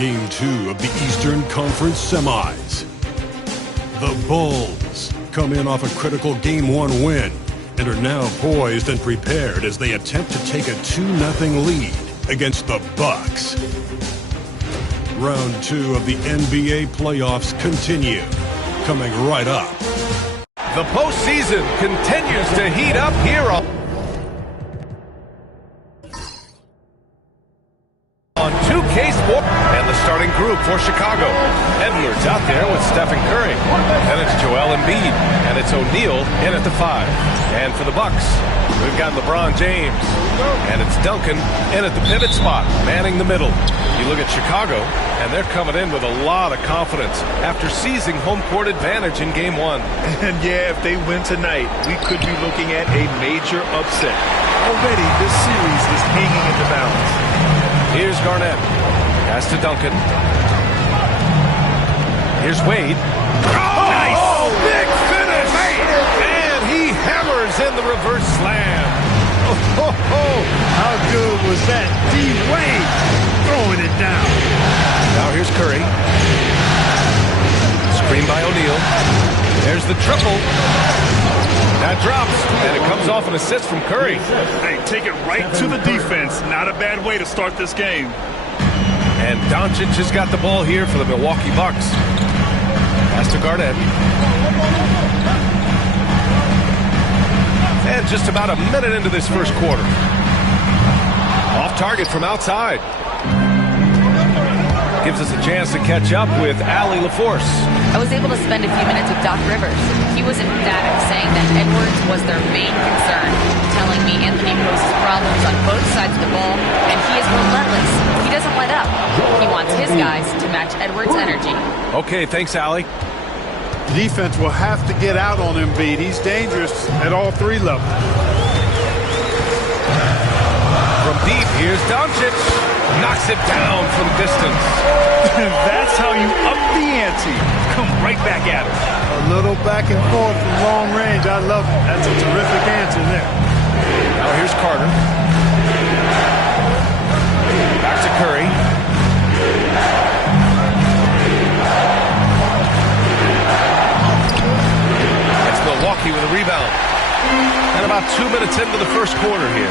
Game 2 of the Eastern Conference Semis. The Bulls come in off a critical Game 1 win and are now poised and prepared as they attempt to take a 2-0 lead against the Bucks. Round 2 of the NBA playoffs continue, coming right up. The postseason continues to heat up here on 2K Sports. And the starting group for Chicago. Edwards out there with Stephen Curry. And it's Joel Embiid. And it's O'Neal in at the 5. And for the Bucks, we've got LeBron James. And it's Duncan in at the pivot spot, manning the middle. You look at Chicago, and they're coming in with a lot of confidence after seizing home court advantage in Game 1. And yeah, if they win tonight, we could be looking at a major upset. Already, this series is hanging in the balance. Here's Garnett. Pass to Duncan. Here's Wade. Oh, nice! Oh, big finish! And he hammers in the reverse slam. Oh, how good was that? D-Wade throwing it down. Now here's Curry. Screen by O'Neal. There's the triple. That drops, and it comes off an assist from Curry. Hey, take it right to the defense. Not a bad way to start this game. And Doncic has got the ball here for the Milwaukee Bucks. Pass to Garnett. And just about a minute into this first quarter. Off target from outside. Gives us a chance to catch up with Allie LaForce. I was able to spend a few minutes with Doc Rivers. He was emphatic, saying that Edwards was their main concern, telling me Anthony poses problems on both sides of the ball, and he is relentless. He doesn't let up. He wants his guys to match Edwards' energy. Okay, thanks, Allie. Defense will have to get out on Embiid. He's dangerous at all three levels. From deep, here's Doncic. Knocks it down from distance. That's how you up the ante. Come right back at it. A little back and forth from long range. I love it. That's a terrific answer there. Now here's Carter. Back to Curry. It's Milwaukee with a rebound. And about 2 minutes into the first quarter here.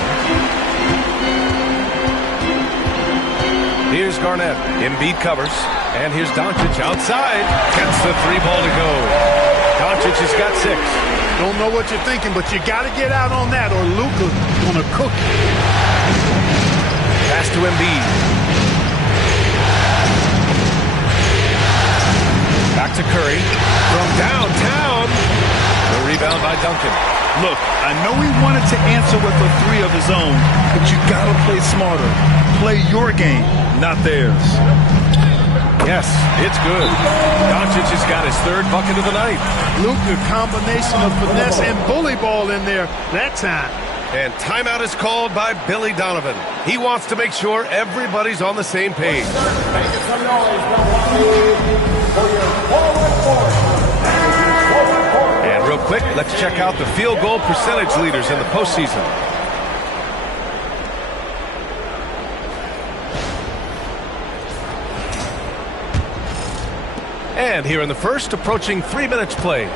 Here's Garnett. Embiid covers. And here's Doncic outside. Gets the 3 ball to go. Doncic has got 6. Don't know what you're thinking, but you got to get out on that or Luka's going to cook you. Pass to Embiid. Back to Curry. From downtown. The rebound by Duncan. Look, I know he wanted to answer with a 3 of his own, but you got to play smarter. Play your game, not theirs. Yes, it's good. Doncic has got his 3rd bucket of the night. Luka, combination of finesse and bully ball in there that time. And timeout is called by Billy Donovan. He wants to make sure everybody's on the same page. Make some noise, Milwaukee, for your forward court. And real quick, let's check out the field goal percentage leaders in the postseason. And here in the first, approaching 3 minutes played.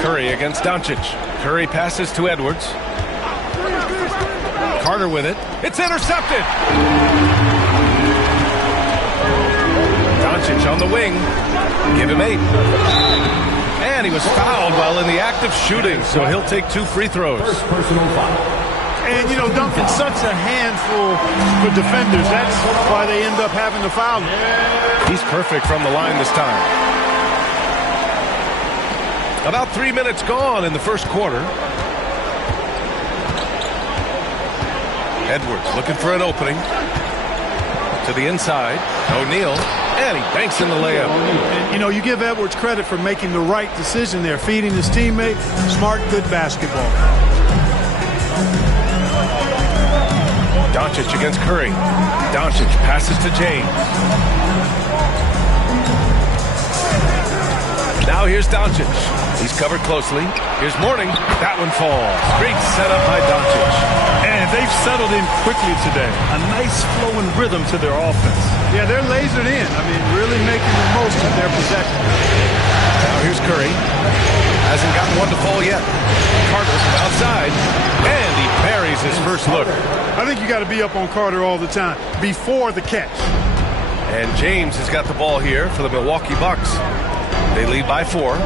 Curry against Doncic. Curry passes to Edwards. Carter with it. It's intercepted. Doncic on the wing. Give him 8. And he was fouled while in the act of shooting, so he'll take 2 free throws. First personal foul. And, you know, Duncan's such a handful for defenders. That's why they end up having to foul him. He's perfect from the line this time. About 3 minutes gone in the first quarter. Edwards looking for an opening. To the inside. O'Neal. And he banks in the layup. And, you know, you give Edwards credit for making the right decision there. Feeding his teammate. Smart, good basketball. Doncic against Curry. Doncic passes to James. Now here's Doncic. He's covered closely. Here's Mourning. That one falls. Great setup by Doncic. And they've settled in quickly today. A nice flow and rhythm to their offense. Yeah, they're lasered in. I mean, really making the most of their possession. Now here's Curry. Hasn't gotten one to fall yet. Carter from outside. And he buries his first look. I think you got to be up on Carter all the time before the catch. And James has got the ball here for the Milwaukee Bucks. They lead by 4.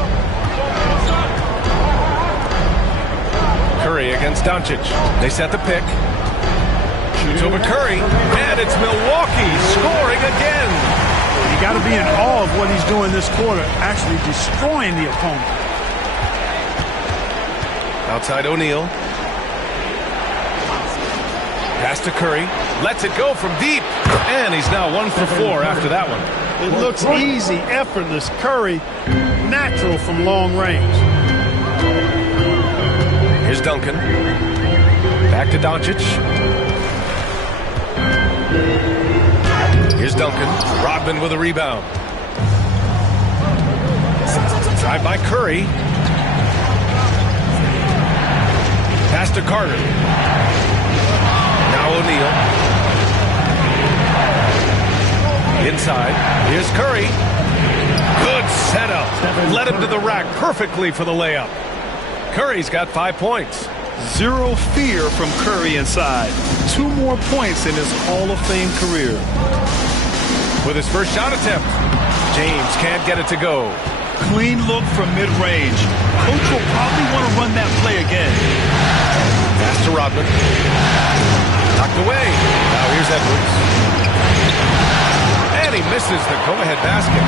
Curry against Doncic. They set the pick. Shoots over Curry. And it's Milwaukee scoring again. You got to be in awe of what he's doing this quarter, actually destroying the opponent. Outside O'Neal. Pass to Curry. Lets it go from deep. And he's now 1 for 4 after that one. It looks easy, effortless. Curry, natural from long range. Here's Duncan. Back to Doncic. Here's Duncan. Rodman with a rebound. Drive by Curry. Pass to Carter. Now O'Neal. Inside. Here's Curry. Good setup. Led him to the rack perfectly for the layup. Curry's got 5 points. Zero fear from Curry inside. 2 more points in his Hall of Fame career. With his first shot attempt, James can't get it to go. Clean look from mid-range. Coach will probably want to run that play again. Pass to Rodman. Knocked away. Now here's Edwards. And he misses the go-ahead basket.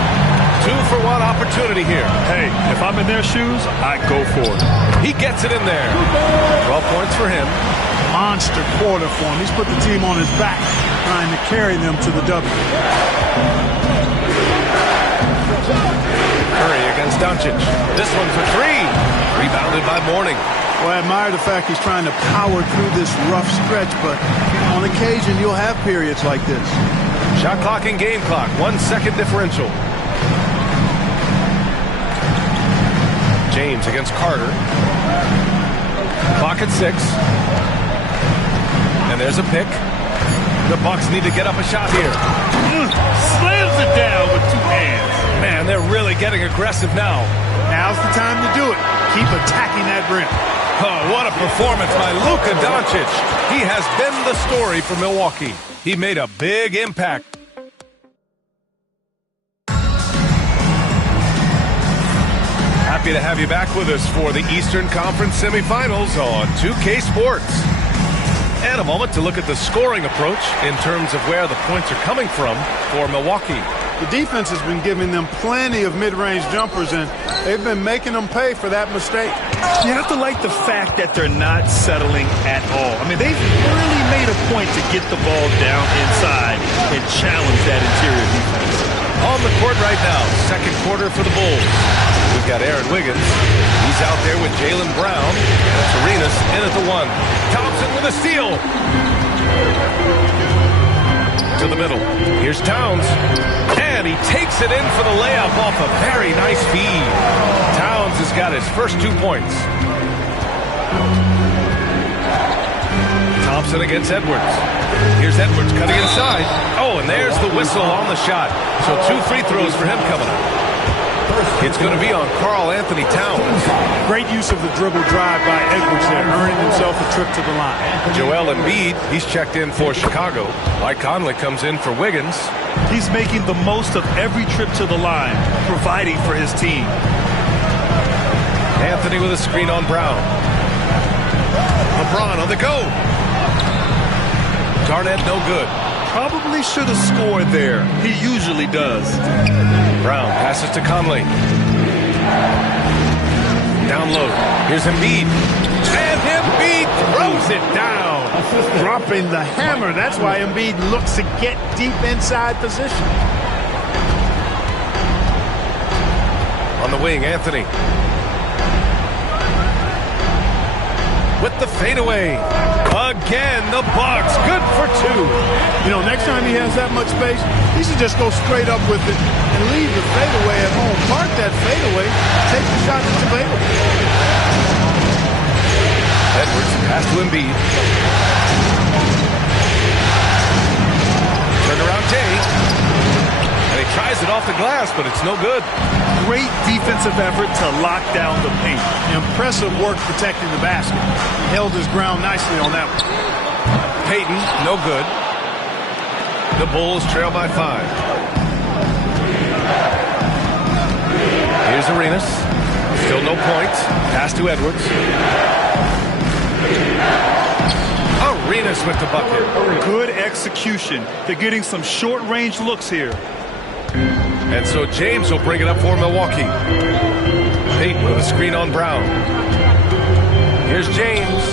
2-for-1 opportunity here. Hey, if I'm in their shoes, I go for it. He gets it in there. 12 points for him. Monster quarter for him. He's put the team on his back, trying to carry them to the W. Curry against Doncic. This one for 3. Rebounded by Mourning. Well, I admire the fact he's trying to power through this rough stretch, but on occasion you'll have periods like this. Shot clock and game clock. 1 second differential. James against Carter. Clock at 6. And there's a pick. The Bucks need to get up a shot here. Slams it down with 2 hands. Man, they're really getting aggressive now. Now's the time to do it. Keep attacking that rim. Oh, what a performance by Luka Doncic. He has been the story for Milwaukee. He made a big impact. Happy to have you back with us for the Eastern Conference semifinals on 2K Sports. And a moment to look at the scoring approach in terms of where the points are coming from for Milwaukee. The defense has been giving them plenty of mid-range jumpers, and they've been making them pay for that mistake. You have to like the fact that they're not settling at all. I mean, they've really made a point to get the ball down inside and challenge that interior defense. On the court right now, second quarter for the Bulls. We've got Aaron Wiggins. He's out there with Jaylen Brown. And it's Arenas in at the 1. Thompson with a steal. To the middle. Here's Towns. And he takes it in for the layup off a very nice feed. Towns has got his first 2 points. Thompson against Edwards. Here's Edwards cutting inside. Oh, and there's the whistle on the shot. So 2 free throws for him coming up. It's going to be on Karl-Anthony Towns. Great use of the dribble drive by Edwards there, earning himself a trip to the line. Joel Embiid, he's checked in for Chicago. Mike Conley comes in for Wiggins. He's making the most of every trip to the line, providing for his team. Anthony with a screen on Brown. LeBron on the go. Garnett no good. Probably should have scored there. He usually does. Brown passes to Conley. Down low. Here's Embiid. And Embiid throws it down. Dropping the hammer. That's why Embiid looks to get deep inside position. On the wing, Anthony. With the fadeaway. Again, the Bucks. Good for 2. You know, next time he has that much space, he should just go straight up with it and leave the fadeaway at home. Park that fadeaway. Take the shot that's available. Embiid. Turnaround Day. And he tries it off the glass, but it's no good. Great defensive effort to lock down the paint. Impressive work protecting the basket. He held his ground nicely on that one. Payton, no good. The Bulls trail by 5. Here's Arenas. Still no points. Pass to Edwards. Arenas with the bucket. Good execution. They're getting some short-range looks here. And so James will bring it up for Milwaukee. Payton with a screen on Brown. Here's James.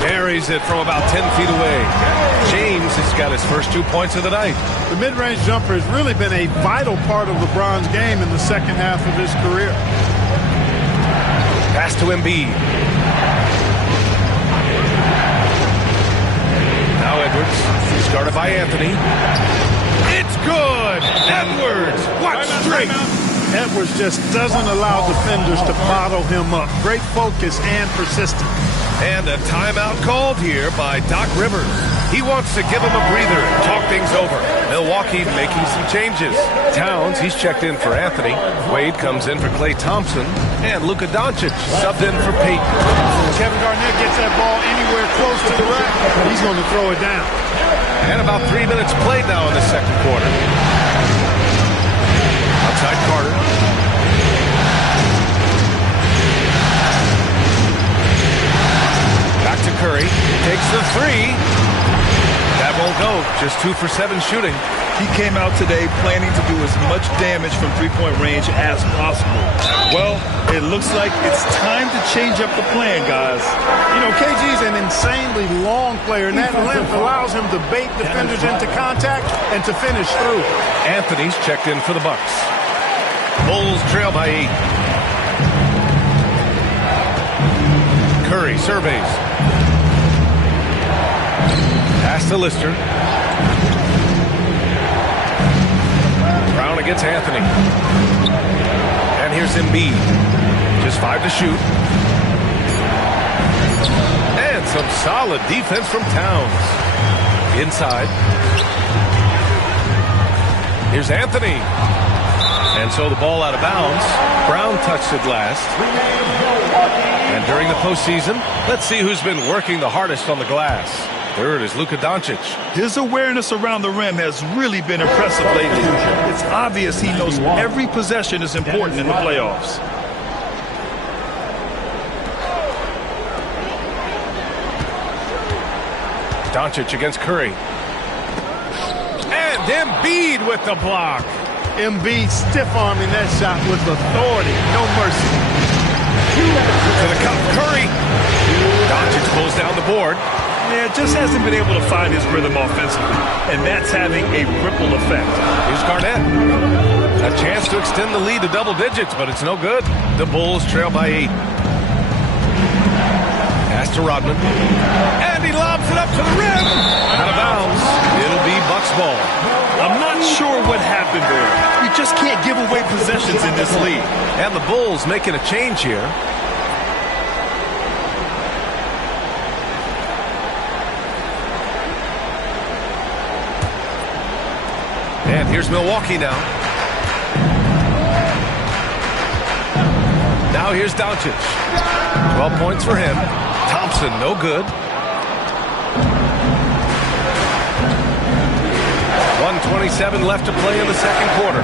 Buries it from about 10 feet away. James has got his first 2 points of the night. The mid-range jumper has really been a vital part of LeBron's game in the second half of his career. Pass to Embiid. Now Edwards. Started by Anthony. It's good! Edwards! What straight! Edwards just doesn't allow defenders to bottle him up. Great focus and persistence. And a timeout called here by Doc Rivers. He wants to give him a breather and talk things over. Milwaukee making some changes. Towns, he's checked in for Anthony. Wade comes in for Klay Thompson. And Luka Doncic subbed in for Payton. Kevin Garnett gets that ball anywhere close to the rack, he's going to throw it down. And about 3 minutes played now in the second quarter. Outside Carter. Back to Curry. Takes the three. That won't go. Just 2 for 7 shooting. He came out today planning to do as much damage from three-point range as possible. Well, it looks like it's time to change up the plan, guys. You know, KG's an insanely long player, and that length allows him to bait defenders into contact and to finish through. Anthony's checked in for the Bucks. Bulls trail by 8. Curry surveys. Pass to Lister. Brown against Anthony. And here's Embiid. Just 5 to shoot. And some solid defense from Towns. Inside. Here's Anthony. And so the ball out of bounds. Brown touched it last. And during the postseason, let's see who's been working the hardest on the glass. Third is Luka Doncic. His awareness around the rim has really been impressive lately. It's obvious he knows every possession is important in the playoffs. Doncic against Curry. And Embiid with the block. Embiid stiff-arming that shot with authority. No mercy. To the cup, Curry. Doncic pulls down the board. Yeah, just hasn't been able to find his rhythm offensively, and that's having a ripple effect. Here's Garnett. A chance to extend the lead to double digits, but it's no good. The Bulls trail by 8. Pass to Rodman. And he lobs it up to the rim. Out of bounds. It'll be Bucks ball. I'm not sure what happened there. You just can't give away possessions in this league. And the Bulls making a change here. And here's Milwaukee now. Now here's Doncic. 12 points for him. Thompson, no good. 1:27 left to play in the second quarter.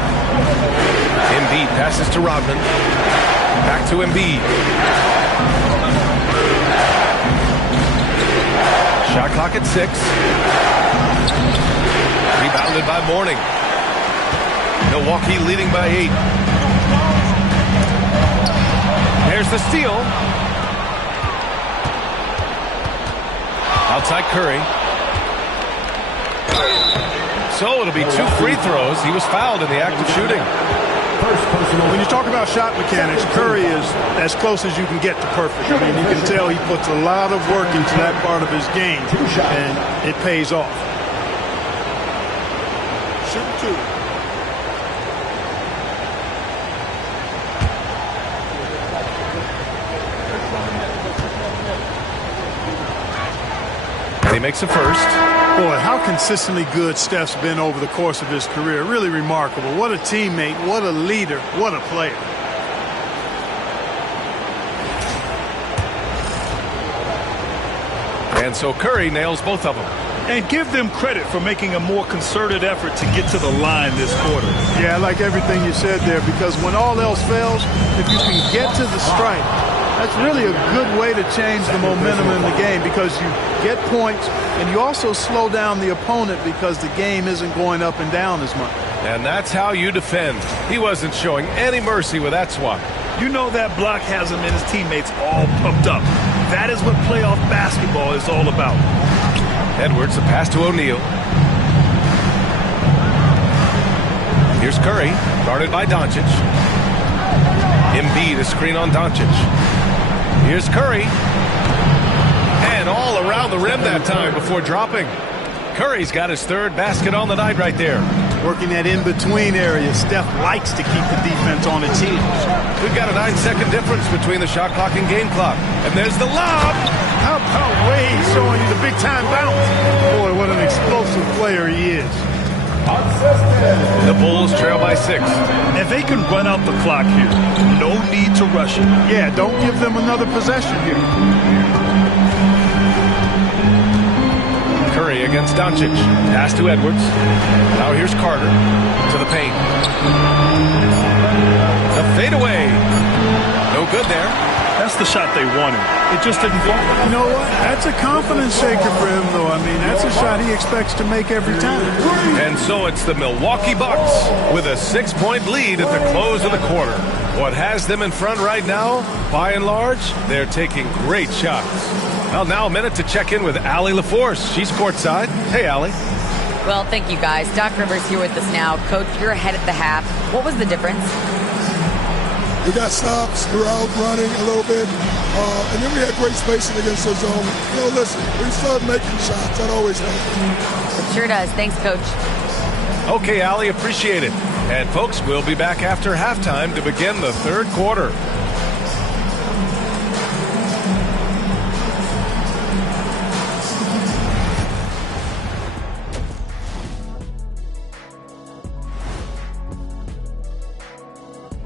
Embiid passes to Rodman. Back to Embiid. Shot clock at 6. Rebounded by Mourning. Milwaukee leading by 8. There's the steal. Outside Curry. So it'll be 2 free throws. He was fouled in the act of shooting. When you talk about shot mechanics, Curry is as close as you can get to perfect. I mean, you can tell he puts a lot of work into that part of his game, and it pays off. Shoot 2. he makes a first. Boy, how consistently good Steph's been over the course of his career. Really remarkable. What a teammate, what a leader, what a player. And so Curry nails both of them. And give them credit for making a more concerted effort to get to the line this quarter. Yeah, I like everything you said there, because when all else fails, if you can get to the stripe, that's really a good way to change the momentum in the game, because you get points and you also slow down the opponent because the game isn't going up and down as much. And that's how you defend. He wasn't showing any mercy with that swat. You know that block has him and his teammates all pumped up. That is what playoff basketball is all about. Edwards, the pass to O'Neal. Here's Curry, guarded by Doncic. Embiid, a screen on Doncic. Here's Curry. And all around the rim that time before dropping. Curry's got his third basket on the night right there. Working that in-between area, Steph likes to keep the defense on its heels. We've got a 9-second difference between the shot clock and game clock. And there's the lob. How about Wade showing you the big-time bounce? Boy, what an explosive player he is. The Bulls trail by 6. If they can run out the clock here, no need to rush it. Yeah, don't give them another possession here. Curry against Doncic. Pass to Edwards. Now here's Carter to the paint. The fadeaway. No good there. That's the shot they wanted. It just didn't fall. You know what? That's a confidence shaker for him, though. I mean, that's a shot he expects to make every time. And so it's the Milwaukee Bucks with a 6-point lead at the close of the quarter. What has them in front right now, by and large, they're taking great shots. Well, now a minute to check in with Allie LaForce. She's courtside. Hey, Allie. Well, thank you, guys. Doc Rivers here with us now. Coach, you're ahead at the half. What was the difference? We got stops, we were out running a little bit, and then we had great spacing against the zone. You know, listen, we started making shots. That always helps. It sure does. Thanks, Coach. Okay, Allie, appreciate it. And, folks, we'll be back after halftime to begin the third quarter.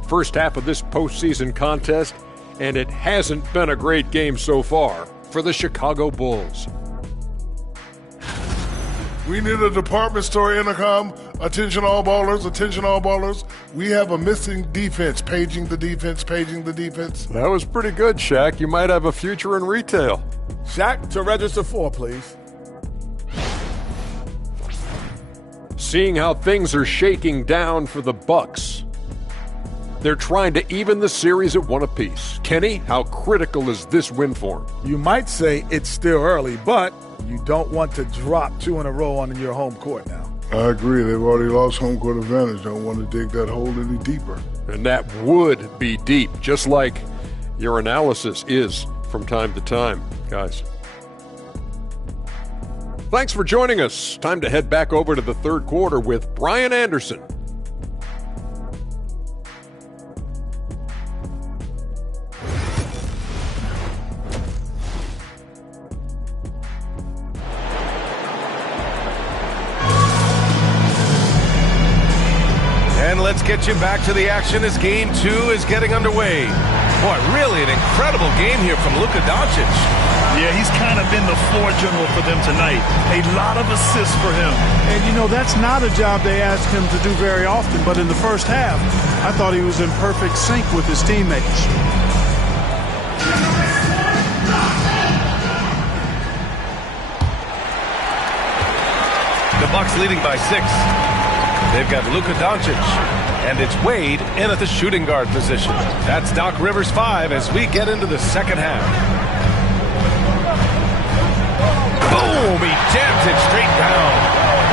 First half of this postseason contest, and it hasn't been a great game so far for the Chicago Bulls. We need a department store intercom. Attention all ballers, attention all ballers. We have a missing defense. Paging the defense, paging the defense. That was pretty good, Shaq. You might have a future in retail. Shaq, to register 4, please. Seeing how things are shaking down for the Bucks. They're trying to even the series at 1 apiece. Kenny, how critical is this win for them? You might say it's still early, but you don't want to drop 2 in a row on your home court now. I agree. They've already lost home court advantage. Don't want to dig that hole any deeper. And that would be deep, just like your analysis is from time to time, guys. Thanks for joining us. Time to head back over to the third quarter with Brian Anderson. Let's get you back to the action as Game 2 is getting underway. Boy, really an incredible game here from Luka Doncic. Yeah, he's kind of been the floor general for them tonight. A lot of assists for him. And, you know, that's not a job they ask him to do very often. But in the first half, I thought he was in perfect sync with his teammates. The Bucks leading by 6. They've got Luka Doncic, and it's Wade in at the shooting guard position. That's Doc Rivers 5 as we get into the second half. Boom! He jams it straight down.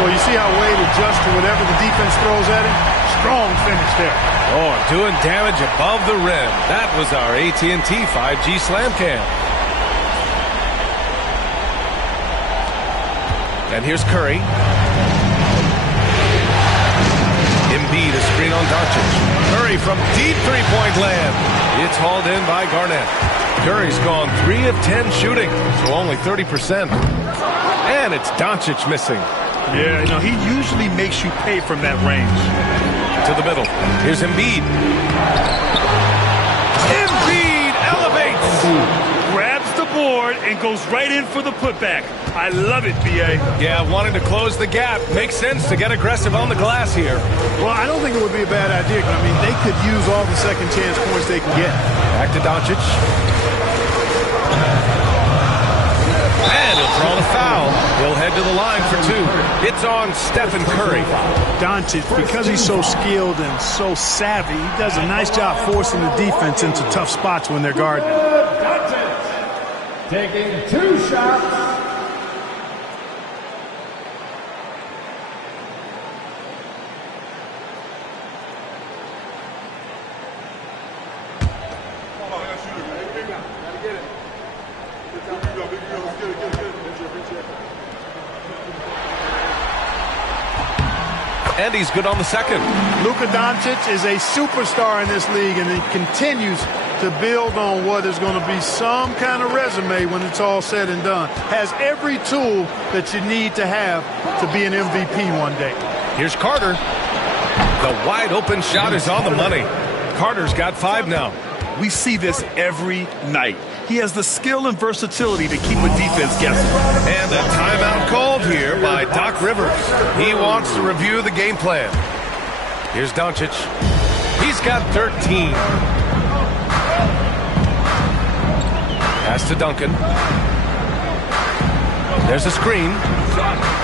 Well, you see how Wade adjusts to whatever the defense throws at him? Strong finish there. Oh, doing damage above the rim. That was our AT&T 5G Slam Cam. And here's Curry. Embiid, a screen on Doncic. Curry from deep three-point land. It's hauled in by Garnett. Curry's gone 3 of 10 shooting, so only 30%. And it's Doncic missing. Yeah, you know, he usually makes you pay from that range. To the middle. Here's Embiid. Embiid elevates. Grabs the board and goes right in for the putback. I love it, B.A. Yeah, wanting to close the gap. Makes sense to get aggressive on the glass here. Well, I don't think it would be a bad idea. I mean, they could use all the second chance points they can get. Back to Doncic. And he'll draw the foul. He'll head to the line for two. It's on Stephen Curry. Doncic, because he's so skilled and so savvy, he does a nice job forcing the defense into tough spots when they're guarding. Taking 2 shots. And he's good on the second. Luka Doncic is a superstar in this league, and he continues to build on what is going to be some kind of resume when it's all said and done. Has every tool that you need to have to be an MVP one day. Here's Carter. The wide open shot is on the money. Carter's got 5 now. We see this every night. He has the skill and versatility to keep a defense guessing. And a timeout called here by Doc Rivers. He wants to review the game plan. Here's Doncic. He's got 13. Pass to Duncan. There's a screen.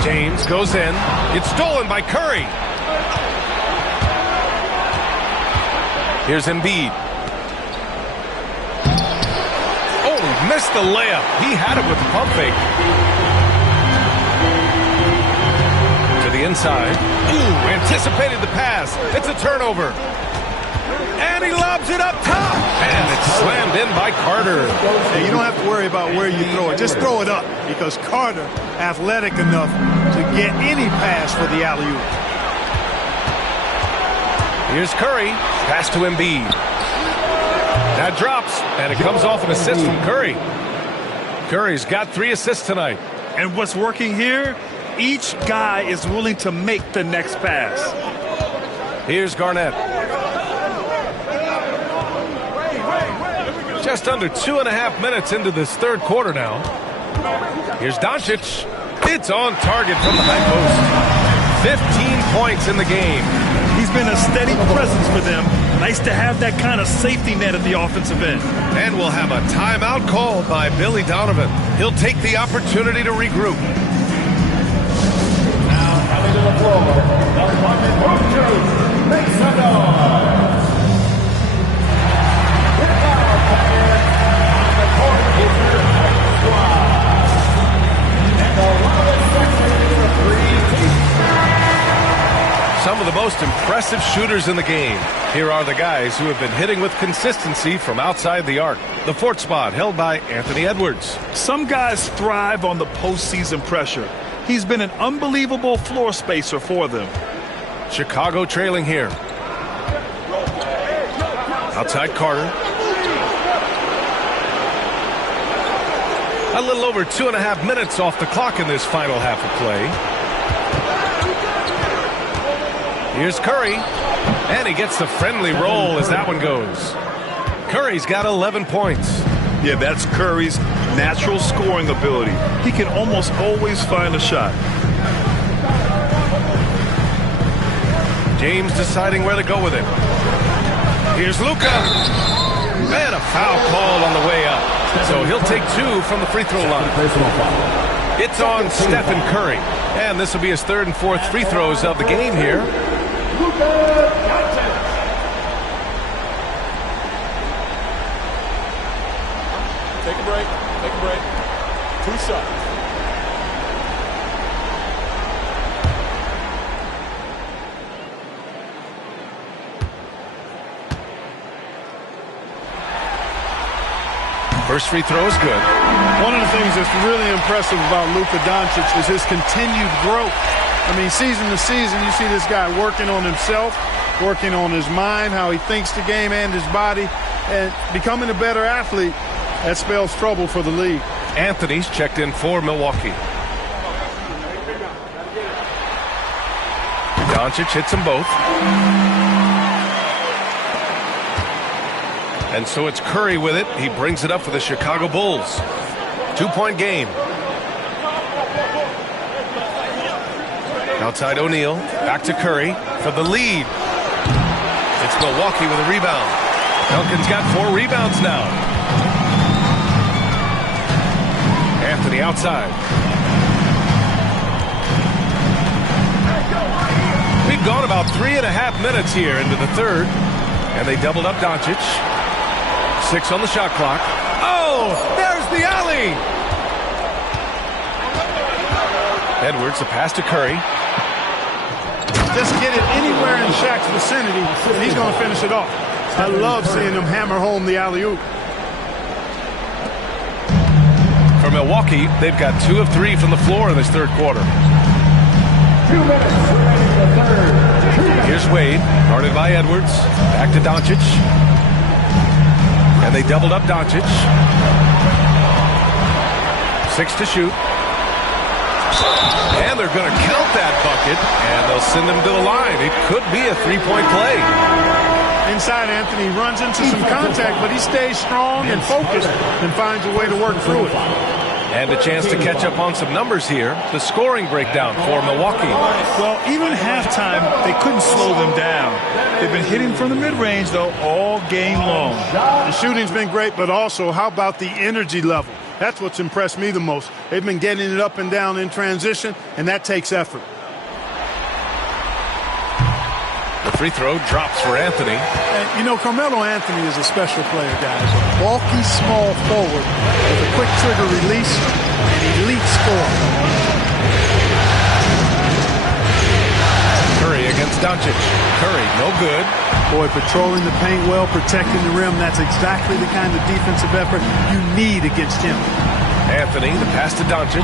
James goes in. It's stolen by Curry. Here's Embiid. Missed the layup. He had it with the pump fake. To the inside. Ooh, anticipated the pass. It's a turnover. And he lobs it up top. And it's slammed in by Carter. Hey, you don't have to worry about where you throw it. Just throw it up, because Carter, athletic enough to get any pass for the alley-oop. Here's Curry. Pass to Embiid. That drops, and it comes off an assist from Curry. Curry's got 3 assists tonight. And what's working here? Each guy is willing to make the next pass. Here's Garnett. Just under 2.5 minutes into this third quarter now. Here's Doncic. It's on target from the high post. 15 points in the game. He's been a steady presence for them. Nice to have that kind of safety net at the offensive end. And we'll have a timeout called by Billy Donovan. He'll take the opportunity to regroup. Now coming to the floor, the London Roosters, make some noise. Here now, coming on the court is your squad. And the London section is a 3-team. Some of the most impressive shooters in the game. Here are the guys who have been hitting with consistency from outside the arc. The 4th spot held by Anthony Edwards. Some guys thrive on the postseason pressure. He's been an unbelievable floor spacer for them. Chicago trailing here. Outside Carter. A little over 2.5 minutes off the clock in this final half of play. Here's Curry, and he gets the friendly roll as that one goes. Curry's got 11 points. Yeah, that's Curry's natural scoring ability. He can almost always find a shot. James deciding where to go with it. Here's Luka. And a foul call on the way up. So he'll take 2 from the free throw line. It's on Stephen Curry. And this will be his 3rd and 4th free throws of the game here. Take a break. Take a break. 2 shots. First free throw is good. One of the things that's really impressive about Luka Doncic is his continued growth. I mean, season to season, you see this guy working on himself, working on his mind, how he thinks the game and his body, and becoming a better athlete. That spells trouble for the league. Anthony's checked in for Milwaukee. Doncic hits them both. And so it's Curry with it. He brings it up for the Chicago Bulls. 2-point game. Outside O'Neal. Back to Curry for the lead. It's Milwaukee with a rebound. Duncan's got 4 rebounds now. Anthony outside. We've gone about 3.5 minutes here into the third. And they doubled up Doncic. 6 on the shot clock. Oh, there's the alley. Edwards, a pass to Curry. Just get it anywhere in Shaq's vicinity, and he's going to finish it off. I love seeing him hammer home the alley-oop. For Milwaukee, they've got 2 of 3 from the floor in this third quarter. 2 minutes remaining in the third. Here's Wade, guarded by Edwards. Back to Doncic. And they doubled up Doncic. 6 to shoot. And they're going to count that bucket, and they'll send him to the line. It could be a 3-point play. Inside, Anthony runs into some contact, but he stays strong and focused and finds a way to work through it. And a chance to catch up on some numbers here. The scoring breakdown for Milwaukee. Well, even halftime, they couldn't slow them down. They've been hitting from the mid-range, though, all game long. The shooting's been great, but also, how about the energy level? That's what's impressed me the most. They've been getting it up and down in transition, and that takes effort. The free throw drops for Anthony. And, you know, Carmelo Anthony is a special player, guys. A bulky, small forward with a quick trigger release and elite score. Curry against Doncic. Curry, no good. Boy, patrolling the paint well, protecting the rim. That's exactly the kind of defensive effort you need against him. Anthony, the pass to Doncic.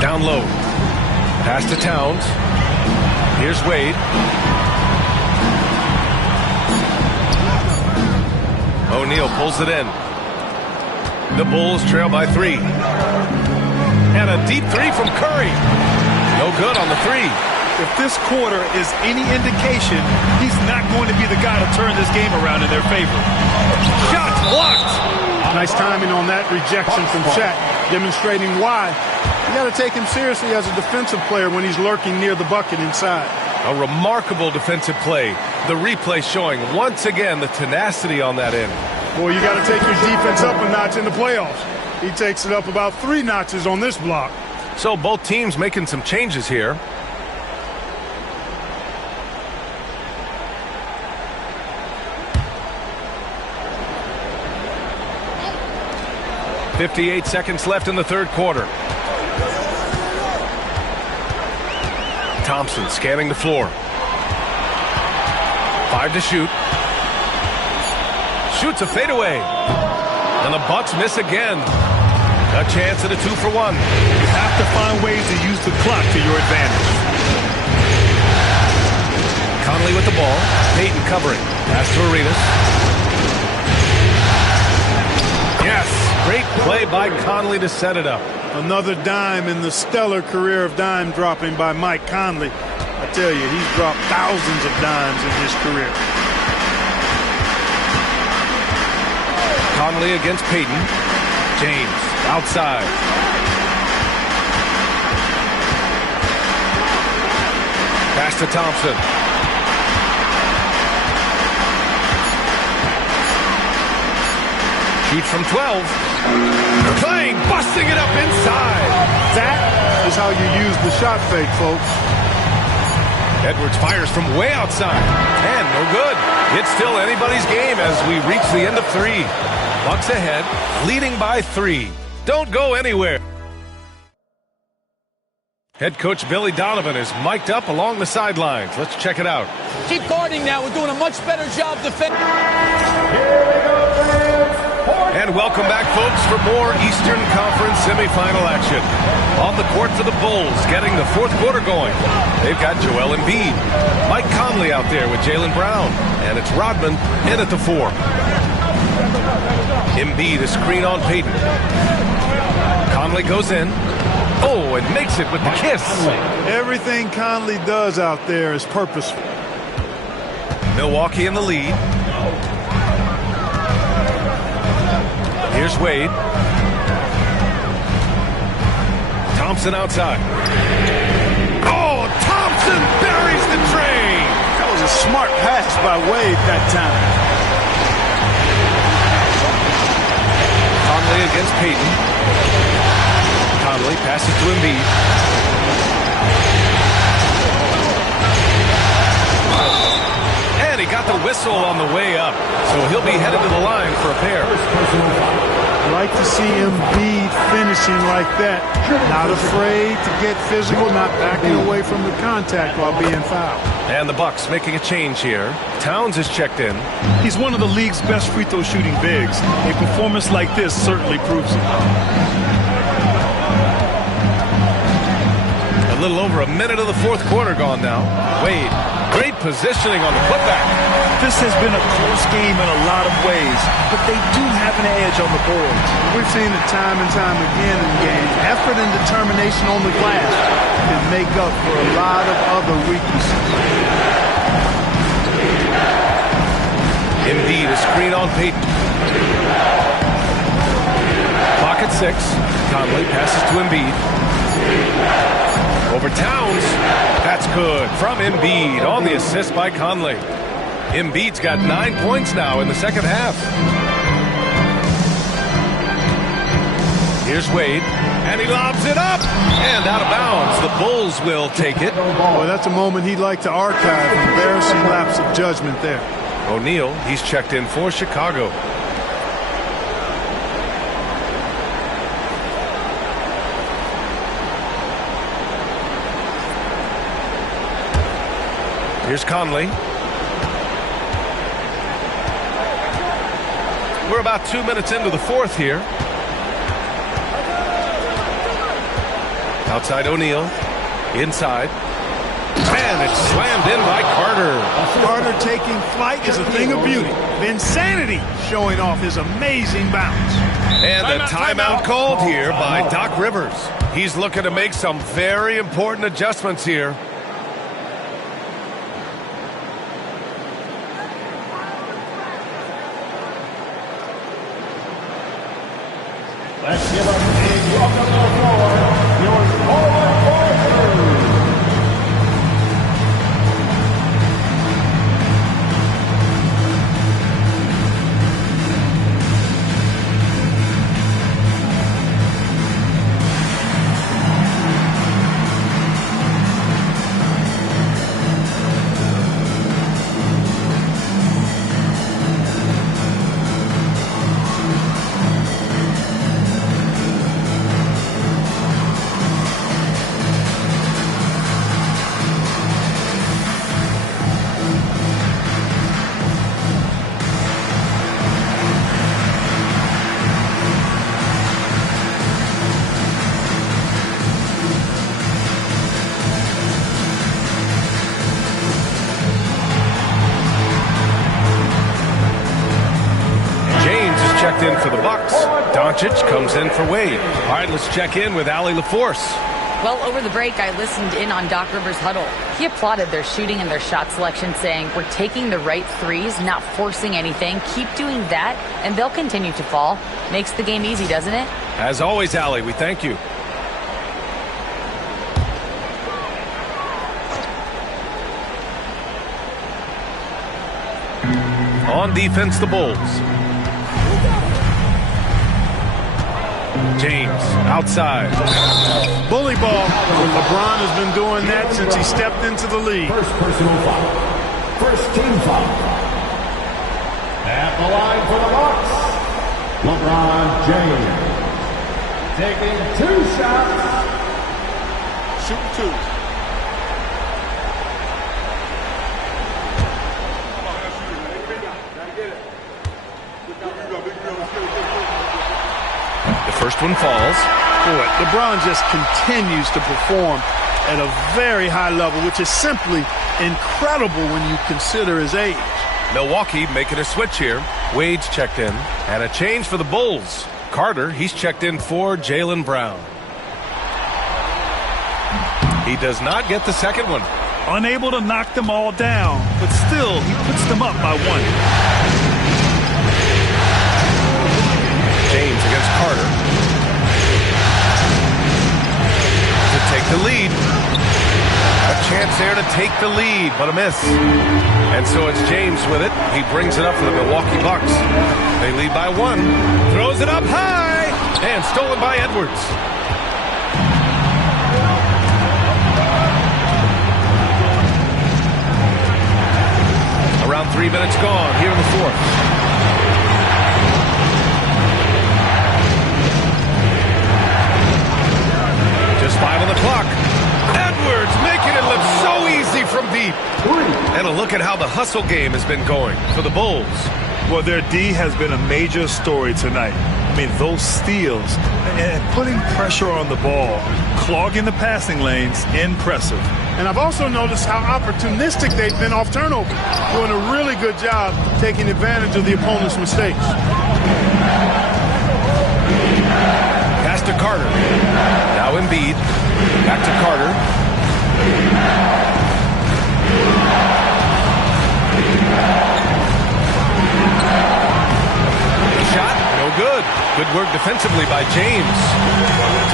Down low. Pass to Towns. Here's Wade. O'Neal pulls it in. The Bulls trail by 3. And a deep 3 from Curry. No good on the 3. If this quarter is any indication, he's not going to be the guy to turn this game around in their favor. Shot blocked. Nice timing on that rejection from Shaq, demonstrating why. You got to take him seriously as a defensive player when he's lurking near the bucket inside. A remarkable defensive play. The replay showing once again the tenacity on that end. Boy, you got to take your defense up a notch in the playoffs. He takes it up about 3 notches on this block. So both teams making some changes here. 58 seconds left in the third quarter. Thompson scanning the floor. 5 to shoot. Shoots a fadeaway. And the Bucks miss again. A chance at a 2-for-1. You have to find ways to use the clock to your advantage. Conley with the ball. Payton covering. Pass to Arenas. Yes. Great play by Conley to set it up. Another dime in the stellar career of dime dropping by Mike Conley. I tell you, he's dropped thousands of dimes in his career. Conley against Payton. James outside. Pass to Thompson. Shoots from 12. Clay busting it up inside. That is how you use the shot fake, folks. Edwards fires from way outside. And no good. It's still anybody's game as we reach the end of 3. Bucks ahead, leading by 3. Don't go anywhere. Head coach Billy Donovan is mic'd up along the sidelines. Let's check it out. Keep guarding now. We're doing a much better job defending. And welcome back, folks, for more Eastern Conference semifinal action. On the court for the Bulls, getting the fourth quarter going. They've got Joel Embiid. Mike Conley out there with Jaylen Brown. And it's Rodman in at the 4. Embiid, a screen on Payton. Conley goes in. Oh, and makes it with the kiss. Everything Conley does out there is purposeful. Milwaukee in the lead. Here's Wade. Thompson outside. Oh, Thompson buries the train. That was a smart pass by Wade that time. Conley against Payton. Conley passes to Embiid. And he got the whistle on the way up, so he'll be headed to the line for a pair. I like to see Embiid finishing like that. Not afraid to get physical, not backing away from the contact while being fouled. And the Bucks making a change here. Towns is checked in. He's one of the league's best free throw shooting bigs. A performance like this certainly proves it. A little over a minute of the fourth quarter gone now. Wade, great positioning on the putback. This has been a close game in a lot of ways, but they do have an edge on the boards. We've seen it time and time again in games. Effort and determination on the glass can make up for a lot of other weaknesses. Embiid, a screen on Payton. Clock at 6. Conley passes to Embiid. Over Towns. That's good from Embiid on the assist by Conley. Embiid's got 9 points now in the second half. Here's Wade, and he lobs it up and out of bounds. The Bulls will take it. Boy, that's a moment he'd like to archive. Embarrassing lapse of judgment there. O'Neal, he's checked in for Chicago. Here's Conley. We're about 2 minutes into the fourth here. Outside O'Neal. Inside. And it's slammed in by Carter. Carter taking flight is a thing of beauty. Vinsanity showing off his amazing bounce. And a timeout called here by Doc Rivers. He's looking to make some very important adjustments here. Let's give up a welcome to the floor, your forward forward. In for the Bucks. Doncic comes in for Wade. All right, let's check in with Allie LaForce. Well, over the break, I listened in on Doc Rivers' huddle. He applauded their shooting and their shot selection, saying, we're taking the right threes, not forcing anything. Keep doing that, and they'll continue to fall. Makes the game easy, doesn't it? As always, Allie, we thank you. On defense, the Bulls. James, outside. Bully ball. LeBron has been doing that since he stepped into the league. First personal foul. First team foul. At the line for the Bucks, LeBron James. Taking 2 shots. Shooting 2. First one falls. Boy, LeBron just continues to perform at a very high level, which is simply incredible when you consider his age. Milwaukee making a switch here. Wade's checked in. And a change for the Bulls. Carter, he's checked in for Jaylen Brown. He does not get the second one. Unable to knock them all down, but still, he puts them up by 1. James against Carter. To take the lead. A chance there to take the lead, but a miss. And so it's James with it. He brings it up for the Milwaukee Bucks. They lead by 1. Throws it up high. And stolen by Edwards. Around 3 minutes gone here in the fourth. Just 5 on the clock. Edwards making it look so easy from deep. And a look at how the hustle game has been going for the Bulls. Well, their D has been a major story tonight. I mean, those steals and putting pressure on the ball, clogging the passing lanes, impressive. And I've also noticed how opportunistic they've been off turnover, doing a really good job taking advantage of the opponent's mistakes. Pass to Carter. Now Embiid. Back to Carter. The shot, no good. Good work defensively by James.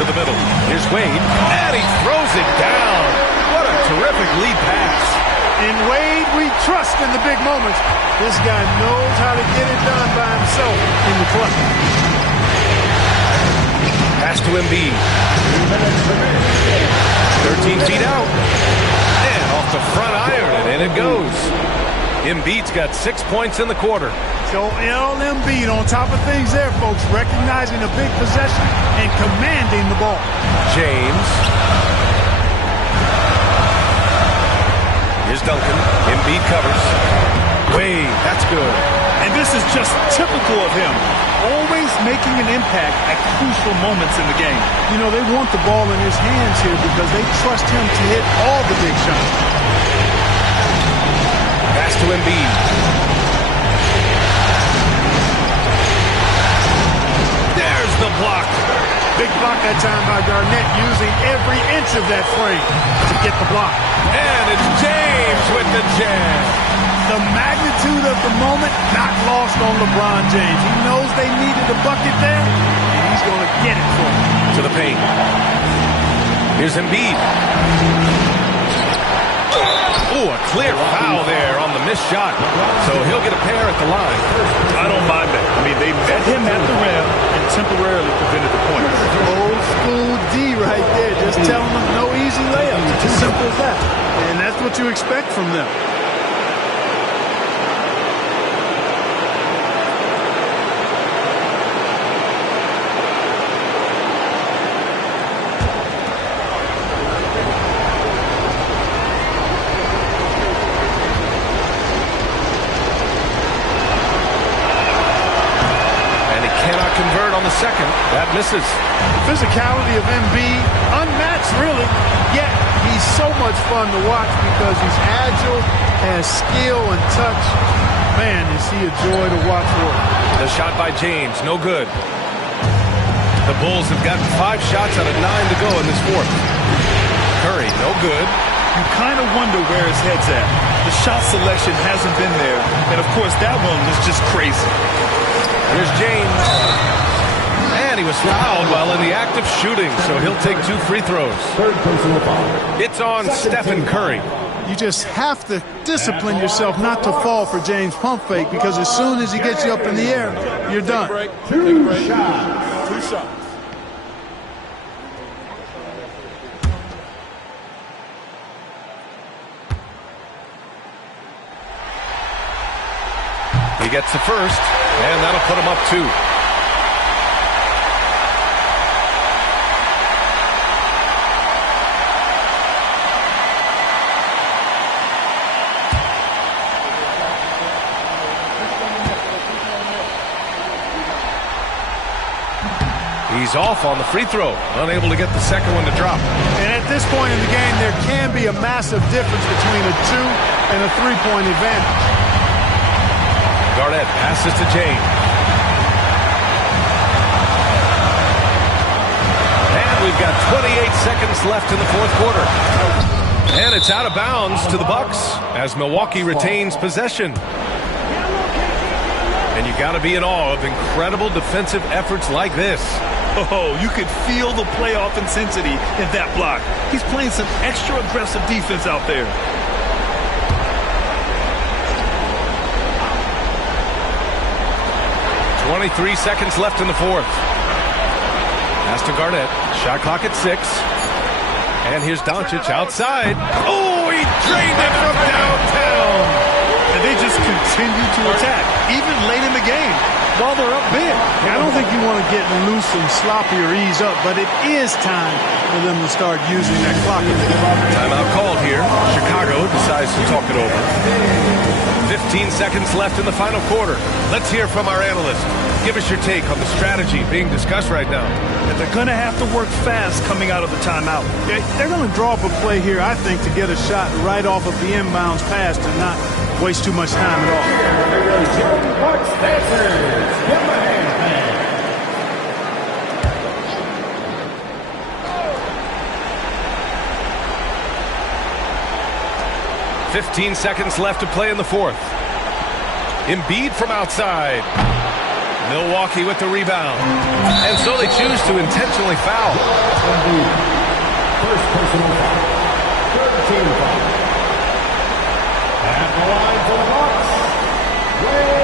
To the middle. Here's Wade. And he throws it down. What a terrific lead pass. In Wade, we trust in the big moments. This guy knows how to get it done by himself in the clutch. Pass to Embiid. 13 feet out. And off the front iron, and in it goes. Embiid's got 6 points in the quarter. So Embiid on top of things there, folks, recognizing a big possession and commanding the ball. James. Here's Duncan. Embiid covers. Wade, that's good. And this is just typical of him. Always making an impact at crucial moments in the game. You know, they want the ball in his hands here because they trust him to hit all the big shots. Pass to Embiid. There's the block. Big block that time by Garnett, using every inch of that frame to get the block. And it's James with the jam. The magnitude of the moment not lost on LeBron James. He knows they needed a bucket there, and he's going to get it for them. To the paint. Here's Embiid. Oh, a clear foul there on the missed shot. So he'll get a pair at the line. I don't mind that. I mean, they met him at the rim and temporarily prevented the points. Old school D right there. Just telling them no easy layups. It's as simple as that. And that's what you expect from them. Second, that misses. The physicality of Embiid, unmatched really, yet he's so much fun to watch because he's agile, has skill and touch. Man, is he a joy to watch work. The shot by James, no good. The Bulls have gotten 5 shots out of 9 to go in this fourth. Curry, no good. You kind of wonder where his head's at. The shot selection hasn't been there, and of course that one was just crazy. Here's James. And he was fouled while in the act of shooting, so he'll take 2 free throws. Third personal foul. It's on Stephen Curry. You just have to discipline yourself not to fall for James' pump fake, because as soon as he gets you up in the air, you're done. Two shots. 2 shots. He gets the first, and that'll put him up 2. He's off on the free throw, unable to get the second one to drop. And at this point in the game, there can be a massive difference between a 2 and a 3-point advantage. Garnett passes to James. And we've got 28 seconds left in the fourth quarter. And it's out of bounds to the Bucks as Milwaukee retains possession. And you got to be in awe of incredible defensive efforts like this. Oh, you could feel the playoff intensity in that block. He's playing some extra aggressive defense out there. .23 seconds left in the fourth. Pass to Garnett. Shot clock at 6. And here's Doncic outside. Oh, he drained it from downtown. And they just continue to attack, even late in the game, while they're up big. I don't think you want to get loose and sloppy or ease up, but it is time for them to start using that clock. Timeout called here. Chicago decides to talk it over. 15 seconds left in the final quarter. Let's hear from our analyst. Give us your take on the strategy being discussed right now. And they're going to have to work fast coming out of the timeout. They're going to draw up a play here, I think, to get a shot right off of the inbounds pass and not waste too much time at all. Bucks dancers, give them a hand. 15 seconds left to play in the fourth. Embiid from outside. Milwaukee with the rebound. And so they choose to intentionally foul. First personal foul. Third team foul. At the line for the Bucks, Wade.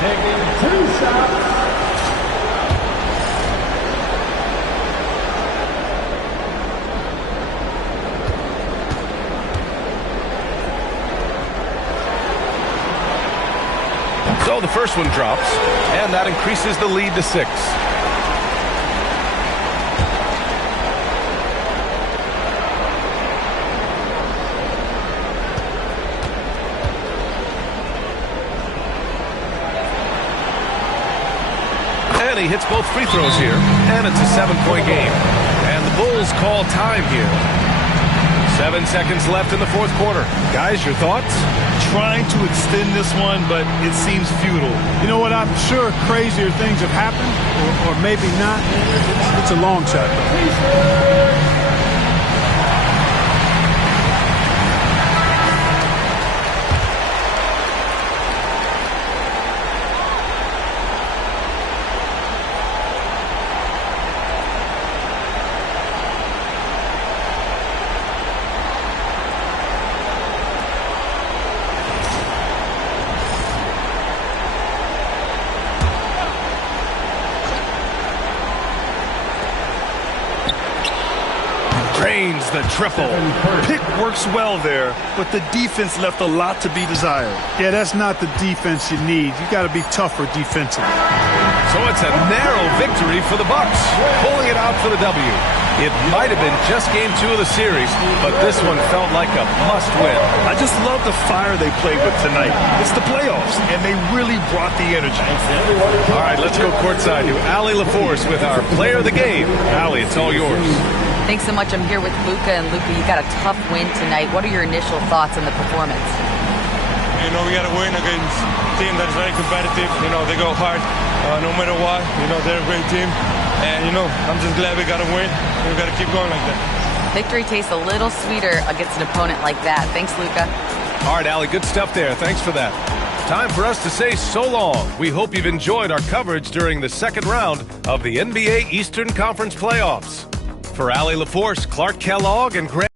Taking 2 shots. So the first one drops, and that increases the lead to 6. And he hits both free throws here, and it's a 7-point game. And the Bulls call time here. 7 seconds left in the fourth quarter. Guys, your thoughts? Trying to extend this one, but it seems futile. You know what? I'm sure crazier things have happened, or maybe not. It's a long shot, though. Drains the triple. Pick works well there, but the defense left a lot to be desired. Yeah, that's not the defense you need. You got to be tougher defensively. So it's a narrow victory for the Bucks, pulling it out for the W. It might have been just game 2 of the series, but this one felt like a must-win. I just love the fire they played with tonight. It's the playoffs, and they really brought the energy. All right, let's go courtside to Allie LaForce with our player of the game. Allie, it's all yours. Thanks so much. I'm here with Luka, and Luka, you got a tough win tonight. What are your initial thoughts on the performance? You know, we got to win against a team that's very competitive. You know, they go hard no matter what. You know, they're a great team. And, you know, I'm just glad we got to win. And we got to keep going like that. Victory tastes a little sweeter against an opponent like that. Thanks, Luka. All right, Allie, good stuff there. Thanks for that. Time for us to say so long. We hope you've enjoyed our coverage during the second round of the NBA Eastern Conference playoffs. For Allie LaForce, Clark Kellogg, and Greg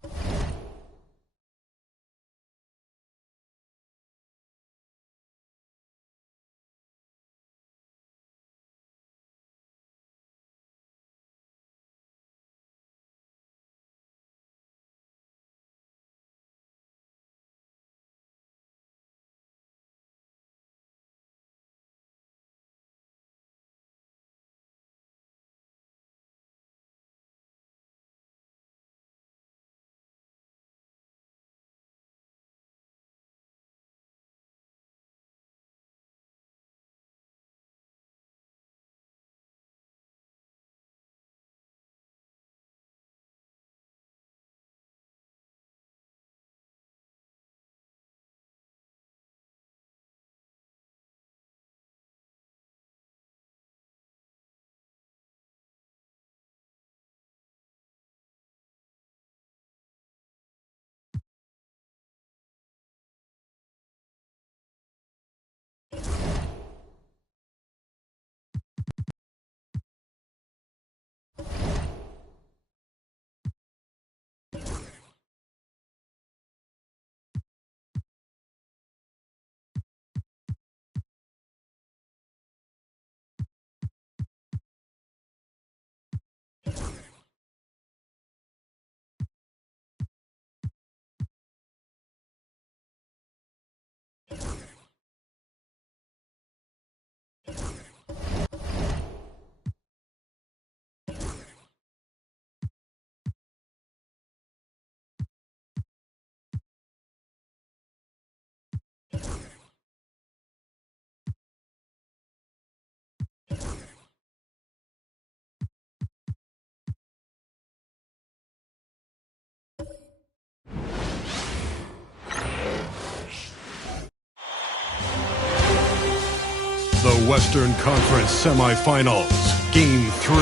The Western Conference Semifinals, Game 3.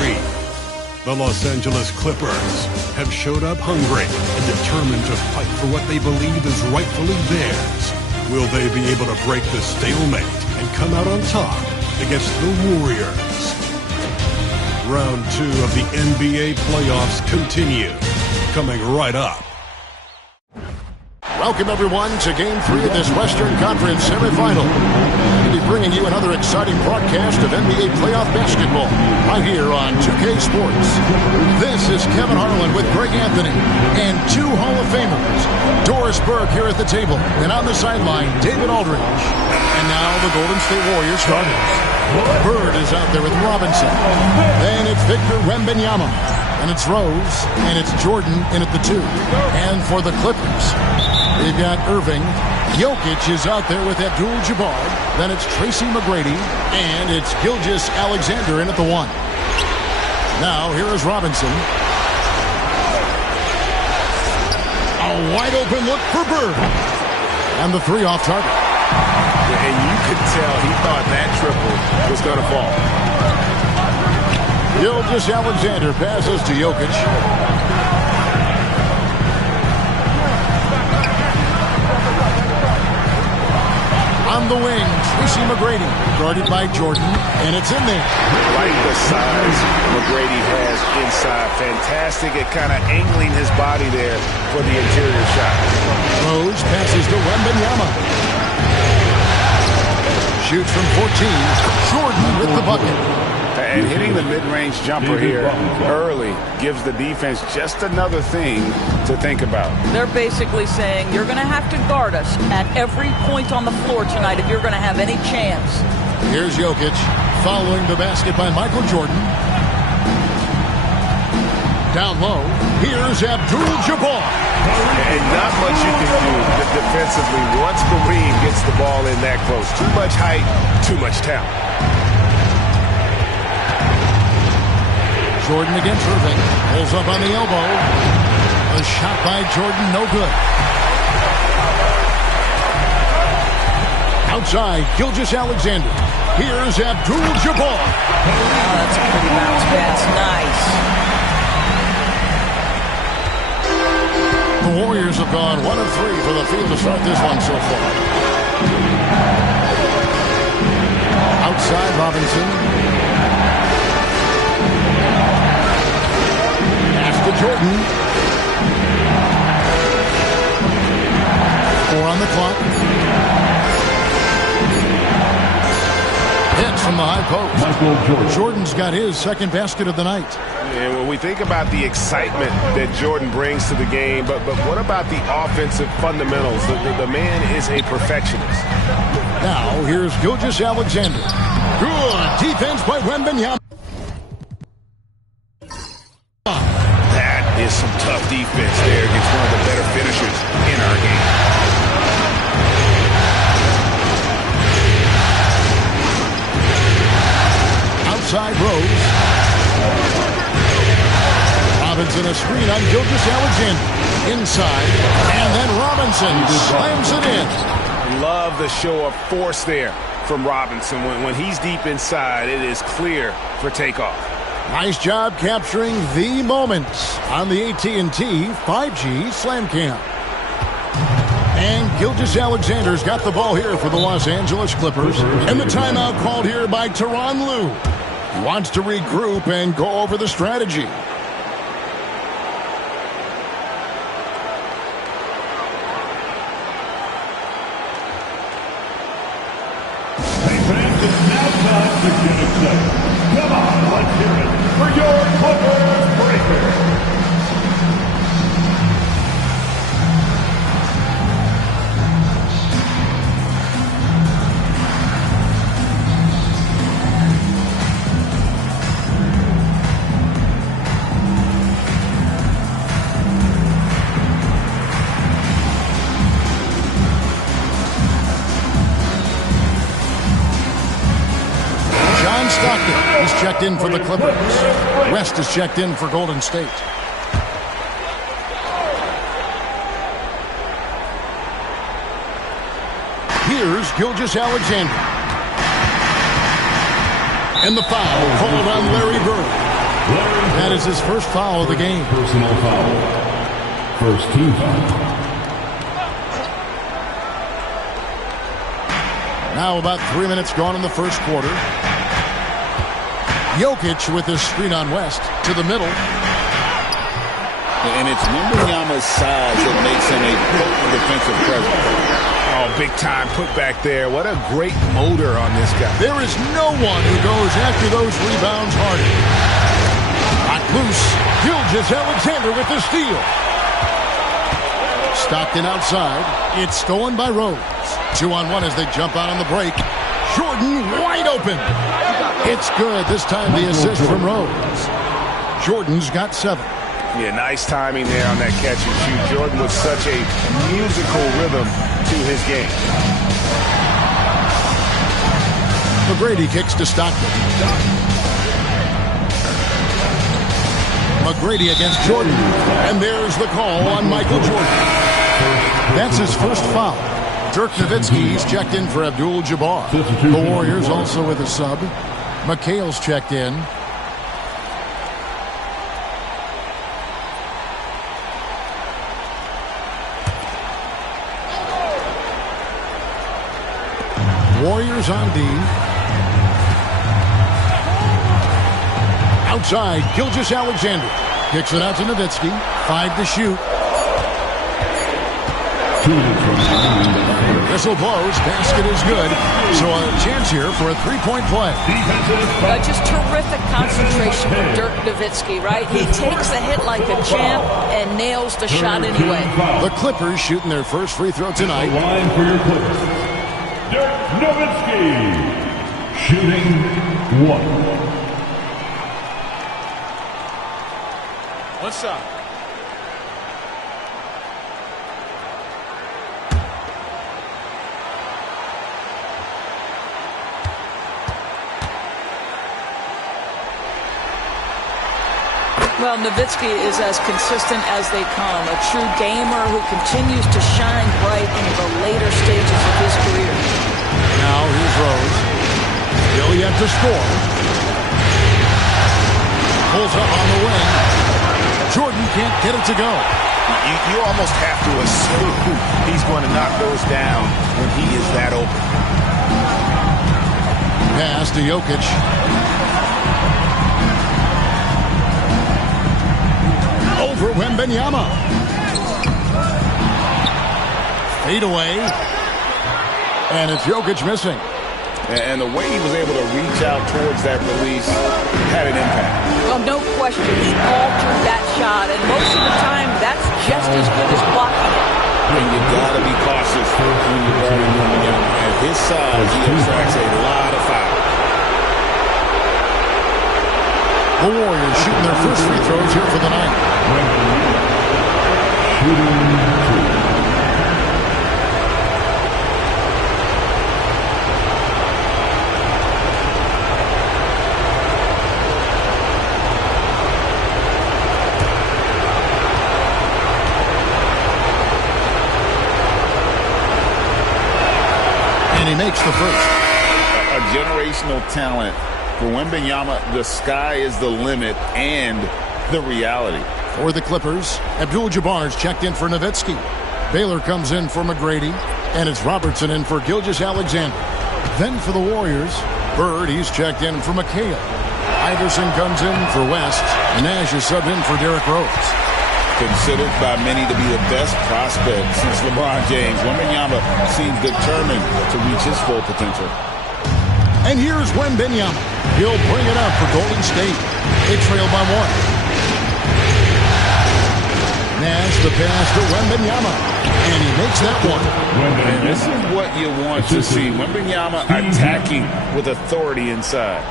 The Los Angeles Clippers have showed up hungry and determined to fight for what they believe is rightfully theirs. Will they be able to break the stalemate and come out on top against the Warriors? Round 2 of the NBA playoffs continue, coming right up. Welcome, everyone, to Game 3 of this Western Conference semifinal. We'll be bringing you another exciting broadcast of NBA playoff basketball right here on 2K Sports. This is Kevin Harlan with Greg Anthony and 2 Hall of Famers. Doris Burke here at the table, and on the sideline, David Aldridge. And now the Golden State Warriors starters. Bird is out there with Robinson. Then it's Victor Wembanyama. And it's Rose, and it's Jordan in at the 2. And for the Clippers, they've got Irving. Jokic is out there with Abdul-Jabbar. Then it's Tracy McGrady, and it's Gilgeous-Alexander in at the 1. Now, here is Robinson. A wide-open look for Bird. And the 3 off target. And you could tell he thought that triple was going to fall. Gilgeous-Alexander passes to Jokic. On the wing, Tracy McGrady, guarded by Jordan, and it's in there. Like the size McGrady has inside. Fantastic at kind of angling his body there for the interior shot. Rose passes to Wembanyama. Shoots from 14. Jordan with the bucket. And hitting the mid-range jumper here early gives the defense just another thing to think about. They're basically saying you're going to have to guard us at every point on the floor tonight if you're going to have any chance. Here's Jokic following the basket by Michael Jordan. Down low, here's Abdul-Jabbar. And not much you can do defensively once Kareem gets the ball in that close. Too much height, too much talent. Jordan against Irving. Pulls up on the elbow. The shot by Jordan, no good. Outside, Gilgeous-Alexander. Here's Abdul-Jabbar. Oh, that's a pretty bounce pass. The Nice. Warriors have gone 1 of 3 for the field to start this one so far. Outside, Robinson. Jordan. 4 on the clock. Hits from the high post. Jordan's got his second basket of the night. And when we think about the excitement that Jordan brings to the game, but what about the offensive fundamentals? The man is a perfectionist. Now, here's Gilgeous-Alexander. Good defense by Wembanyama. Is some tough defense there against one of the better finishers in our game. Outside Rose. Robinson a screen on Gilgeous-Alexander. Inside. And then Robinson slams it in. Love the show of force there from Robinson. When he's deep inside, it is clear for takeoff. Nice job capturing the moments on the AT&T 5G Slam Cam. And Gilgeous-Alexander's got the ball here for the Los Angeles Clippers. And the timeout called here by Tyronn Lue. He wants to regroup and go over the strategy. Hey fans, it's now time to get excited. Come on, let's hear it for your Clippers Breakers. John Stockton is checked in for the Clippers. West is checked in for Golden State. Here's Gilgeous-Alexander. And the foul called on Larry Bird. That is his first foul of the game. Personal foul. First team foul. Now about 3 minutes gone in the first quarter. Jokic with his screen on West to the middle. And it's Wembanyama's size that makes him a potent defensive presence. Oh, big time put back there. What a great motor on this guy. There is no one who goes after those rebounds harder. Hot loose. Gilgeous-Alexander with the steal. Stockton outside. It's stolen by Rose. 2-on-1 as they jump out on the break. Jordan wide open. It's good. This time the assist from Rose. Jordan's got 7. Yeah, nice timing there on that catch and shoot. Jordan with such a musical rhythm to his game. McGrady kicks to Stockton. McGrady against Jordan. And there's the call on Michael Jordan. That's his first foul. Dirk Nowitzki, he's checked in for Abdul-Jabbar. The Warriors also with a sub. McHale's checked in. Warriors on D. Outside, Gilgeous-Alexander. Kicks it out to Nowitzki. 5 to shoot. Whistle blows. Basket is good. So a chance here for a 3-point play. Just terrific concentration from Dirk Nowitzki, right? He takes the hit like a champ and nails the shot anyway. The Clippers shooting their first free throw tonight. Line for your Clippers. Dirk Nowitzki, shooting 1. One shot. Well, Nowitzki is as consistent as they come. A true gamer who continues to shine bright in the later stages of his career. Now here's Rose. Still yet to score. Pulls up on the wing. Jordan can't get it to go. You almost have to assume he's going to knock those down when he is that open. Pass to Jokic. Over Wembanyama. Fade away. And it's Jokic missing. And the way he was able to reach out towards that release had an impact. Well, no question. He altered that shot, and most of the time, that's just as good as blocking it. And you got to be cautious when you're guarding Wembanyama. At his size, he attracts a lot of fouls. The Warriors shooting their first free throws here for the night. Shooting 2. And he makes the first. A generational talent. For Wembanyama, the sky is the limit and the reality. For the Clippers, Abdul-Jabbar's checked in for Nowitzki. Baylor comes in for McGrady, and it's Robertson in for Gilgeous-Alexander. Then for the Warriors, Bird, he's checked in for McHale. Iverson comes in for West, and Nash is subbed in for Derrick Rose. Considered by many to be the best prospect since LeBron James, Wembanyama seems determined to reach his full potential. And here's Wembanyama. He'll bring it up for Golden State. They trail by 1. Nash the pass to Wembanyama. And he makes that one. And this is what you want to see. Wembanyama attacking with authority inside.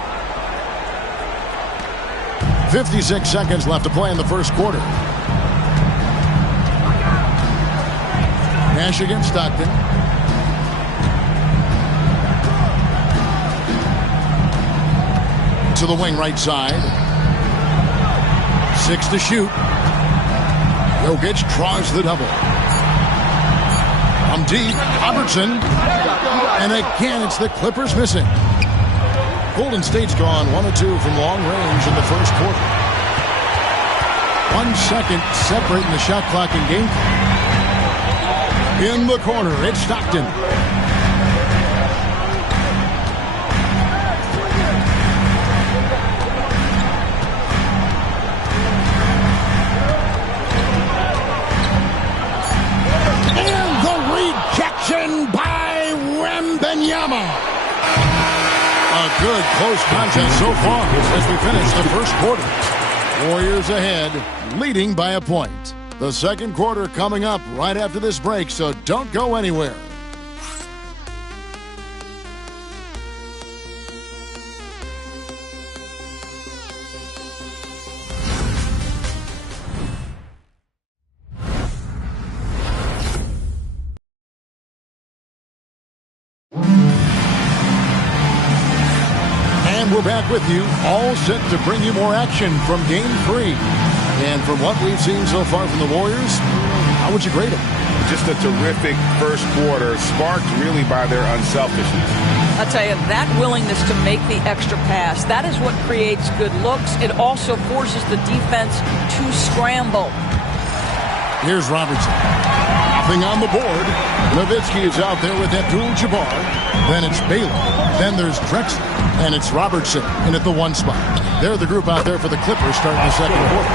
56 seconds left to play in the first quarter. Nash against Stockton. to the wing right side. 6 to shoot. Jokic draws the double. From deep, Robertson. And again, it's the Clippers missing. Golden State's gone 1 of 2 from long range in the first quarter. 1 second separating the shot clock and game clock. In the corner, it's Stockton. And the rejection by Wembanyama. A good close contest so far as we finish the first quarter. Warriors ahead, leading by a point. The second quarter coming up right after this break, so don't go anywhere. And we're back with you, all set to bring you more action from Game 3. And from what we've seen so far from the Warriors, how would you grade them? Just a terrific first quarter, sparked really by their unselfishness. I'll tell you, that willingness to make the extra pass, that is what creates good looks. It also forces the defense to scramble. Here's Robertson. Nothing on the board. Nowitzki is out there with Abdul-Jabbar. Then it's Baylor. Then there's Drexler. And it's Robertson in at the 1 spot. They're the group out there for the Clippers starting the second quarter.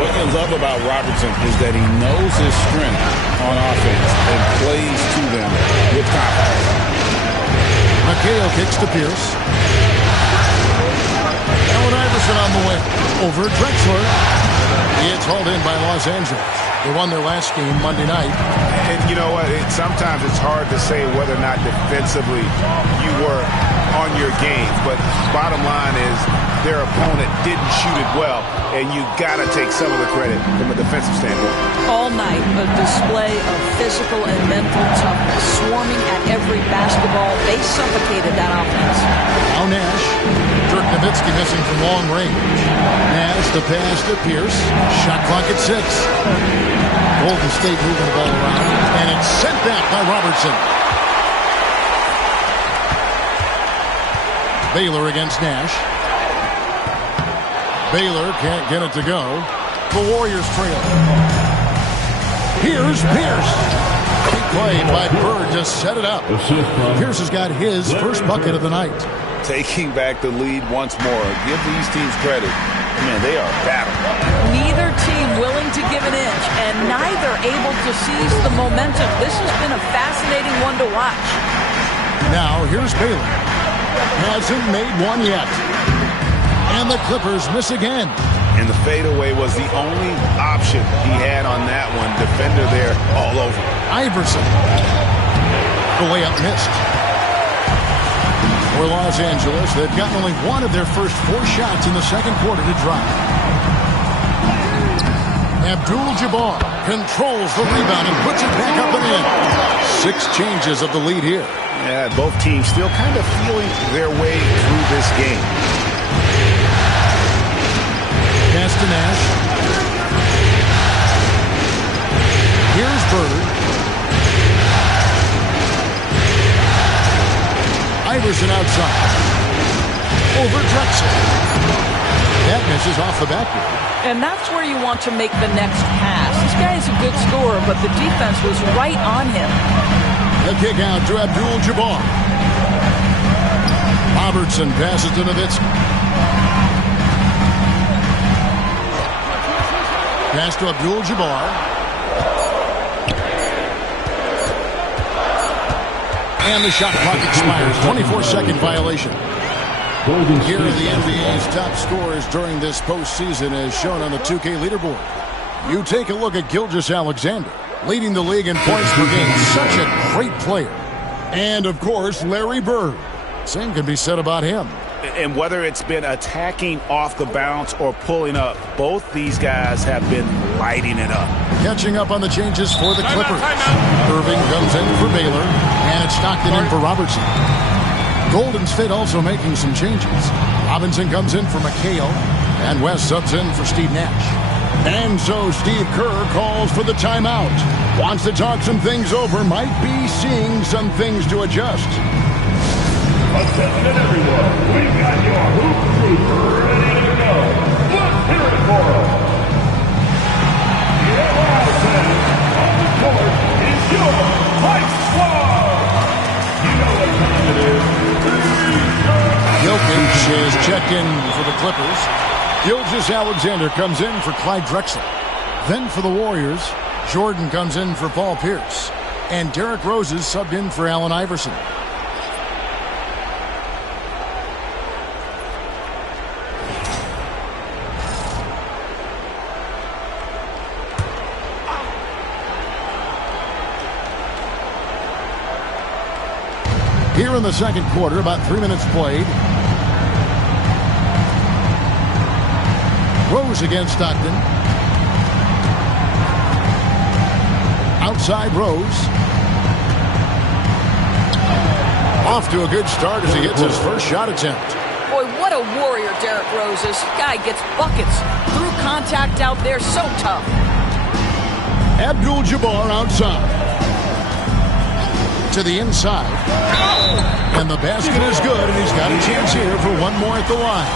What I love about Robertson is that he knows his strength on offense and plays to them with confidence. McHale kicks to Pierce. Allen Iverson on the way. Over Drexler. It's hauled in by Los Angeles. They won their last game Monday night. And you know what? Sometimes it's hard to say whether or not defensively you were on your game. But bottom line is their opponent didn't shoot it well. And you got to take some of the credit from a defensive standpoint. All night, a display of physical and mental toughness. Swarming at every basketball. They suffocated that offense. Now Nash. Dirk Nowitzki missing from long range. Nash the pass to Pierce. Shot clock at 6. Golden State moving the ball around. And it's sent back by Robertson. Baylor against Nash. Baylor can't get it to go. The Warriors trail. Here's Pierce. Great play by Bird to set it up. Pierce has got his first bucket of the night. Taking back the lead once more. Give these teams credit. Man, they are battling. Neither team willing to give an inch, and neither able to seize the momentum. This has been a fascinating one to watch. Now, here's Baylor. Hasn't made one yet. And the Clippers miss again. And the fadeaway was the only option he had on that one. Defender there all over. Iverson. The layup missed. For Los Angeles, they've gotten only one of their first 4 shots in the second quarter to drop. Abdul-Jabbar controls the rebound and puts it back up and in. 6 changes of the lead here. Yeah, both teams still kind of feeling their way through this game. Pass to Nash. Here's Bird. Iverson outside. Over Drexler. That misses off the backboard. And that's where you want to make the next pass. This guy is a good scorer, but the defense was right on him. The kick out to Abdul-Jabbar. Robertson passes to Nowitzki. Pass to Abdul-Jabbar. And the shot clock expires. 24-second violation. Here are the NBA's top scorers during this postseason as shown on the 2K leaderboard. You take a look at Gilgeous-Alexander, leading the league in points per game. Such a great player. And, of course, Larry Bird. Same can be said about him. And whether it's been attacking off the bounce or pulling up, both these guys have been lighting it up. Catching up on the changes for the Clippers. Irving comes in for Baylor, and it's Stockton in for Robertson. Golden State also making some changes. Robinson comes in for McHale, and West subs in for Steve Nash. And so Steve Kerr calls for the timeout. Wants to talk some things over, might be seeing some things to adjust. Attention everyone, we've got your hoop crew ready to go. Let's hear it for them. The Atlanta Center on the court is your Mike Squad. You know what time it is. Jokic is checked in for the Clippers. Gilgeous-Alexander comes in for Clyde Drexler. Then for the Warriors, Jordan comes in for Paul Pierce. And Derrick Rose is subbed in for Allen Iverson. Here in the second quarter, about 3 minutes played. Rose against Stockton. Outside Rose. Off to a good start as he hits his first shot attempt. Boy, what a warrior Derrick Rose is. Guy gets buckets. Through contact out there, so tough. Abdul-Jabbar outside. To the inside. And the basket is good, and he's got a chance here for one more at the line.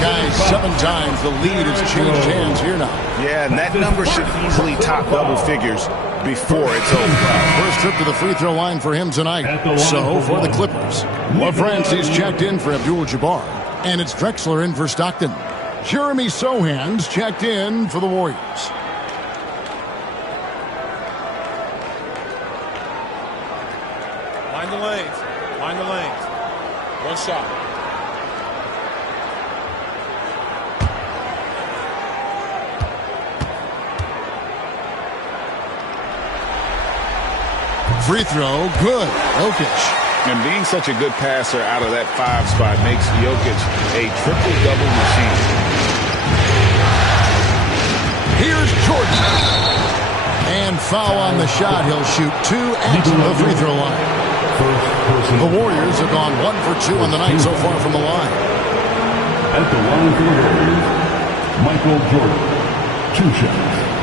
Guys, 7 times the lead has changed hands here now. Yeah, and that number should easily top double figures before it's over. First trip to the free throw line for him tonight. So, for the Clippers, LaFrancis checked in for Abdul-Jabbar, and it's Drexler in for Stockton. Jeremy Sohan's checked in for the Warriors. Mind the lanes. Mind the lanes. One shot. Free throw, good. Jokic. And being such a good passer out of that 5 spot makes Jokic a triple-double machine. Here's Jordan. And foul on the shot. He'll shoot 2 at the free throw line. The Warriors have gone 1 for 2 on the night so far from the line. At the line for the Warriors, Michael Jordan. 2 shots.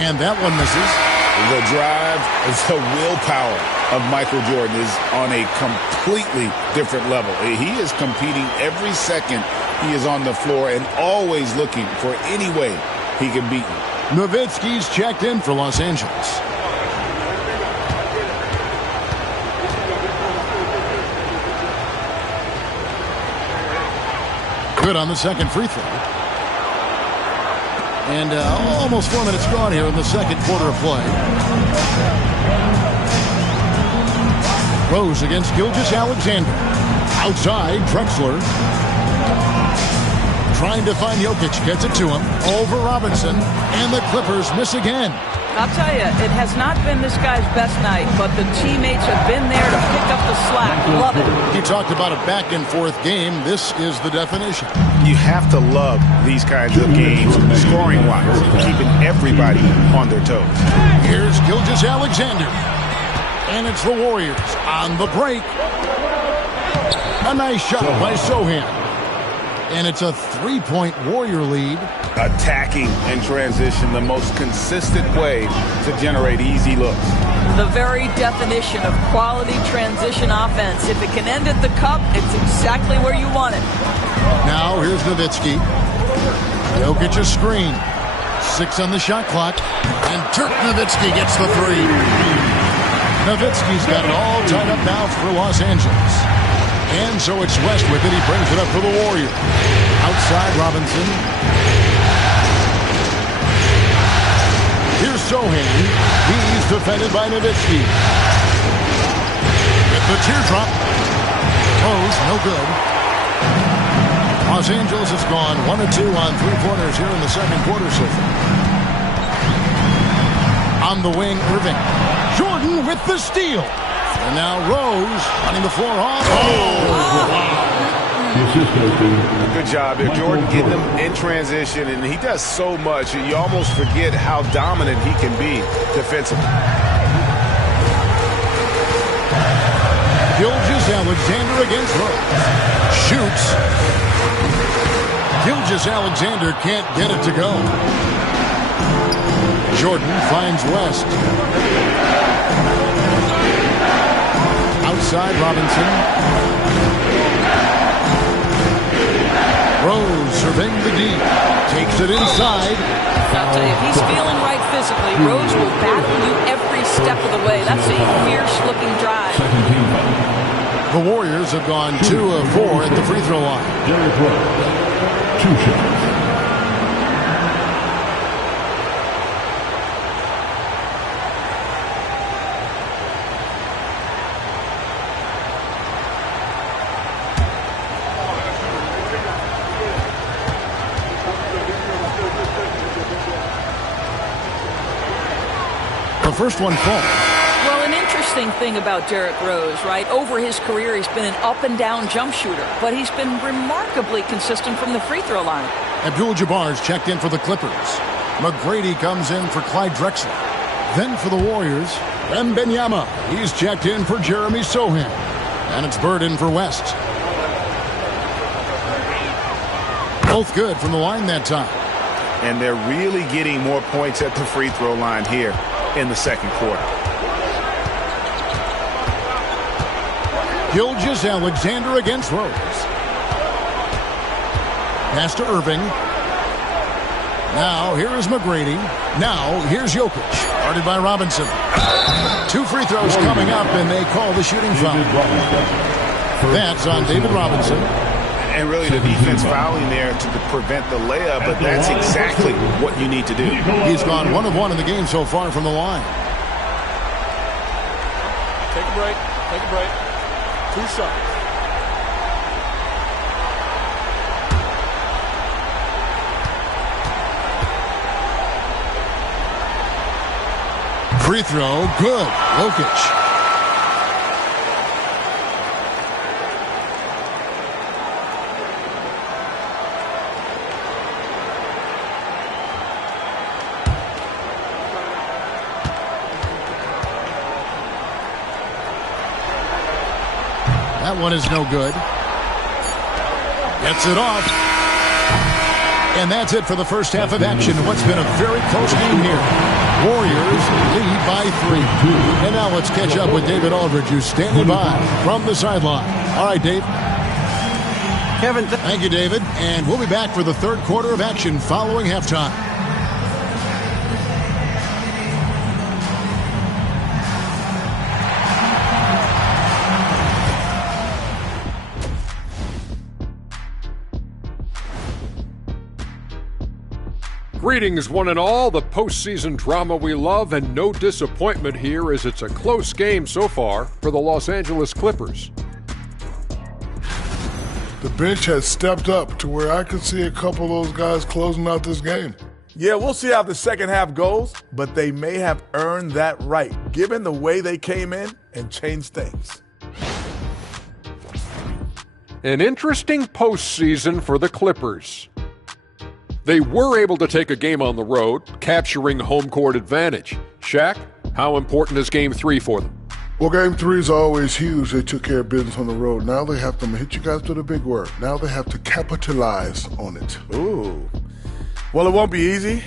And that one misses. The drive, the willpower of Michael Jordan is on a completely different level. He is competing every second he is on the floor and always looking for any way he can beat you. Nowitzki's checked in for Los Angeles. Good on the second free throw. And almost 4 minutes gone here in the second quarter of play. Rose against Gilgeous-Alexander. Outside, Drexler. Trying to find Jokic. Gets it to him. Over Robinson. And the Clippers miss again. I'll tell you, it has not been this guy's best night, but the teammates have been there to pick up the slack. Love it. He talked about a back-and-forth game. This is the definition. You have to love these kinds of games, scoring-wise, keeping everybody on their toes. Here's Gilgeous-Alexander. And it's the Warriors on the break. A nice shot by Sohan. And it's a 3-point Warrior lead. Attacking and transition, the most consistent way to generate easy looks. The very definition of quality transition offense. If it can end at the cup, it's exactly where you want it. Now here's Nowitzki. Jokic a screen. 6 on the shot clock. And Dirk Nowitzki gets the 3. Nowitzki's got it all tied up now for Los Angeles. And so it's West with it. He brings it up for the Warriors. Outside Robinson. Here's Sohan. He's defended by Nowitzki. With the teardrop. Rose, no good. Los Angeles has gone 1 of 2 on 3-pointers here in the second quarter so far. On the wing, Irving. Jordan with the steal. And now Rose running the floor off. Oh, wow. Good job there. Jordan getting him in transition, and he does so much. You almost forget how dominant he can be defensively. Gilgeous-Alexander against Rose. Shoots. Gilgeous-Alexander can't get it to go. Jordan finds West. Outside Robinson. Rose surveying the D. Takes it inside. I'll tell you, if he's feeling right physically, Rose will battle you every step of the way. That's a fierce-looking drive. The Warriors have gone 2 of 4 at the free throw line. Derrick Rose, 2 shots. First one falls. Well, an interesting thing about Derrick Rose, right? Over his career, he's been an up-and-down jump shooter, but he's been remarkably consistent from the free throw line. Abdul-Jabbar's checked in for the Clippers. McGrady comes in for Clyde Drexler. Then for the Warriors, Wembanyama. He's checked in for Jeremy Sohan. And it's Bird in for West. Both good from the line that time. And they're really getting more points at the free throw line here in the second quarter. Gilgeous-Alexander against Rose. Pass to Irving. Now here is McGrady. Now here's Jokic. Guarded by Robinson. 2 free throws coming up, and they call the shooting foul. That's on David Robinson. And really the defense fouling there to prevent the layup, but that's exactly what you need to do. He's gone 1 of 1 in the game so far from the line. Take a break. Take a break. 2 shots. Free throw, good. Jokic. That one is no good. Gets it off. And that's it for the first half of action. What's been a very close game here. Warriors lead by 3. And now let's catch up with David Aldridge, who's standing by from the sideline. All right, Dave. Kevin. Thank you, David. And we'll be back for the third quarter of action following halftime. Greetings, one and all. The postseason drama we love, and no disappointment here as it's a close game so far for the Los Angeles Clippers. The bench has stepped up to where I could see a couple of those guys closing out this game. Yeah, we'll see how the second half goes, but they may have earned that right, given the way they came in and changed things. An interesting postseason for the Clippers. They were able to take a game on the road, capturing home court advantage. Shaq, how important is Game 3 for them? Well, Game 3 is always huge. They took care of business on the road. Now they have to hit you guys with a big word. Now they have to capitalize on it. Ooh. Well, it won't be easy,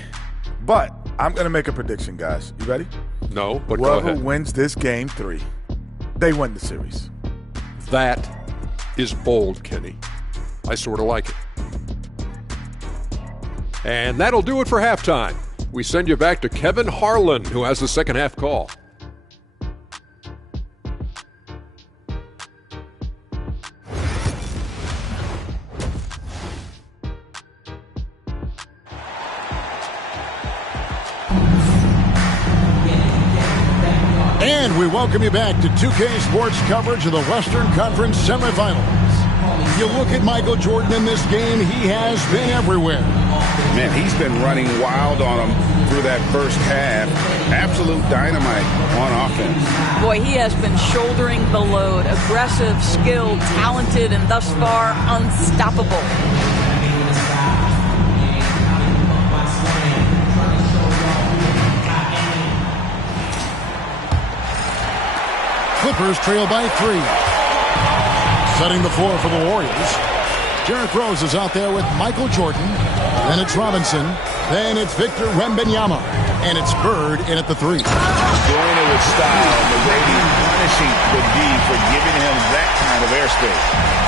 but I'm going to make a prediction, guys. You ready? No, but go ahead. Whoever wins this Game 3, they win the series. That is bold, Kenny. I sort of like it. And that'll do it for halftime. We send you back to Kevin Harlan, who has the second half call. And we welcome you back to 2K Sports coverage of the Western Conference semifinals. You look at Michael Jordan in this game, he has been everywhere. Man, he's been running wild on them through that first half. Absolute dynamite on offense. Boy, he has been shouldering the load. Aggressive, skilled, talented, and thus far unstoppable. Clippers trail by 3. Setting the floor for the Warriors. Derrick Rose is out there with Michael Jordan. Then it's Robinson. Then it's Victor Wembanyama. And it's Bird in at the 3. Doing it with style. McGrady punishing the D for giving him that kind of airspace.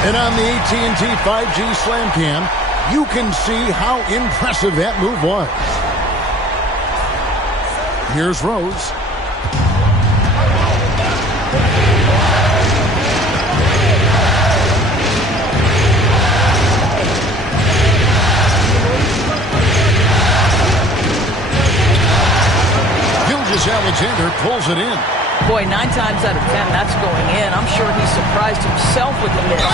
And on the AT&T 5G Slam Cam, you can see how impressive that move was. Here's Rose. Alexander pulls it in. Boy, 9 times out of 10, that's going in. I'm sure he surprised himself with the miss.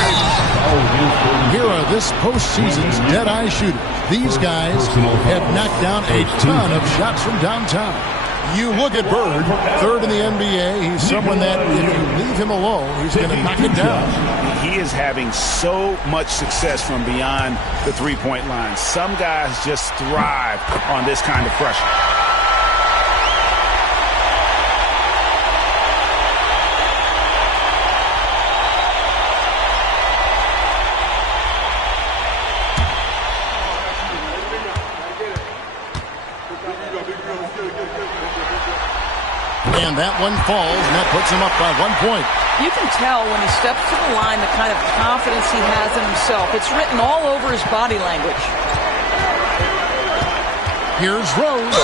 Here are this postseason's dead-eye shooters. These guys have knocked down a ton of shots from downtown. You look at Bird, third in the NBA. He's someone that, if you leave him alone, he's going to knock it down. He is having so much success from beyond the three-point line. Some guys just thrive on this kind of pressure. And that one falls, and that puts him up by 1 point. You can tell when he steps to the line the kind of confidence he has in himself. It's written all over his body language. Here's Rose.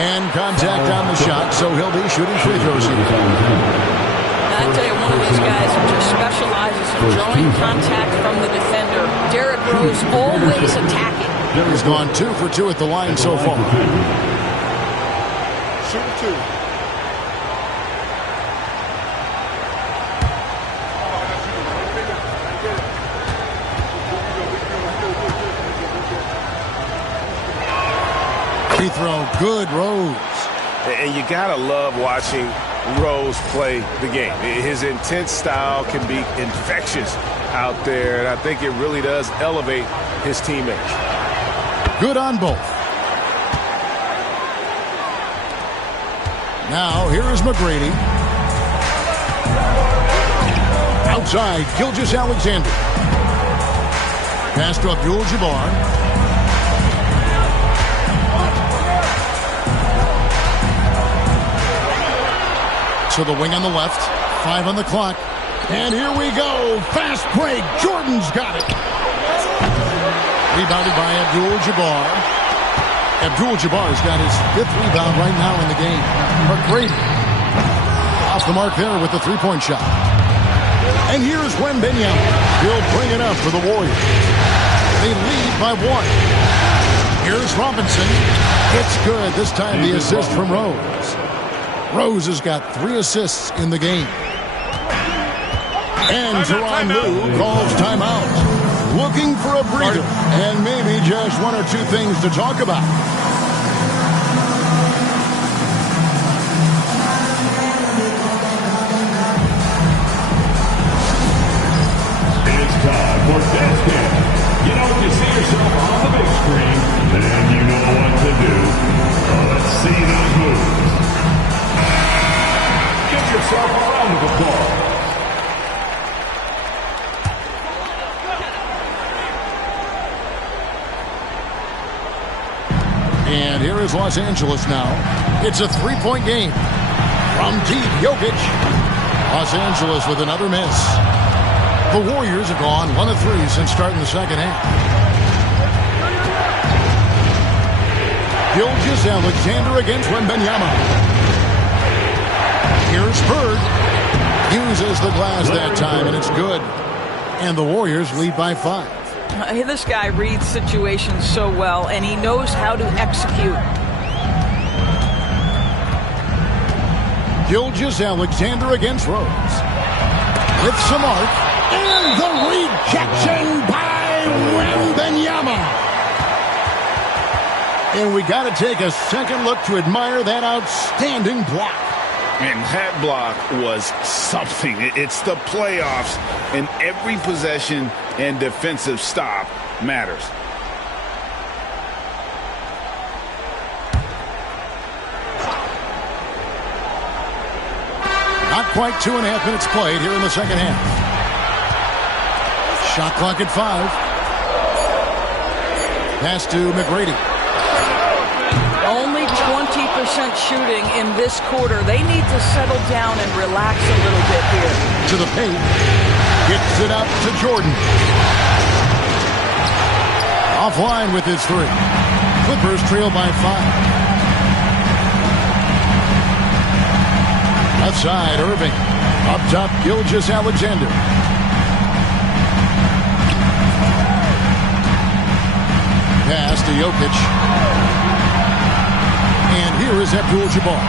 And contact on the shot, so he'll be shooting free throws here. Now, I tell you, one of these guys who just specializes in drawing contact from the defender. Derrick Rose always attacking. He's gone 2 for 2 at the line so far. Shoot 2. Free throw, good, Rose. And you gotta love watching Rose play the game. His intense style can be infectious out there, and I think it really does elevate his teammates. Good on both. Now, here is McGrady. Outside, Gilgeous-Alexander. Pass to Abdul-Jabbar. To the wing on the left. 5 on the clock. And here we go. Fast break. Jordan's got it. Rebounded by Abdul-Jabbar. Abdul-Jabbar's got his 5th rebound right now in the game. McGrady off the mark there with the three-point shot. And here's Wembanyama. He'll bring it up for the Warriors. They lead by 1. Here's Robinson. It's good. This time the assist from Rose. Rose has got 3 assists in the game. And Tyronn Lue calls timeout. Looking for a breather and maybe just 1 or 2 things to talk about. It's time for Destin. You know, if you see yourself on the big screen, then you know what to do. Let's see those moves. Give yourself a round of applause. And here is Los Angeles now. It's a 3-point game. From deep, Jokic. Los Angeles with another miss. The Warriors have gone 1 of 3 since starting the second half. Gilgeous-Alexander against Wembanyama. Here's Bird. Uses the glass that time, and it's good. And the Warriors lead by 5. This guy reads situations so well, and he knows how to execute. Gilgeous-Alexander against Rose. With some arc. And the rejection by Wembanyama. And we got to take a second look to admire that outstanding block. And that block was something. It's the playoffs, and every possession and defensive stop matters. Not quite 2.5 minutes played here in the second half. Shot clock at 5. Pass to McGrady. Only 20% shooting in this quarter. They need to settle down and relax a little bit here. To the paint. Gets it up to Jordan. Offline with his 3. Clippers trail by 5. Left side, Irving. Up top, Gilgeous-Alexander. Pass to Jokic. And here is Abdul-Jabbar.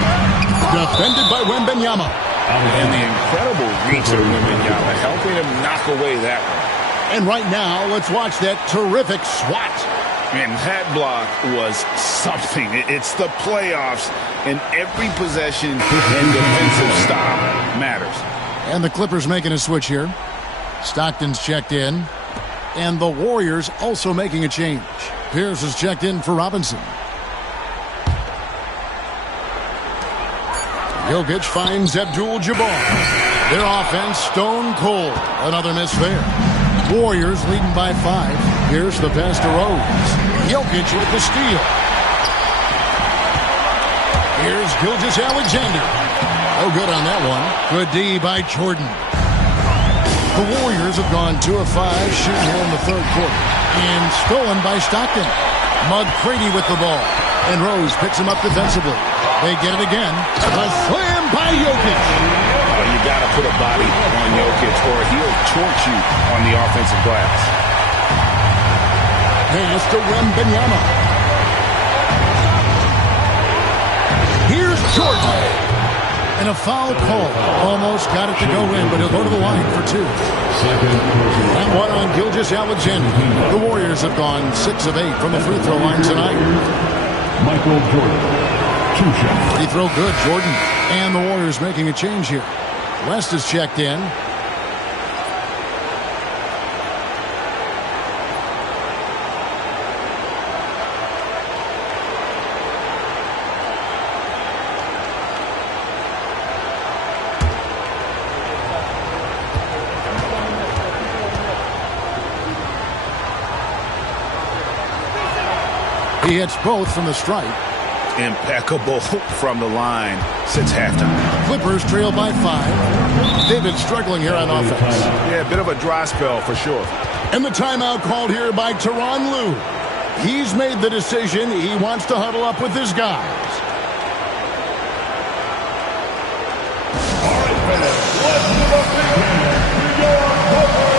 Defended by Wembanyama. And the incredible reach of Wembanyama, helping him knock away that one. And right now, let's watch that terrific swat. And that block was something. It's the playoffs, and every possession and defensive stop matters. And the Clippers making a switch here. Stockton's checked in. And the Warriors also making a change. Pierce is checked in for Robinson. Jokic finds Abdul-Jabbar. Their offense stone cold. Another miss there. Warriors leading by 5. Here's the pass to Rose. Jokic with the steal. Here's Gilgeous-Alexander. No good on that one. Good D by Jordan. The Warriors have gone 2 of 5 shooting here in the third quarter. And stolen by Stockton. McGrady with the ball. And Rose picks him up defensively. They get it again. A slam by Jokic. You got to put a body on Jokic or he'll torch you on the offensive glass. Pass to Wembanyama. Here's Jordan. And a foul call. Almost got it to go in, but he'll go to the line for 2. That one on Gilgeous-Alexander. The Warriors have gone 6 of 8 from the free throw line tonight. Michael Jordan. 2 shots. Free throw good, Jordan. And the Warriors making a change here. West is checked in. He hits both from the stripe. Impeccable from the line since halftime. Clippers trail by 5. They've been struggling here on offense. Yeah, a bit of a dry spell for sure. And the timeout called here by Tyronn Lue. He's made the decision. He wants to huddle up with his guys. All right, fans, let's give a big hand to your Clippers.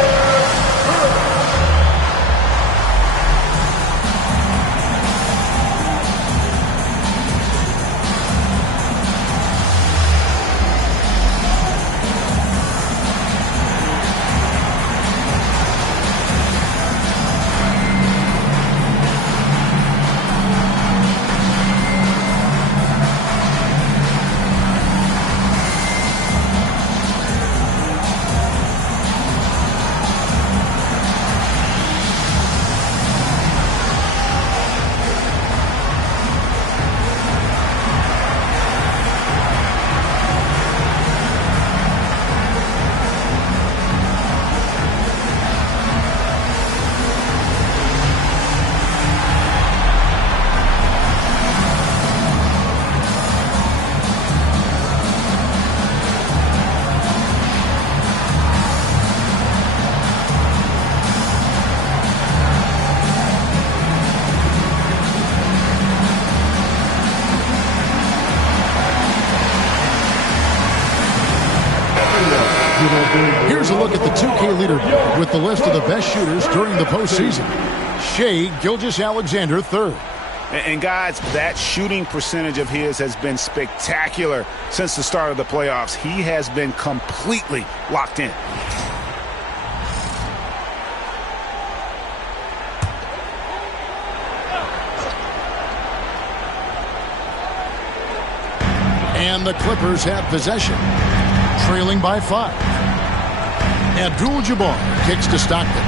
Here's a look at the 2K leaderboard with the list of the best shooters during the postseason. Shai Gilgeous-Alexander, 3rd. And guys, that shooting percentage of his has been spectacular since the start of the playoffs. He has been completely locked in. And the Clippers have possession, trailing by 5. Abdul-Jabbar kicks to Stockton.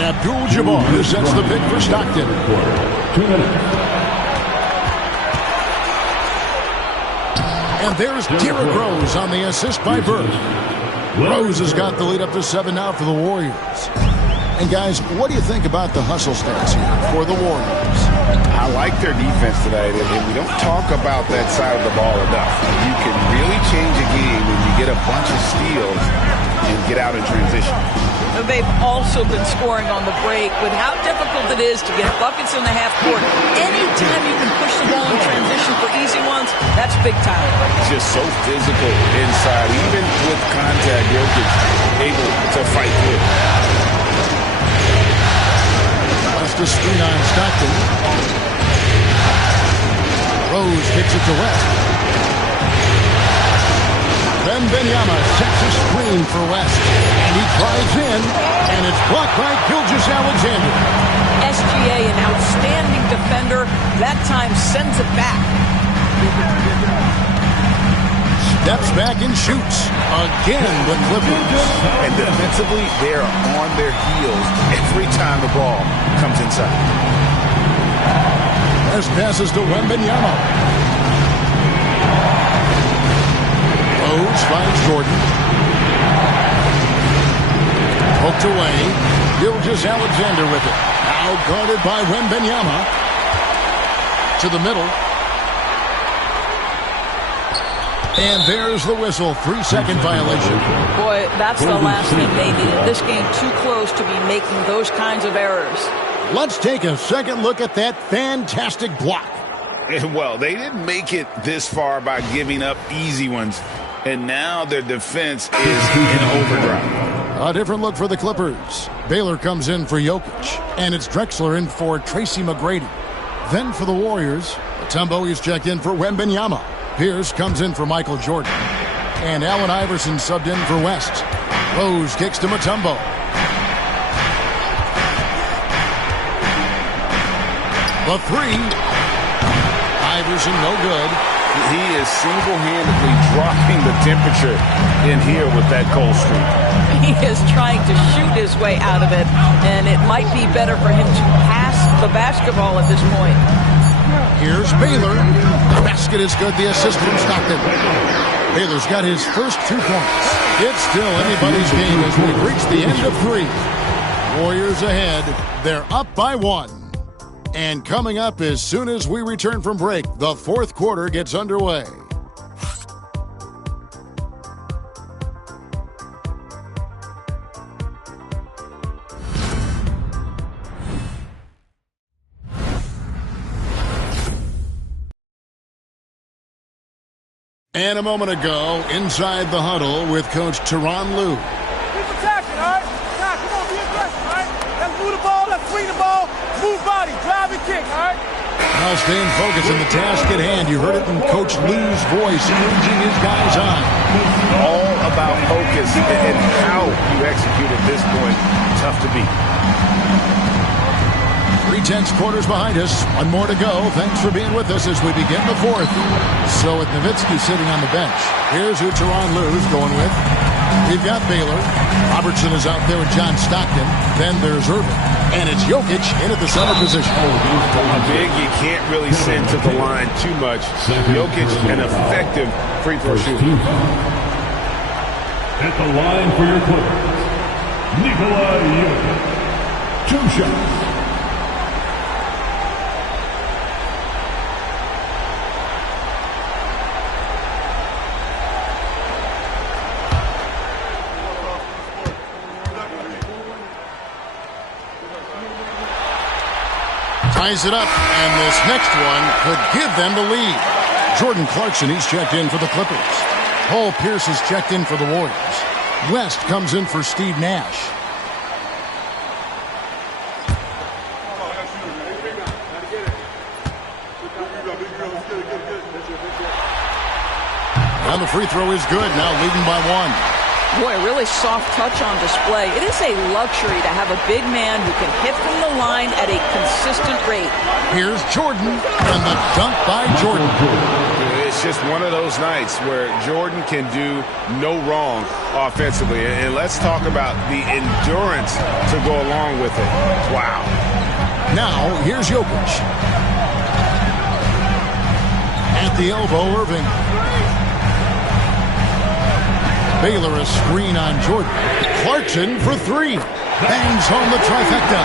Abdul-Jabbar sets the pick for Stockton. 2 minutes. And there's Derrick Rose on the assist by Bird. Rose has got the lead up to 7 now for the Warriors. And guys, what do you think about the hustle stats here for the Warriors? I like their defense today, and we don't talk about that side of the ball enough. You can really change a game when you get a bunch of steals and get out in transition. They've also been scoring on the break. With how difficult it is to get buckets in the half court, anytime you can push the ball in transition for easy ones, that's big time. Just so physical inside. Even with contact, Jokic able to fight through. West to screen on Stockton. Rose kicks it to West. Wembanyama sets a screen for West. And he drives in, and it's blocked by Gilgeous-Alexander. SGA, an outstanding defender, that time sends it back. Steps back and shoots. Again, the Clippers. And defensively, they're on their heels every time the ball comes inside. West passes to Wembanyama. Rose finds Jordan. Poked away. Gilgeous-Alexander with it. Now guarded by Wembanyama. To the middle. And there's the whistle. 3-second violation. Boy, that's the last thing they needed. This game too close to be making those kinds of errors. Let's take a second look at that fantastic block. And well, they didn't make it this far by giving up easy ones. And now their defense is in overdrive. A different look for the Clippers. Baylor comes in for Jokic. And it's Drexler in for Tracy McGrady. Then for the Warriors, Mutombo is checked in for Wembanyama. Pierce comes in for Michael Jordan. And Allen Iverson subbed in for West. Rose kicks to Mutombo. The 3. Iverson, no good. He is single-handedly dropping the temperature in here with that cold streak. He is trying to shoot his way out of it, and it might be better for him to pass the basketball at this point. Here's Baylor. The basket is good. The assist from Stockton. Baylor's got his first 2 points. It's still anybody's game as we reach the end of 3. Warriors ahead. They're up by 1. And coming up as soon as we return from break, the 4th quarter gets underway. And a moment ago, inside the huddle with Coach Tyronn Lue. Keep attacking, all right? Now, come on, be aggressive, all right? Let's move the ball, let's swing the ball, move body, drive and kick, all right? Now staying focused on the task at hand. You heard it in Coach Lue's voice, urging his guys on. All about focus and how you execute at this point. Tough to beat. 3/10 quarters behind us. 1 more to go. Thanks for being with us as we begin the 4th. So with Nowitzki sitting on the bench, here's who Tyronn Lue's going with. We've got Baylor. Robertson is out there with John Stockton. Then there's Irving. And it's Jokic in at the center position. Big, you can't really send to the line too much. Jokic, an effective free throw shooter. At the line for your Clippers, Nikola Jokic. 2 shots. Ties it up, and this next one could give them the lead. Jordan Clarkson, he's checked in for the Clippers. Paul Pierce is checked in for the Warriors. West comes in for Steve Nash. And the free throw is good, now leading by 1. Boy, really soft touch on display. It is a luxury to have a big man who can hit from the line at a consistent rate. Here's Jordan, and the dunk by Jordan. Good it's just one of those nights where Jordan can do no wrong offensively. And let's talk about the endurance to go along with it. Wow. Now, here's Jokic. At the elbow, Irving. Baylor a screen on Jordan. Clarkson for three. Bangs home the trifecta.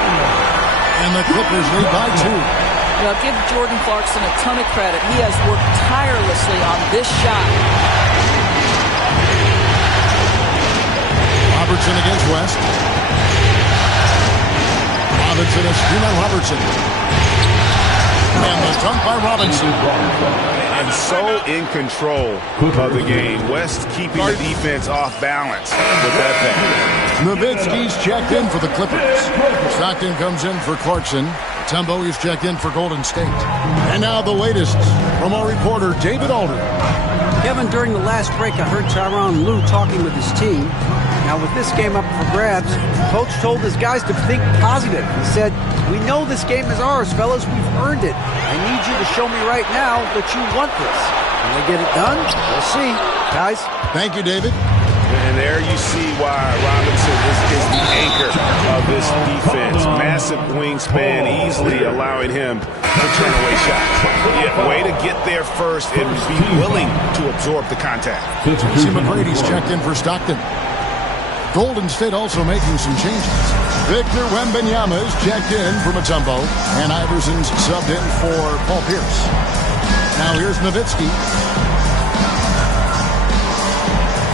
And the Clippers lead by 2. Well, give Jordan Clarkson a ton of credit. He has worked tirelessly on this shot. Robertson against West. Robinson a screen on Robertson. And the dunk by Robinson. And so in control of the game. West keeping the defense off balance with that pass. Nowitzki's checked in for the Clippers. Stockton comes in for Clarkson. Mutombo is checked in for Golden State. And now the latest from our reporter, David Alder. Kevin, during the last break, I heard Tyronn Lue talking with his team. Now, with this game up for grabs, Coach told his guys to think positive. He said, "We know this game is ours, fellas. We've earned it. I need you to show me right now that you want this. Can they get it done? We'll see. Guys." Thank you, David. And there you see why Robinson is the anchor of this defense. Massive wingspan, easily allowing him to turn away shots. Yeah, way to get there first and be willing to absorb the contact. See, McGrady's checked in for Stockton. Golden State also making some changes. Victor Wembanyama is checked in for Mutombo, and Iverson's subbed in for Paul Pierce. Now here's Nowitzki.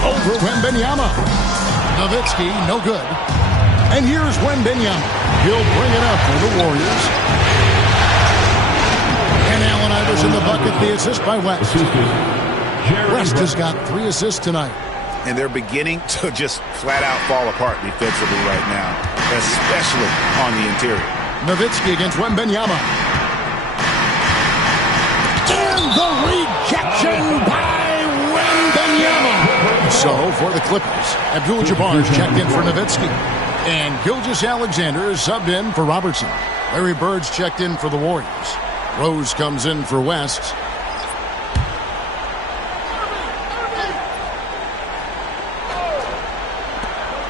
Over Wembanyama. Nowitzki, no good. And here's Wembanyama. He'll bring it up for the Warriors. And Allen Iverson the bucket, the assist by West. West has got 3 assists tonight. And they're beginning to just flat out fall apart defensively right now, especially on the interior. Nowitzki against Wembanyama. And the rejection by Wembanyama. So for the Clippers, Abdul-Jabbar's checked in for Nowitzki. And Gilgeous-Alexander is subbed in for Robertson. Larry Bird's checked in for the Warriors. Rose comes in for West.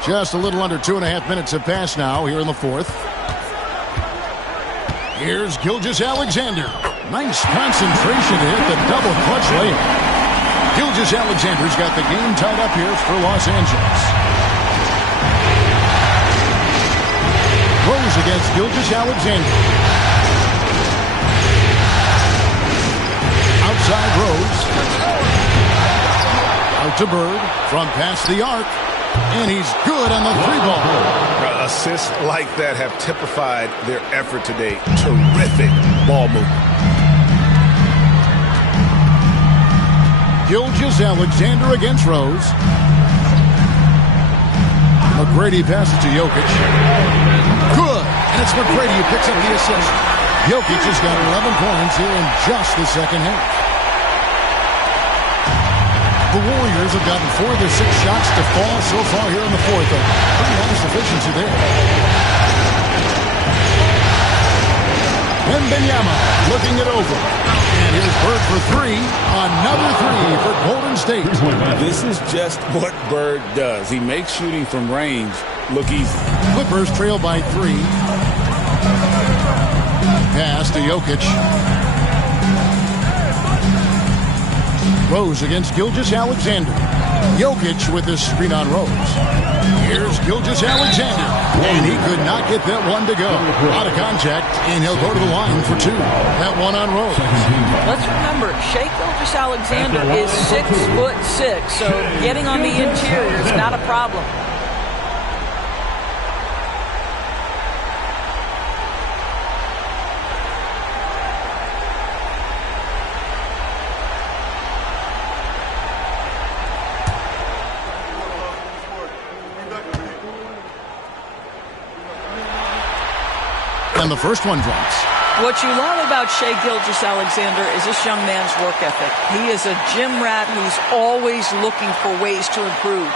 Just a little under 2.5 minutes have passed now here in the fourth. Here's Gilgeous-Alexander. Nice concentration to hit the double clutch layup. Gilgeous-Alexander's got the game tied up here for Los Angeles. Rose against Gilgeous-Alexander. Outside Rose. Out to Bird from past the arc. And he's good on the 3-ball. Assists like that have typified their effort today. Terrific ball movement. Gilgeous-Alexander against Rose. McGrady passes to Jokic. Good. And it's McGrady who picks up the assist. Jokic has got 11 points here in just the second half. The Warriors have gotten 4 of their 6 shots to fall so far here in the fourth. Pretty nice efficiency there. Wembanyama looking it over. And here's Bird for 3. Another 3 for Golden State. This is just what Bird does. He makes shooting from range look easy. Clippers trail by 3. Pass to Jokic. Rose against Gilgeous-Alexander. Jokic with this screen on Rose. Here's Gilgeous-Alexander. And he could not get that one to go. Out of contact, and he'll go to the line for 2. That one on Rose. Let's remember, Shai Gilgeous-Alexander is 6'6", so getting on the interior is not a problem. And the first one drops. What you love about Shai Gilgeous-Alexander is this young man's work ethic. He is a gym rat who's always looking for ways to improve.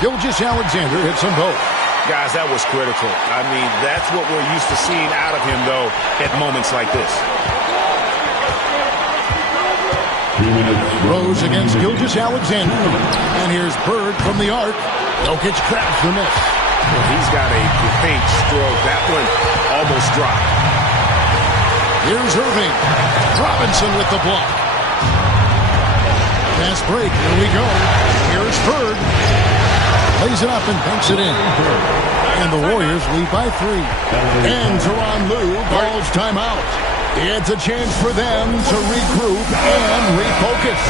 Gilgeous-Alexander hits them both. Guys, that was critical. I mean, that's what we're used to seeing out of him, though, at moments like this. Rose against Gilgeous-Alexander. And here's Bird from the arc. Jokic grabs the miss. Well, he's got a faint stroke. That one almost dropped. Here's Irving. Robinson with the block. Fast break. Here we go. Here's Bird. Lays it up and banks it in. And the Warriors lead by 3. And Tyronn Lue calls timeout. It's a chance for them to regroup and refocus.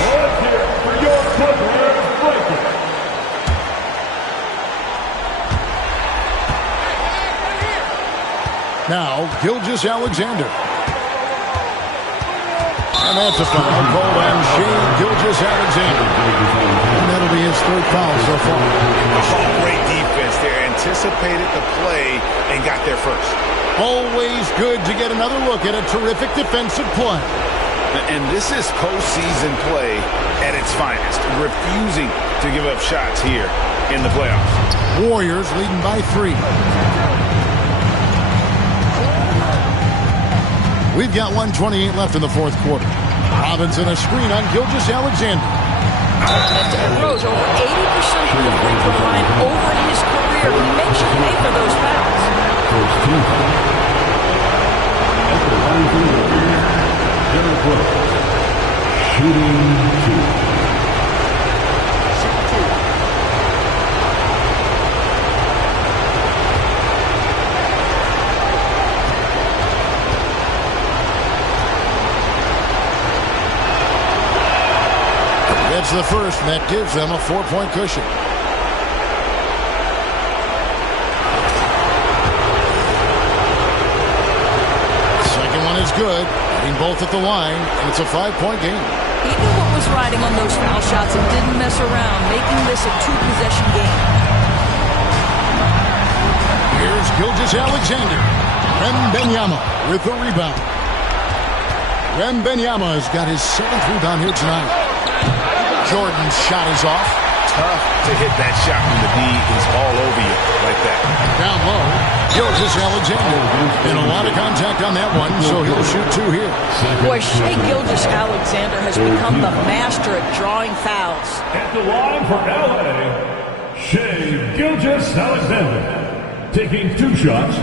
Now, Gilgeous-Alexander. And that's a foul called on Shai Gilgeous-Alexander. And that'll be his 3rd foul so far. Oh, great defense there. Anticipated the play and got there first. Always good to get another look at a terrific defensive play. And this is postseason play at its finest. Refusing to give up shots here in the playoffs. Warriors leading by 3. We've got 1:28 left in the 4th quarter. Robinson a screen on Gilgeous-Alexander. Rose over 80% from the free throw line over his career. He makes you pay for those fouls. Shooting 2. That's the first, and that gives them a 4-point cushion. Second one is good. Hitting both at the line, and it's a 5-point game. He knew what was riding on those foul shots and didn't mess around, making this a 2-possession game. Here's Gilgeous-Alexander. Wembanyama with the rebound. Wembanyama has got his 7th rebound here tonight. Jordan's shot is off. Tough to hit that shot when the D is all over you like that. Down low, Gilgeous-Alexander. And a lot of contact on that one, so he'll shoot 2 here. Boy, Shai Gilgeous-Alexander has become the master at drawing fouls. At the line for LA, Shai Gilgeous-Alexander taking 2 shots.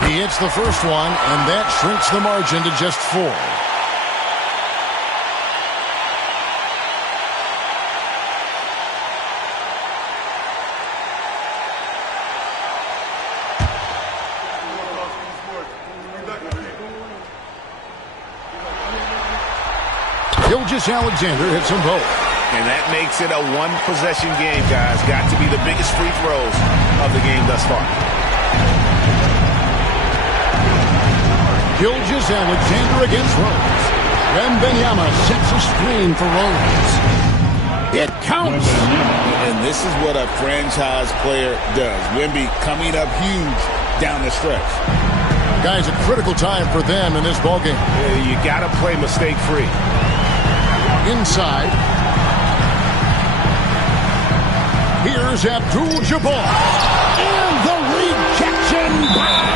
He hits the first one, and that shrinks the margin to just 4. Gilgeous-Alexander hits them both. And that makes it a 1-possession game, guys. Got to be the biggest free throws of the game thus far. Gilgeous-Alexander against Rose. Wembanyama sets a screen for Rose. It counts. And this is what a franchise player does. Wemby coming up huge down the stretch. Guys, a critical time for them in this ballgame. You got to play mistake-free. Inside. Here's Abdul-Jabbar. And the rejection by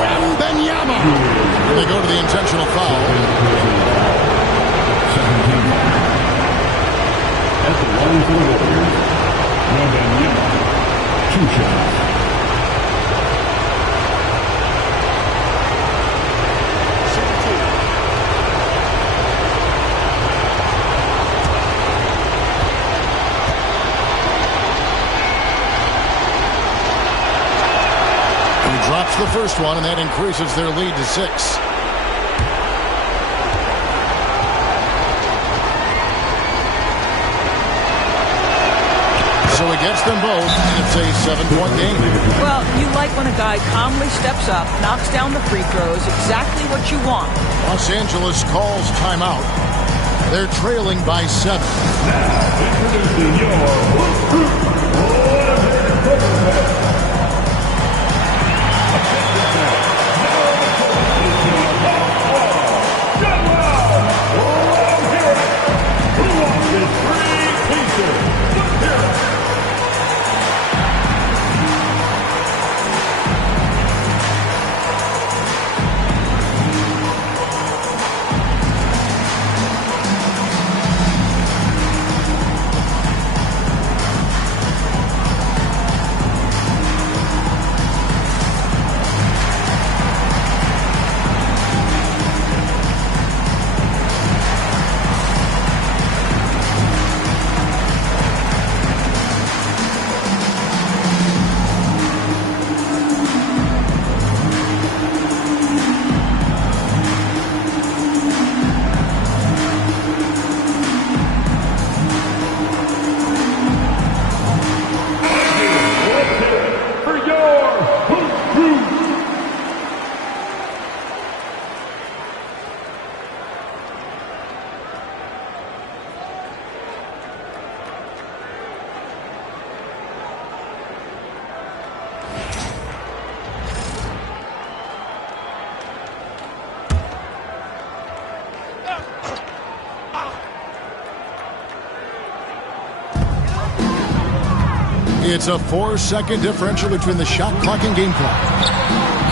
Wembanyama. They go to the intentional foul. 17. At the line for the Warriors, Wembanyama, 2 shots. Drops the first one, and that increases their lead to 6. So he gets them both, and it's a 7-point game. Well, you like when a guy calmly steps up, knocks down the free throws, exactly what you want. Los Angeles calls timeout. They're trailing by 7. Introducing It's a 4-second differential between the shot clock and game clock.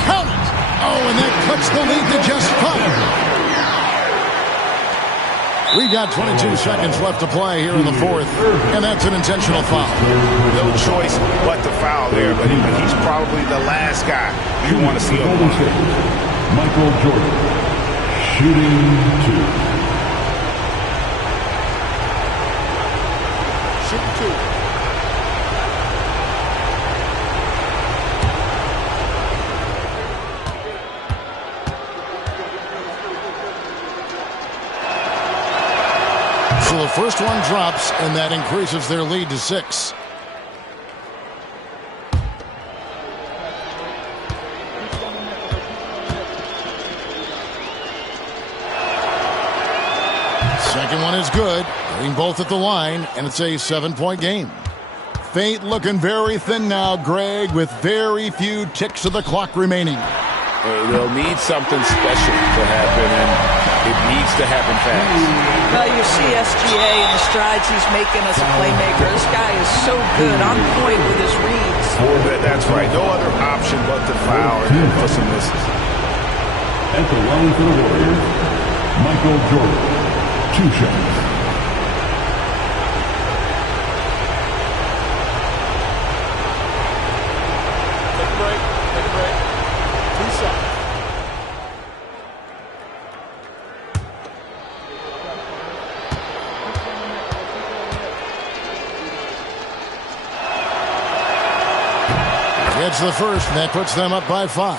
Count it! Oh, and that cuts the lead to just 5. We've got 22 seconds left to play here in the fourth, and that's an intentional foul. No choice but to foul there, but he's probably the last guy you want to see on the line. Michael Jordan, shooting 2. Shooting 2. So the first one drops, and that increases their lead to 6. Second one is good, hitting both at the line, and it's a 7-point game. Fate looking very thin now, Greg, with very few ticks of the clock remaining. They'll need something special to happen, and it needs to happen fast. Well, you see SGA and the strides he's making as a playmaker. This guy is so good, on point with his reads. That's right. No other option but to foul and for some misses. At the line for the Warriors, Michael Jordan, 2 shots. Gets the first, and that puts them up by 5.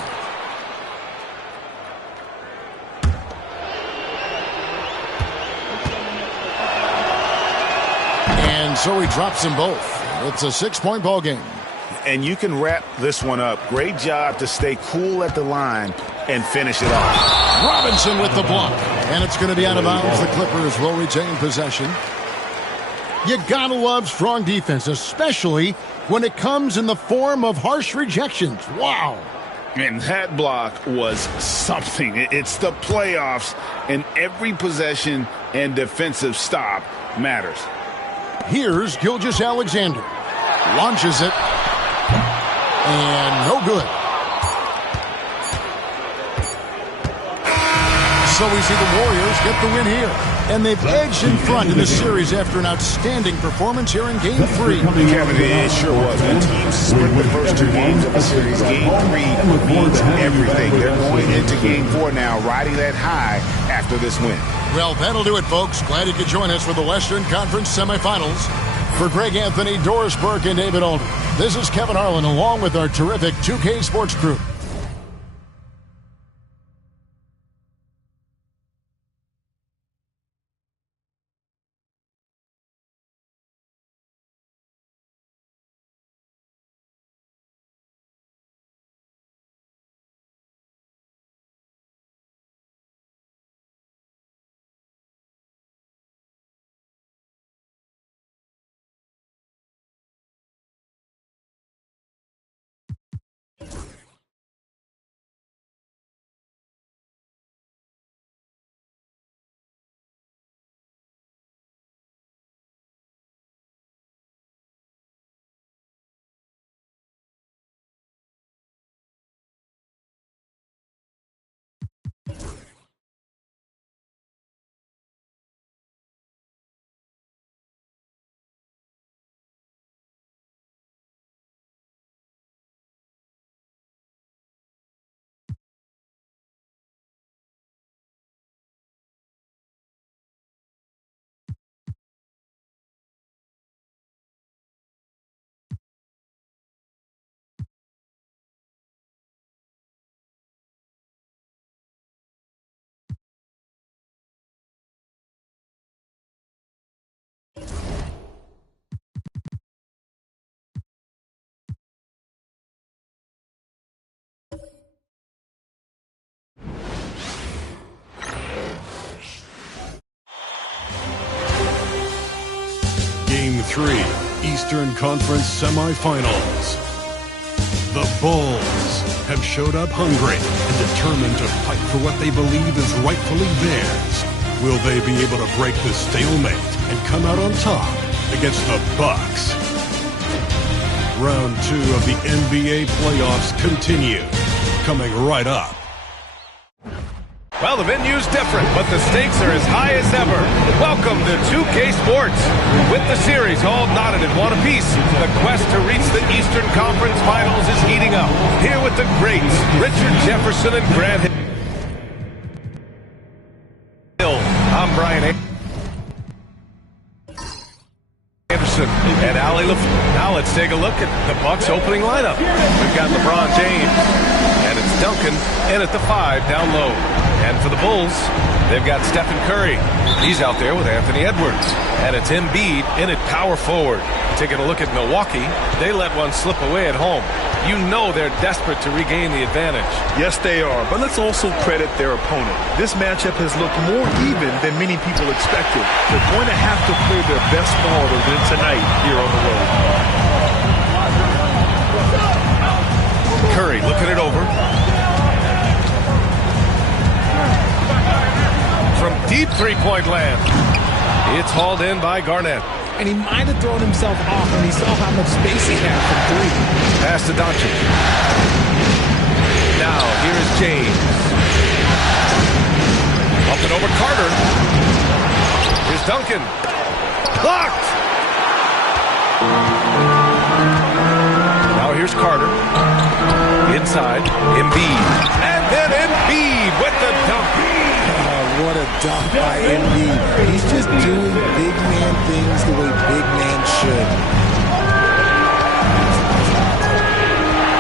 And so he drops them both. It's a 6-point ball game. And you can wrap this one up. Great job to stay cool at the line and finish it off. Robinson with the block. And it's going to be out of bounds. The Clippers will retain possession. You gotta love strong defense, especially when it comes in the form of harsh rejections. Wow. And that block was something. It's the playoffs, and every possession and defensive stop matters. Here's Gilgeous-Alexander. Launches it. And no good. So we see the Warriors get the win here. And they've edged in front in the series after an outstanding performance here in Game 3. Kevin, it sure was. When teams split the first 2 games of the series, Game 3 means everything. They're going into Game 4 now, riding that high after this win. Well, that'll do it, folks. Glad you could join us for the Western Conference semifinals. For Greg Anthony, Doris Burke, and David Alden, this is Kevin Harlan along with our terrific 2K Sports crew. 2023 Eastern Conference Semifinals. The Bulls have showed up hungry and determined to fight for what they believe is rightfully theirs. Will they be able to break the stalemate and come out on top against the Bucks? Round 2 of the NBA playoffs continue, coming right up. Well, the venue's different, but the stakes are as high as ever. Welcome to 2K Sports. With the series all knotted in one apiece, the quest to reach the Eastern Conference Finals is heating up. Here with the greats, Richard Jefferson and Grant Hill. I'm Brian Anderson and Ali LaFleur. Now let's take a look at the Bucks opening lineup. We've got LeBron James, and it's Duncan in at the 5 down low. And for the Bulls, they've got Stephen Curry. He's out there with Anthony Edwards. And it's Embiid in at power forward. Taking a look at Milwaukee, they let one slip away at home. You know they're desperate to regain the advantage. Yes, they are. But let's also credit their opponent. This matchup has looked more even than many people expected. They're going to have to play their best ball to win tonight here on the road. Curry looking it over. From deep three-point land. It's hauled in by Garnett. And he might have thrown himself off when he saw how much space he had from 3. Pass to Doncic. Now, here is James. Up and over Carter. Here's Duncan. Blocked! Now here's Carter. Inside, Embiid. And then Embiid with the dunk. What a dunk by Embiid. He's just doing big man things the way big man should.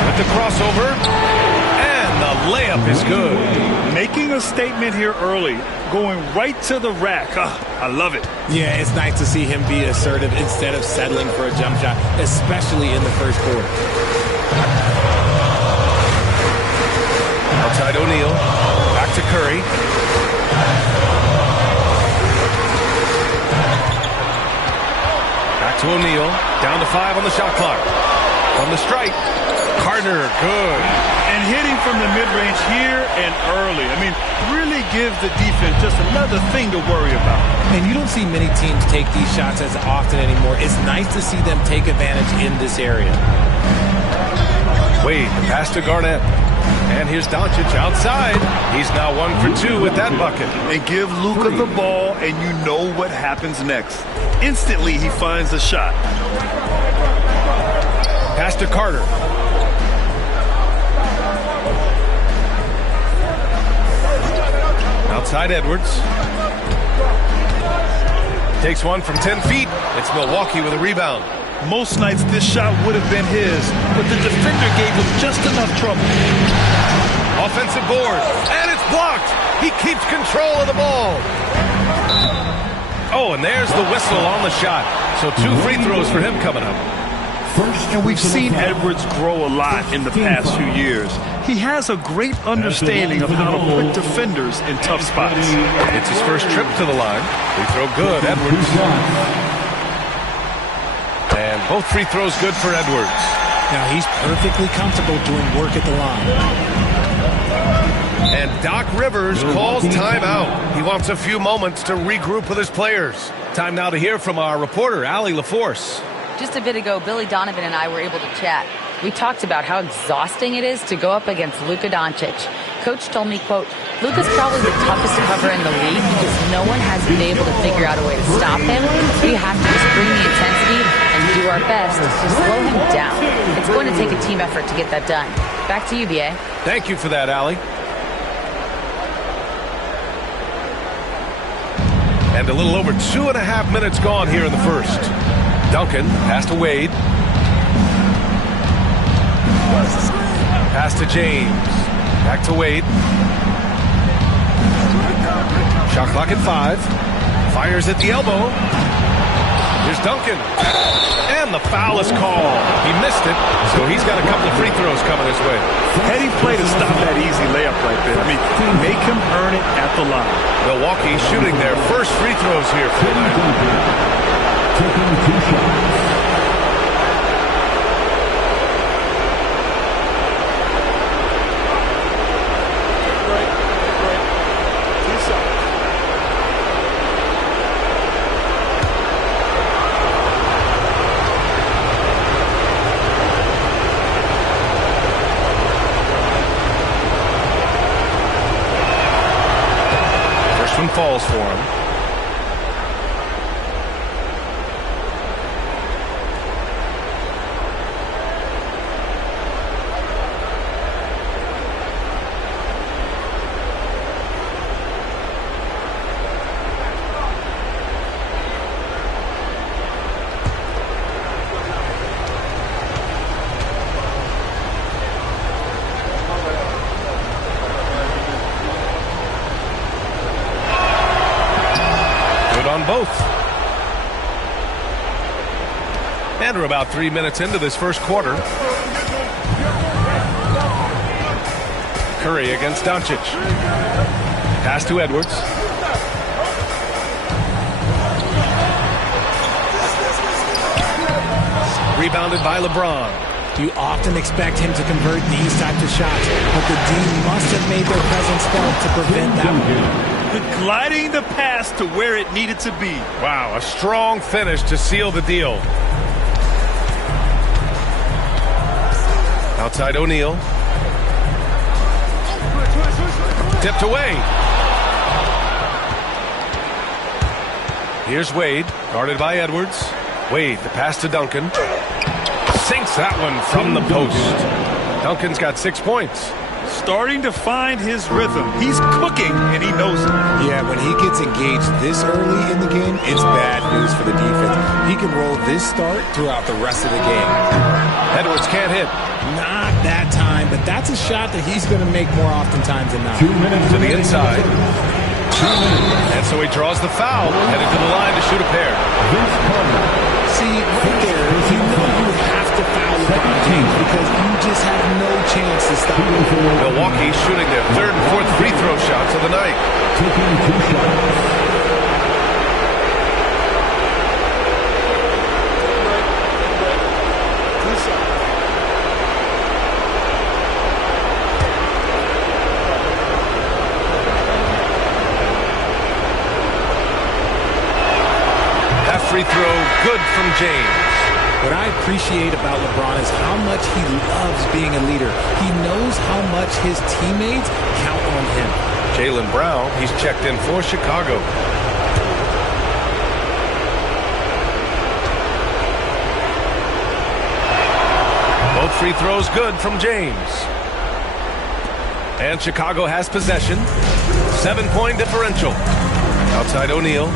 With the crossover, and the layup is good. Making a statement here early, going right to the rack. I love it. Yeah, it's nice to see him be assertive instead of settling for a jump shot, especially in the first quarter. Outside O'Neal, back to Curry. Back to O'Neal, down to 5 on the shot clock. From the strike, Carter, good. And hitting from the mid-range here and early. I mean, really gives the defense just another thing to worry about. And you don't see many teams take these shots as often anymore. It's nice to see them take advantage in this area. Wade, pass to Garnett. And here's Doncic outside. He's now 1 for 2 with that bucket. And give Luka the ball, and you know what happens next. Instantly, he finds a shot. Pass to Carter. Outside Edwards. Takes one from 10 feet. It's Milwaukee with a rebound. Most nights this shot would have been his, but the defender gave him just enough trouble. Offensive board, and it's blocked. He keeps control of the ball. Oh, and there's the whistle on the shot. So 2 free throws for him coming up. And we've seen Edwards grow a lot in the past few years. He has a great understanding of how to put defenders in tough spots. It's his first trip to the line. Free throw good, Edwards. And both free throws good for Edwards. Now he's perfectly comfortable doing work at the line. And Doc Rivers calls timeout. He wants a few moments to regroup with his players. Time now to hear from our reporter, Ali LaFleur. Just a bit ago, Billy Donovan and I were able to chat. We talked about how exhausting it is to go up against Luka Doncic. Coach told me, quote, Luka's probably the toughest to cover in the league because no one has been able to figure out a way to stop him. We have to just bring the intensity and do our best to slow him down. It's going to take a team effort to get that done. Back to you, B.A. Thank you for that, Ali. And a little over 2.5 minutes gone here in the first. Duncan, pass to Wade. Pass to James. Back to Wade. Shot clock at 5. Fires at the elbow. Here's Duncan. And the foul is called. He missed it, so he's got a couple of free throws coming his way. Heady play to stop that easy layup right there. I mean, make him earn it at the line. Milwaukee shooting their first free throws here for the night. taking 2 shots. Falls for him. Both. And we're about 3 minutes into this first quarter. Curry against Doncic. Pass to Edwards. Rebounded by LeBron. You often expect him to convert these types of shots, but the D must have made their presence felt to prevent that. Gliding the pass to where it needed to be. Wow, a strong finish to seal the deal. Outside O'Neal. Tipped away. Here's Wade, guarded by Edwards. Wade, the pass to Duncan. Sinks that one from the post. Duncan's got 6 points. Starting to find his rhythm. He's cooking, and he knows it. Yeah, when he gets engaged this early in the game, it's bad news for the defense. He can roll this start throughout the rest of the game. Edwards can't hit. Not that time, but that's a shot that he's going to make more oftentimes than not. 2 minutes to the inside. And so he draws the foul, headed to the line to shoot a pair. See, right there, you know you have to foul LeBron James because you just have no chance to stop him. Milwaukee shooting their 3rd and 4th free throw shots of the night. Taking 2 shots. Free throw, good from James. What I appreciate about LeBron is how much he loves being a leader. He knows how much his teammates count on him. Jaylen Brown, he's checked in for Chicago. Both free throws good from James. And Chicago has possession. 7-point differential. Outside O'Neal.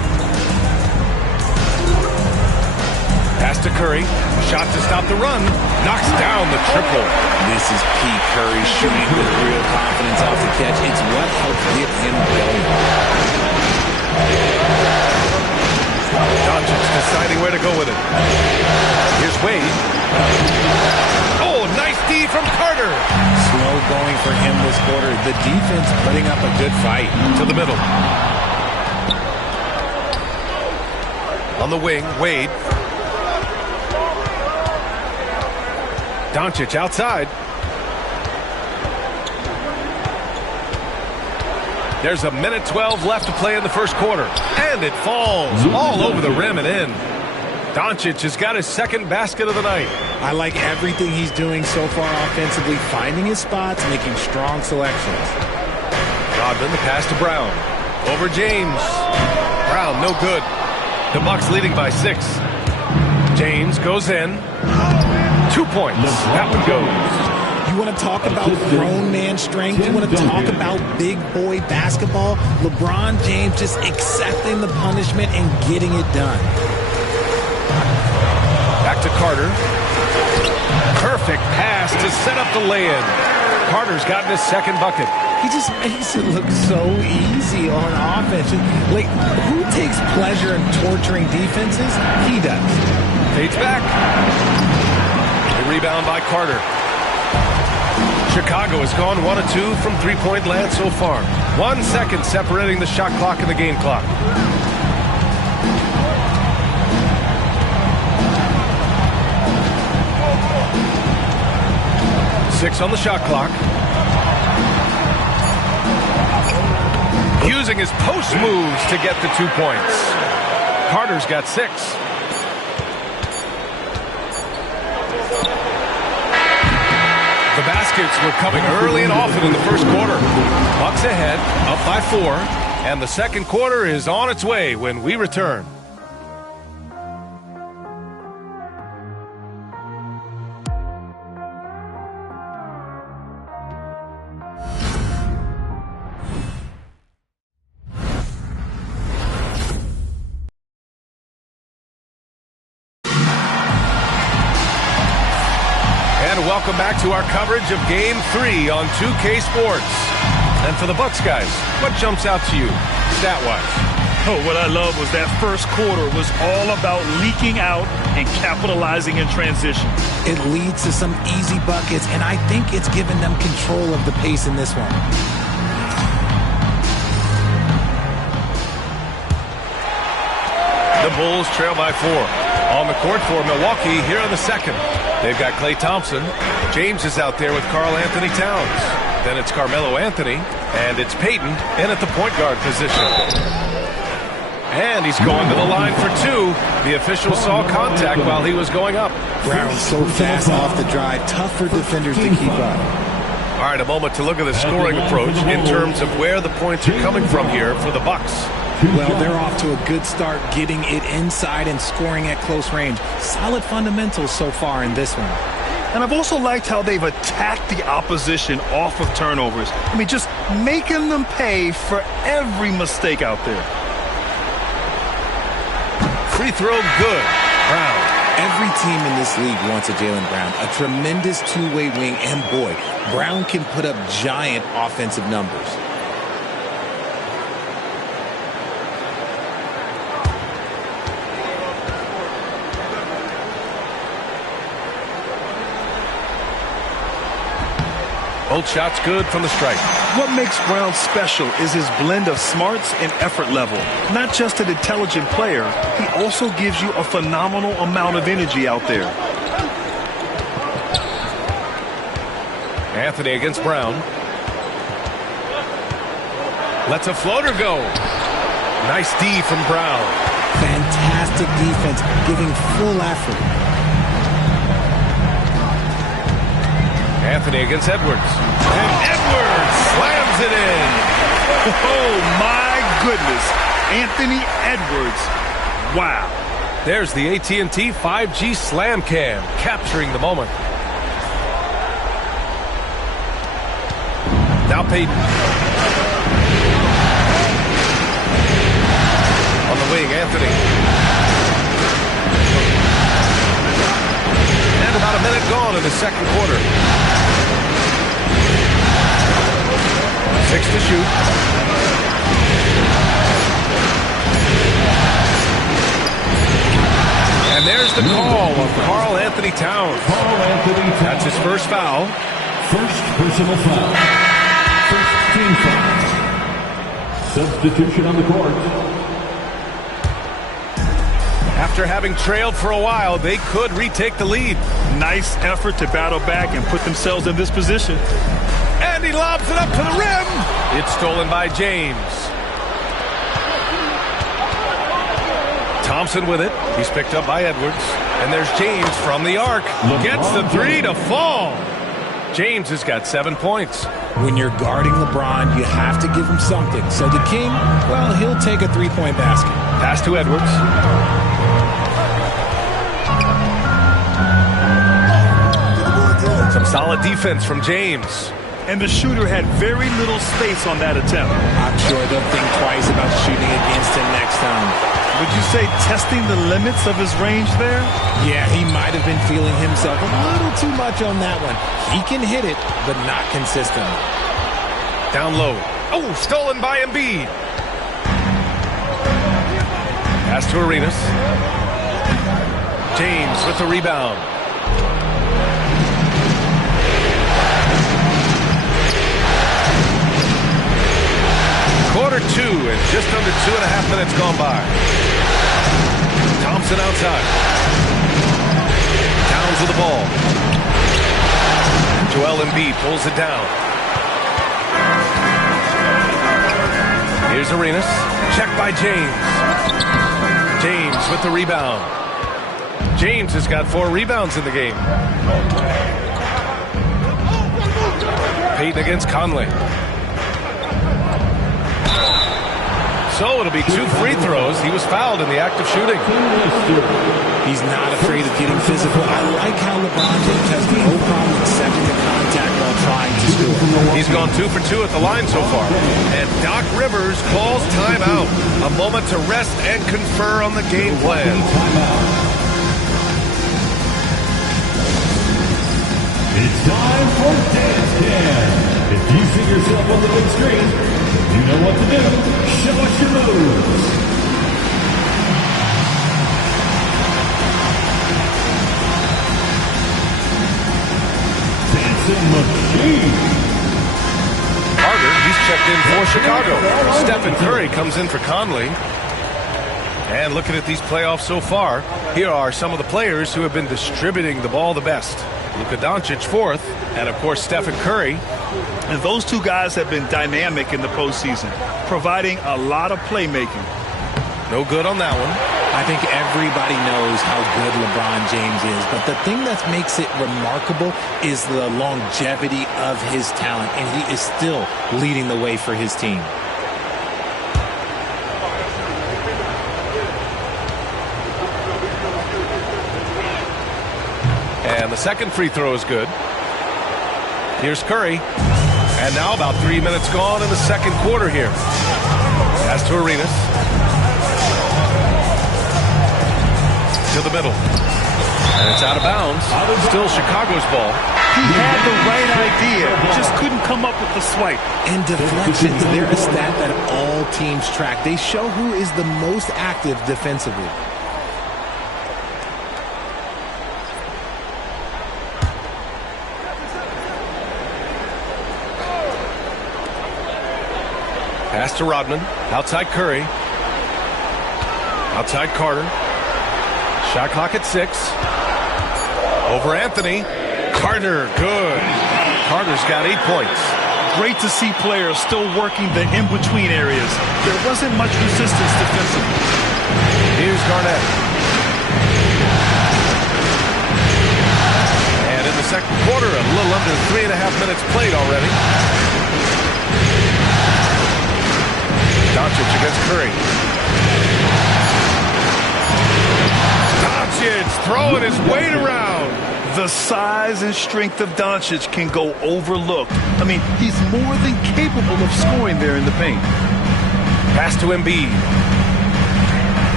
Pass to Curry. Shot to stop the run. Knocks down the triple. This is Pete Curry shooting with real confidence off the catch. It's what helps get him going. Doncic deciding where to go with it. Here's Wade. Oh, nice D from Carter. Slow going for him this quarter. The defense putting up a good fight. To the middle. On the wing, Wade. Doncic outside. There's a minute 12 left to play in the first quarter. And it falls all over the rim and in. Doncic has got his 2nd basket of the night. I like everything he's doing so far offensively, finding his spots, making strong selections. Rodman, the pass to Brown. Over James. Brown, no good. The Bucks leading by 6. James goes in. 2 points. That one goes. You want to talk about grown man strength? You want to talk about big boy basketball? LeBron James just accepting the punishment and getting it done. Back to Carter. Perfect pass to set up the lay-in. Carter's gotten his 2nd bucket. He just makes it look so easy on offense. Like, who takes pleasure in torturing defenses? He does. Fades back. The rebound by Carter. Chicago has gone 1 of 2 from three-point land so far. 1 second separating the shot clock and the game clock. 6 on the shot clock. Using his post moves to get the 2 points. Carter's got 6. The baskets were coming early and often in the first quarter. Bucks ahead, up by 4, and the second quarter is on its way when we return. Welcome back to our coverage of Game 3 on 2K Sports. And for the Bucks guys, what jumps out to you, stat-wise? Oh, what I love was that first quarter was all about leaking out and capitalizing in transition. It leads to some easy buckets, and I think it's given them control of the pace in this one. The Bulls trail by 4. On the court for Milwaukee here in the second. They've got Klay Thompson. James is out there with Karl Anthony Towns. Then it's Carmelo Anthony, and it's Peyton in at the point guard position. And he's going to the line for 2. The official saw contact while he was going up. Brown so fast off the drive, tough for defenders to keep up. All right, a moment to look at the scoring approach in terms of where the points are coming from here for the Bucks. Well, they're off to a good start getting it inside and scoring at close range. Solid fundamentals so far in this one. And I've also liked how they've attacked the opposition off of turnovers. I mean, just making them pay for every mistake out there. Free throw good. Brown. Every team in this league wants a Jaylen Brown, a tremendous two-way wing, and boy, Brown can put up giant offensive numbers. Both shots good from the stripe. What makes Brown special is his blend of smarts and effort level. Not just an intelligent player, he also gives you a phenomenal amount of energy out there. Anthony against Brown. Lets a floater go. Nice D from Brown. Fantastic defense, giving full effort. Anthony against Edwards. And Edwards slams it in. Oh, my goodness. Anthony Edwards. Wow. There's the AT&T 5G Slam Cam, capturing the moment. Now Peyton. On the wing, Anthony. And about a minute gone in the second quarter. 6 to shoot. And there's the call of Karl Anthony Towns. That's his first foul. First personal foul. First team foul. Substitution on the court. After having trailed for a while, they could retake the lead. Nice effort to battle back and put themselves in this position. And he lobs it up to the rim. It's stolen by James. Thompson with it. He's picked up by Edwards. And there's James from the arc. Gets the 3 to fall. James has got 7 points. When you're guarding LeBron, you have to give him something. So the King, well, he'll take a three-point basket. Pass to Edwards. Some solid defense from James. And the shooter had very little space on that attempt. I'm sure they'll think twice about shooting against him next time. Would you say testing the limits of his range there? Yeah, he might have been feeling himself a little too much on that one. He can hit it, but not consistently. Down low. Oh, stolen by Embiid. Pass to Arenas. James with the rebound. Quarter 2 and just under 2.5 minutes gone by. Thompson outside. Towns with the ball. Joel Embiid pulls it down. Here's Arenas. Checked by James. James with the rebound. James has got 4 rebounds in the game. Payton against Conley. So it'll be 2 free throws. He was fouled in the act of shooting. He's not afraid of getting physical. I like how LeBron James has no problem accepting the contact while trying to score. He's gone 2 for 2 at the line so far. And Doc Rivers calls timeout. A moment to rest and confer on the game plan. It's time for Dance Cam. If you see yourself on the big screen, you know what to do. Show us your moves. Dancing Machine. Carter, he's checked in for Chicago. Stephen Curry comes in for Conley. And looking at these playoffs so far, here are some of the players who have been distributing the ball the best. Luka Doncic 4th, and of course Stephen Curry. And those 2 guys have been dynamic in the postseason, providing a lot of playmaking. No good on that one. I think everybody knows how good LeBron James is, but the thing that makes it remarkable is the longevity of his talent, and he is still leading the way for his team. And the second free throw is good. Here's Curry. And now about 3 minutes gone in the second quarter here. Pass to Arenas. To the middle. And it's out of bounds. Still Chicago's ball. He had the right idea, just couldn't come up with the swipe. And deflections, they're a stat that all teams track. They show who is the most active defensively. Pass to Rodman. Outside Curry. Outside Carter. Shot clock at 6. Over Anthony. Carter, good. Carter's got 8 points. Great to see players still working the in-between areas. There wasn't much resistance defensively. Here's Garnett. And in the second quarter, a little under 3.5 minutes played already. Doncic against Curry. Doncic throwing his weight around. The size and strength of Doncic can go overlooked. I mean, he's more than capable of scoring there in the paint. Pass to Embiid.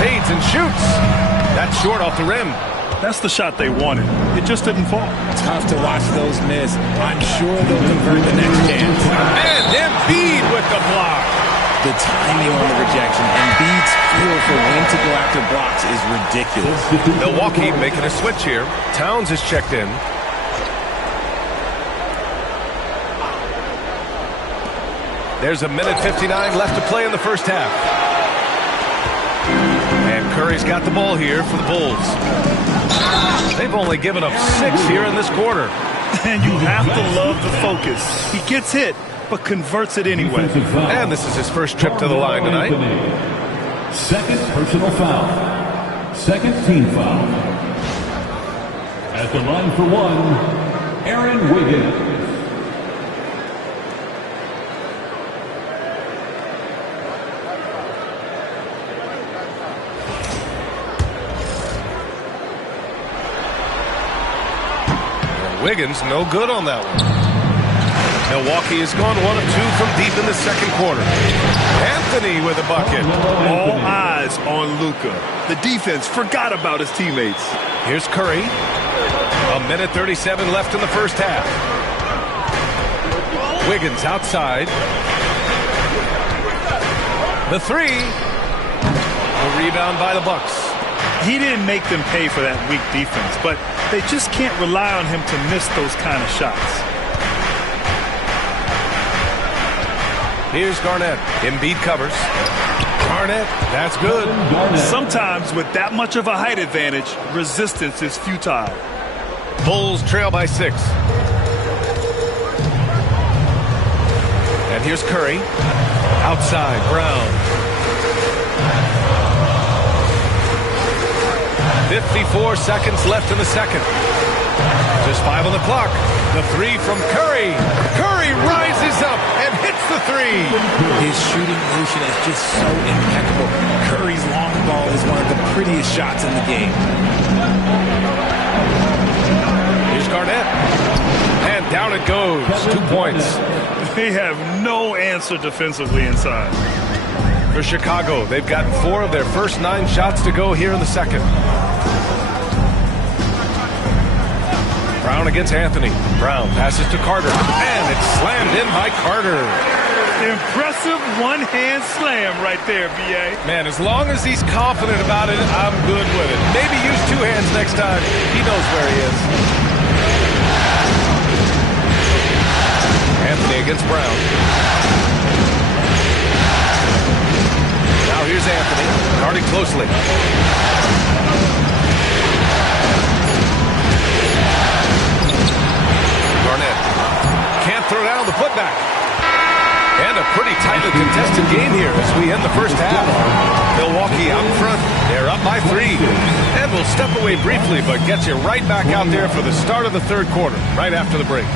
Fades and shoots. That's short off the rim. That's the shot they wanted. It just didn't fall. Tough to watch those miss. I'm sure they'll convert the next chance. And Embiid with the block. The timing on the rejection. Embiid's feel for when to go after blocks is ridiculous. Milwaukee making a switch here. Towns is checked in. There's a minute 59 left to play in the first half. And Curry's got the ball here for the Bulls. They've only given up 6 here in this quarter. And you have to love the focus. He gets hit, but converts it anyway. And this is his first trip to the line tonight. Second personal foul. Second team foul. At the line for 1, Aaron Wiggins. Wiggins, no good on that one. Milwaukee has gone 1 of 2 from deep in the second quarter. Anthony with a bucket. All eyes on Luka. The defense forgot about his teammates. Here's Curry. A minute 37 left in the first half. Wiggins outside. The 3. A rebound by the Bucks. He didn't make them pay for that weak defense, but they just can't rely on him to miss those kind of shots. Here's Garnett. Embiid covers. Garnett, that's good. Sometimes with that much of a height advantage, resistance is futile. Bulls trail by 6. And here's Curry. Outside, Brown. 54 seconds left in the second. Just 5 on the clock. The 3 from Curry. Curry rises up and hits the 3. His shooting motion is just so impeccable. Curry's long ball is one of the prettiest shots in the game. Here's Garnett. And down it goes. 2 points. They have no answer defensively inside. For Chicago, they've gotten 4 of their first 9 shots to go here in the second. Brown against Anthony. Brown passes to Carter. And it's slammed in by Carter. Impressive one-hand slam right there, B.A. Man, as long as he's confident about it, I'm good with it. Maybe use 2 hands next time. He knows where he is. Anthony against Brown. Now here's Anthony, guarding closely. Garnett can't throw down the putback. And a pretty tightly contested game here as we end the first half. Milwaukee out in front. They're up by 3. And we'll step away briefly, but get you right back out there for the start of the third quarter, right after the break.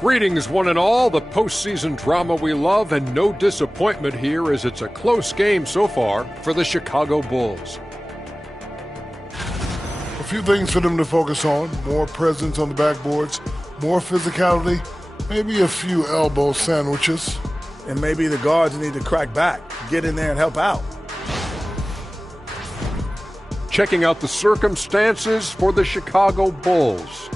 Greetings, one and all. The postseason drama we love, and no disappointment here as it's a close game so far for the Chicago Bulls. A few things for them to focus on. More presence on the backboards, more physicality, maybe a few elbow sandwiches. And maybe the guards need to crack back, get in there and help out. Checking out the circumstances for the Chicago Bulls.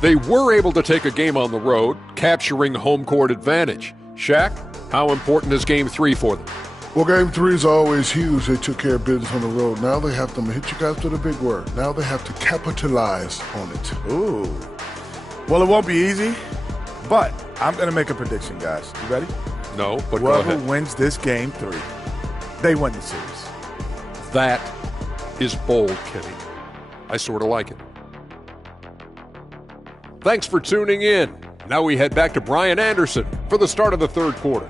They were able to take a game on the road, capturing home court advantage. Shaq, how important is Game 3 for them? Well, Game 3 is always huge. They took care of business on the road. Now they have to hit you guys with a big word. Now they have to capitalize on it. Ooh. Well, it won't be easy, but I'm going to make a prediction, guys. You ready? No, but go ahead. Whoever wins this Game 3, they win the series. That is bold, Kenny. I sort of like it. Thanks for tuning in. Now we head back to Brian Anderson for the start of the third quarter.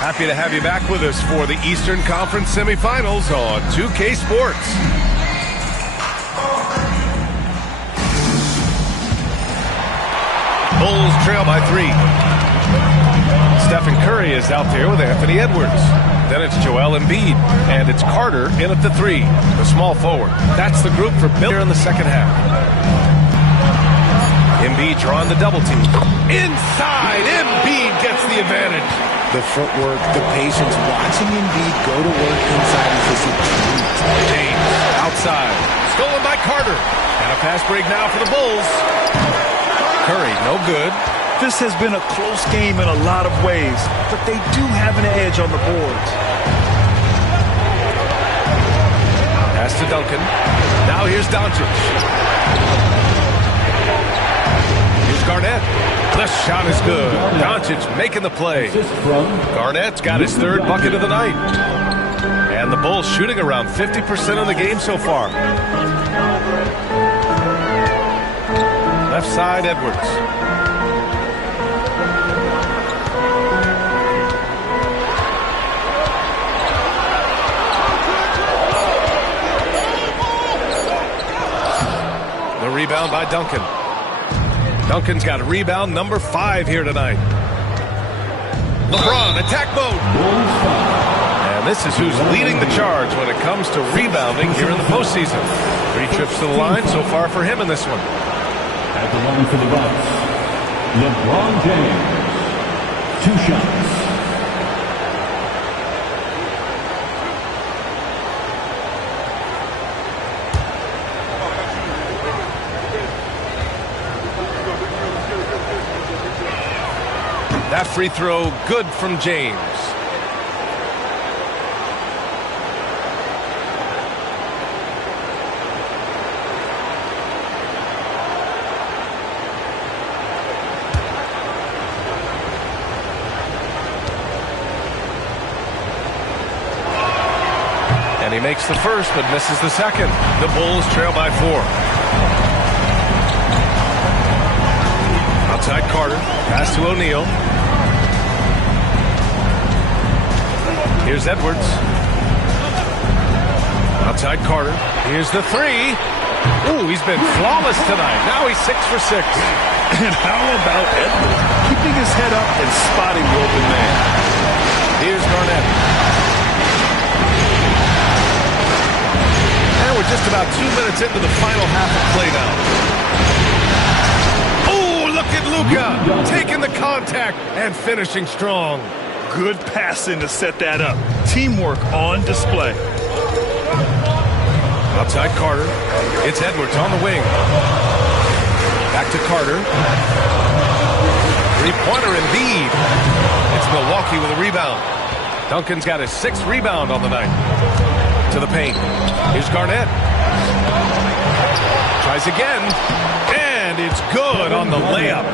Happy to have you back with us for the Eastern Conference semifinals on 2K Sports. Bulls trail by 3. Stephen Curry is out there with Anthony Edwards. Then it's Joel Embiid, and it's Carter in at the 3, the small forward. That's the group for Bill here in the second half. Embiid drawing the double team. Inside, Embiid gets the advantage. The footwork, the patience, watching Embiid go to work inside is just a treat. James outside, stolen by Carter. And a fast break now for the Bulls. Curry, no good. This has been a close game in a lot of ways, but they do have an edge on the boards. Pass to Duncan. Now here's Doncic. Here's Garnett. The shot is good. Doncic making the play. Garnett's got his 3rd bucket of the night. And the Bulls shooting around 50% of the game so far. Left side, Edwards. The rebound by Duncan. Duncan's got rebound number 5 here tonight. LeBron, attack mode. And this is who's leading the charge when it comes to rebounding here in the postseason. 3 trips to the line so far for him in this one. At the line for the Bucks, LeBron James. 2 shots. That free throw good from James. And he makes the first, but misses the second. The Bulls trail by 4. Outside Carter. Pass to O'Neal. Here's Edwards. Outside Carter. Here's the three. Ooh, he's been flawless tonight. Now he's 6 for 6. And how about Edwards? Keeping his head up and spotting the open man. Here's Garnett. And we're just about 2 minutes into the final half of play now. Oh, look at Luka taking the contact and finishing strong. Good passing to set that up. Teamwork on display. Outside Carter. It's Edwards on the wing. Back to Carter. Three-pointer Embiid. It's Milwaukee with a rebound. Duncan's got his 6th rebound on the night. To the paint. Here's Garnett. Tries again. And it's good on the layup.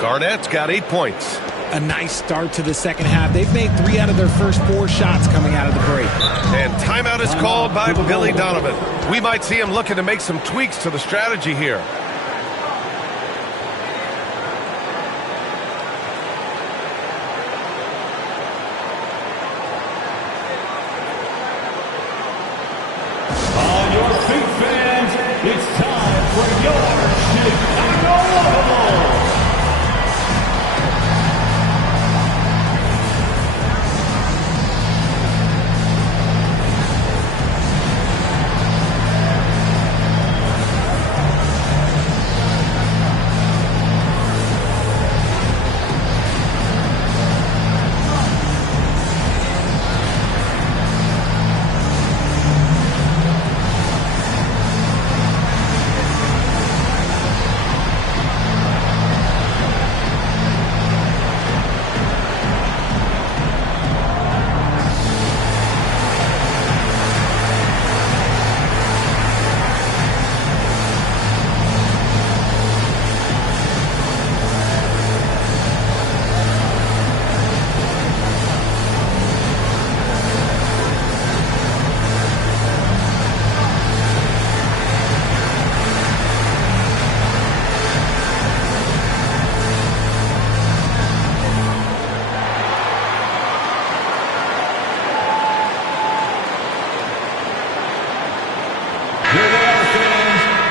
Garnett's got 8 points. A nice start to the second half. They've made 3 out of their first 4 shots coming out of the break. And timeout is called by Billy Donovan. We might see him looking to make some tweaks to the strategy here. On your feet, fans, it's time for your Chicago Bulls.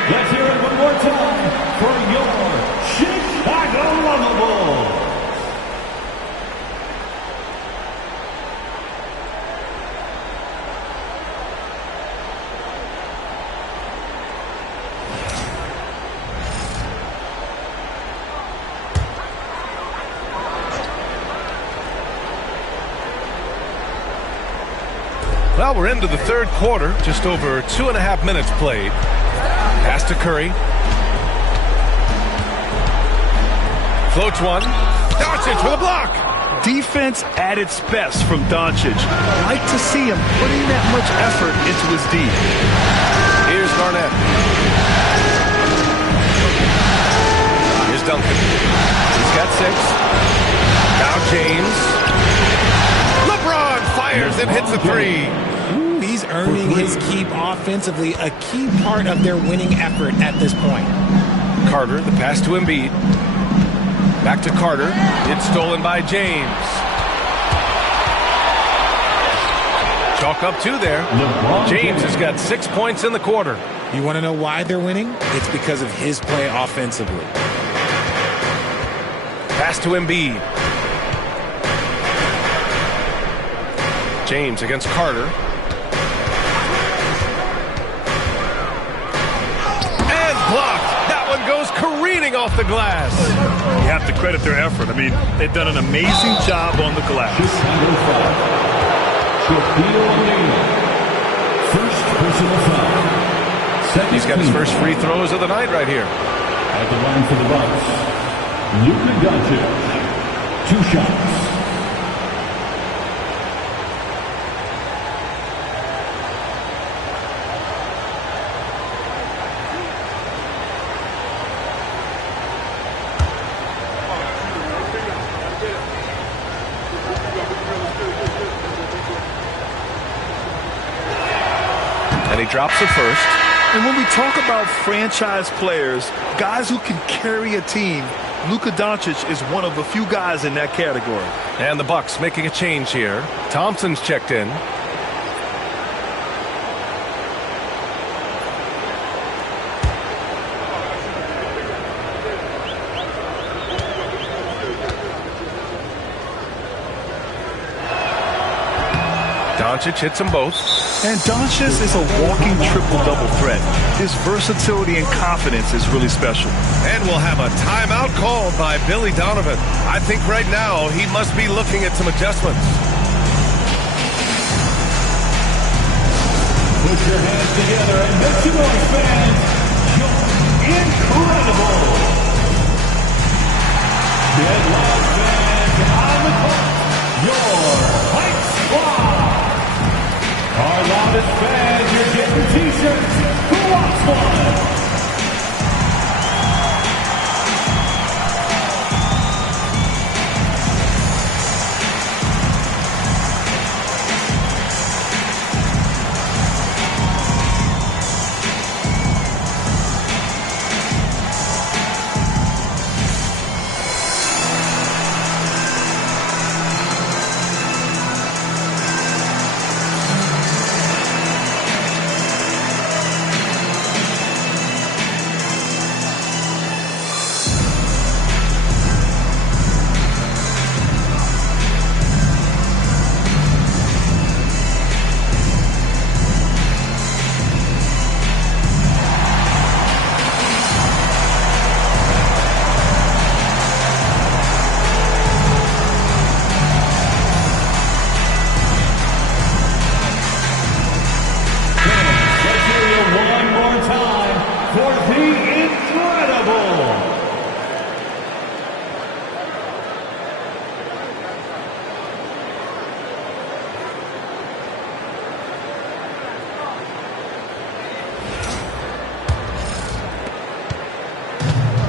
Let's hear it one more time for your Chicago Bulls. Well, we're into the third quarter. Just over 2.5 minutes played. Pass to Curry. Floats one. Doncic with a block. Defense at its best from Doncic. Like to see him putting that much effort into his D. Here's Garnett. Here's Duncan. He's got 6. Now James. LeBron fires and hits a 3. He's earning his keep offensively, a key part of their winning effort at this point. Carter, the pass to Embiid. Back to Carter. It's stolen by James. Chalk up 2 there. James has got 6 points in the quarter. You want to know why they're winning? It's because of his play offensively. Pass to Embiid. James against Carter. Blocked. That one goes careening off the glass. You have to credit their effort. I mean, they've done an amazing job on the glass. First personal foul. He's got his first free throws of the night right here. At the line for the Bucks, Luka Doncic. 2 shots. And he drops it first. And when we talk about franchise players, guys who can carry a team, Luka Doncic is one of the few guys in that category. And the Bucks making a change here. Thompson's checked in. Doncic hits them both. And Doncic is a walking triple-double threat. His versatility and confidence is really special. And we'll have a timeout called by Billy Donovan. I think right now he must be looking at some adjustments. Put your hands together and make some noise, fans. You're incredible. Get loud, fans. On the court, your Hype Squad. Our loudest fans, you're getting t-shirts. Who wants one?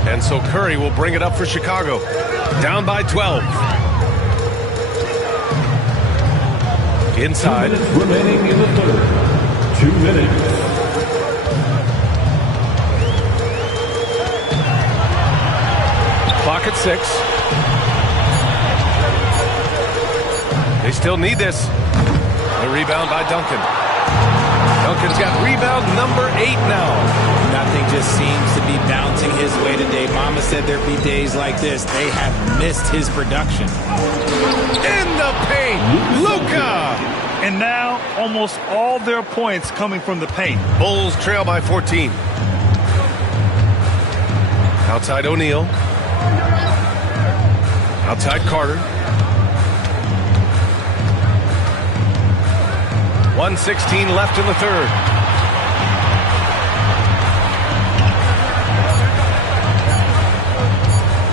And so Curry will bring it up for Chicago. Down by 12. Inside. 2 minutes remaining in the third. 2 minutes. Clock at 6. They still need this. The rebound by Duncan. Duncan's got rebound number 8 now. Nothing just seems to be bouncing his way today. Mama said there'd be days like this. They have missed his production. In the paint, Luka! And now, almost all their points coming from the paint. Bulls trail by 14. Outside O'Neal. Outside Carter. 1:16 left in the third.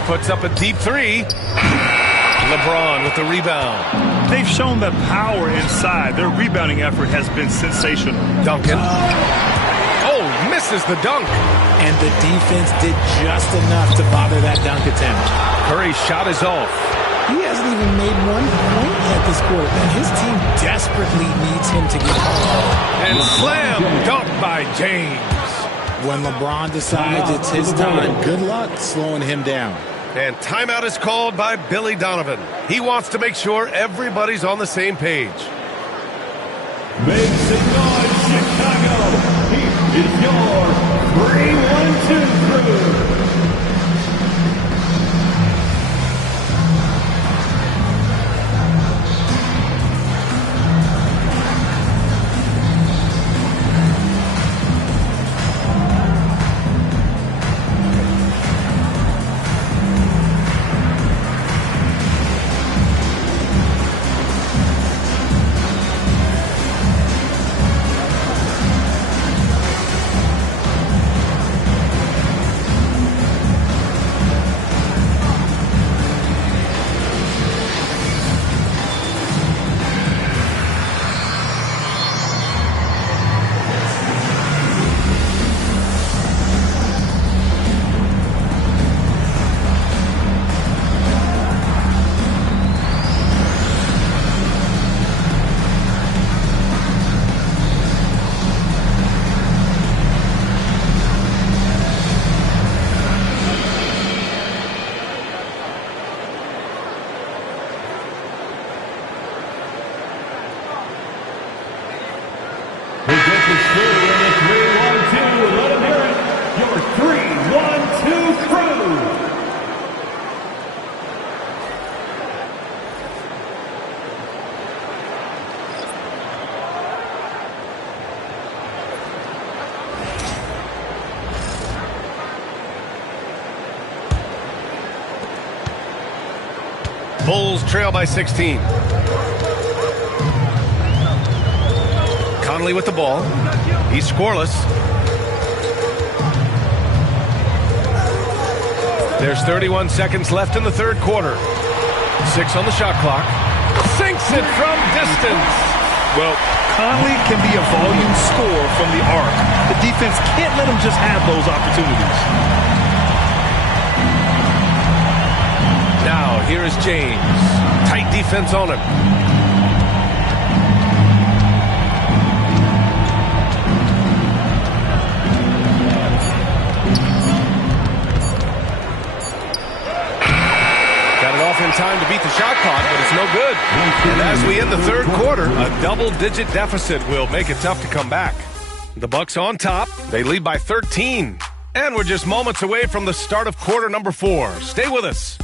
Puts up a deep 3. LeBron with the rebound. They've shown that power inside. Their rebounding effort has been sensational. Duncan. Oh, misses the dunk. And the defense did just enough to bother that dunk attempt. Curry's shot is off. He hasn't even made 1 point at this quarter. And his team desperately needs him to get home. And slam dunk by James. When LeBron decides it's his time, good luck slowing him down. And timeout is called by Billy Donovan. He wants to make sure everybody's on the same page. Make some noise, Chicago. Here is your 3-1-2 crew. Bulls trail by 16. Conley with the ball. He's scoreless. There's 31 seconds left in the third quarter. 6 on the shot clock. Sinks it from distance. Well, Conley can be a volume scorer from the arc. The defense can't let him just have those opportunities. Now, here is James. Tight defense on him. Got it off in time to beat the shot clock, but it's no good. And as we end the third quarter, a double-digit deficit will make it tough to come back. The Bucks on top. They lead by 13. And we're just moments away from the start of quarter number 4. Stay with us.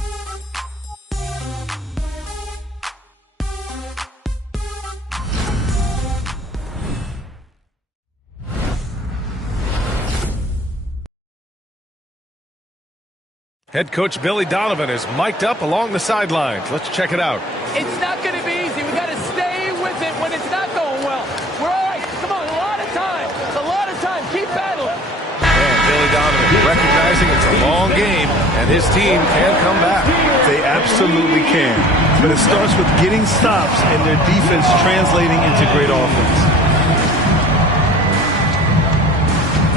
Head coach Billy Donovan is mic'd up along the sidelines. Let's check it out. It's not going to be easy. We got to stay with it when it's not going well. We're all right. Come on, a lot of time. A lot of time. Keep battling. And Billy Donovan recognizing it's a long game, and his team can come back. They absolutely can. But it starts with getting stops and their defense translating into great offense.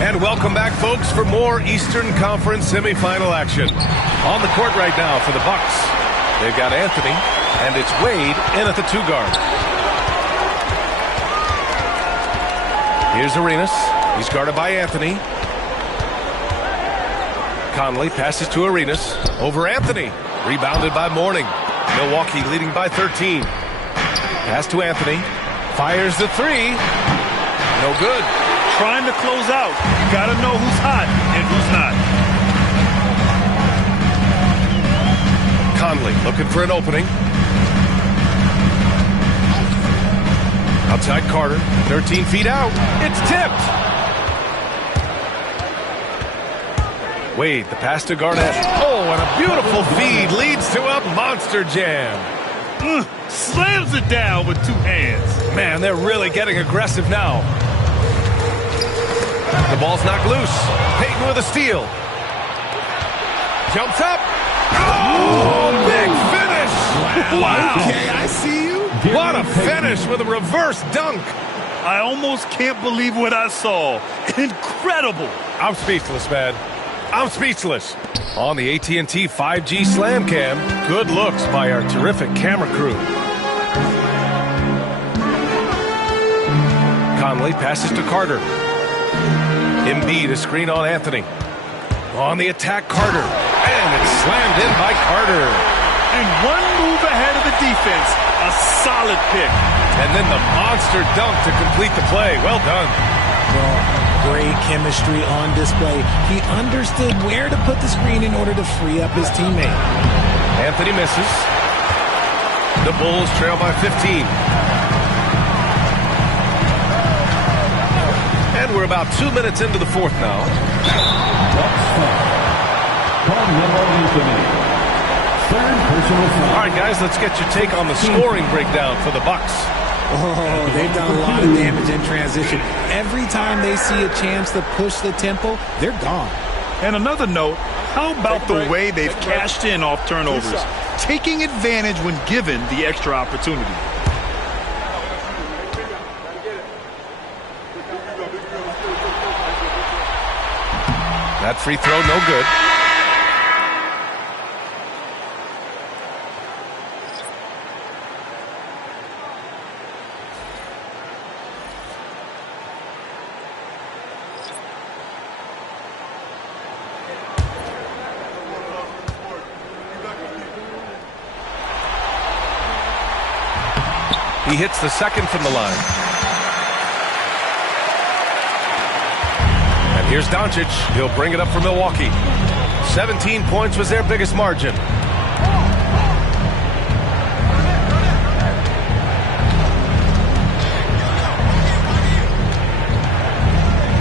And welcome back, folks, for more Eastern Conference semifinal action. On the court right now for the Bucks. They've got Anthony, and it's Wade in at the 2 guard. Here's Arenas. He's guarded by Anthony. Conley passes to Arenas. Over Anthony. Rebounded by Mourning. Milwaukee leading by 13. Pass to Anthony. Fires the 3. No good. Trying to close out. You got to know who's hot and who's not. Conley looking for an opening. Outside Carter. 13 feet out. It's tipped. Wade, the pass to Garnett. Oh, and a beautiful feed leads to a monster jam. Slams it down with 2 hands. Man, they're really getting aggressive now. The ball's knocked loose. Payton with a steal. Jumps up. Oh, big finish. Wow. Okay, I see you. What a finish with a reverse dunk. I almost can't believe what I saw. Incredible. I'm speechless, man. I'm speechless. On the AT&T 5G Slam Cam, good looks by our terrific camera crew. Conley passes to Carter. Embiid a screen on Anthony. On the attack, Carter. And it's slammed in by Carter. And one move ahead of the defense. A solid pick. And then the monster dunk to complete the play. Well done. Well, great chemistry on display. He understood where to put the screen in order to free up his teammate. Anthony misses. The Bulls trail by 15. And we're about 2 minutes into the fourth now. All right, guys, let's get your take on the scoring breakdown for the Bucks. Oh, they've done a lot of damage in transition. Every time they see a chance to push the tempo, they're gone. And another note, how about the way they've cashed in off turnovers, taking advantage when given the extra opportunity? That free throw, no good. He hits the second from the line. And here's Doncic. He'll bring it up for Milwaukee. 17 points was their biggest margin.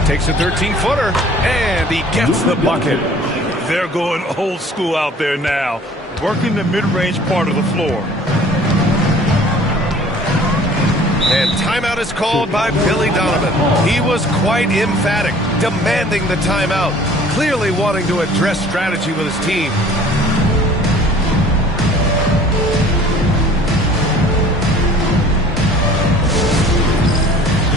Takes a 13-footer, and he gets the bucket. They're going old school out there now, working the mid-range part of the floor. And timeout is called by Billy Donovan. He was quite emphatic, demanding the timeout, clearly wanting to address strategy with his team.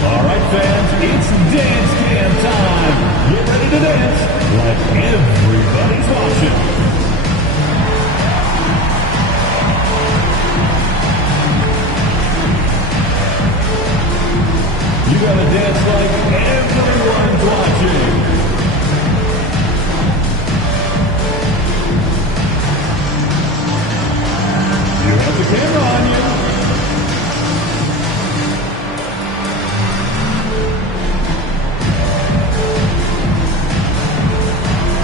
All right, fans, it's dance cam time. Get ready to dance like everybody's watching. You gotta dance like everyone's watching. You have the camera on you.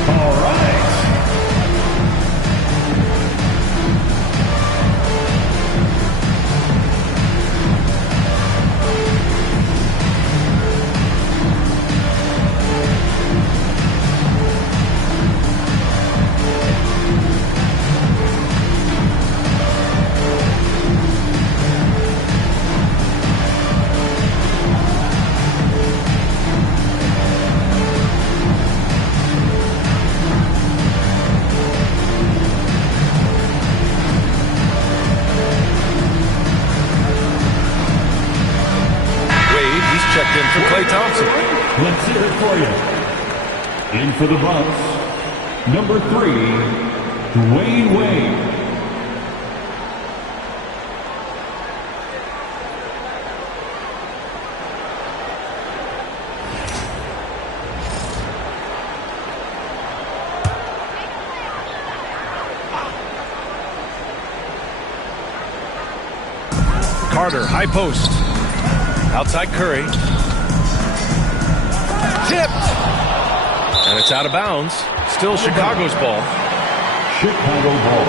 All right. Checked in for Klay Thompson. Let's hear it for you. In for the Bucks, number 3, Dwayne Wade. Carter, high post. Outside Curry. Tipped. And it's out of bounds. Still Chicago's ball. Chicago ball.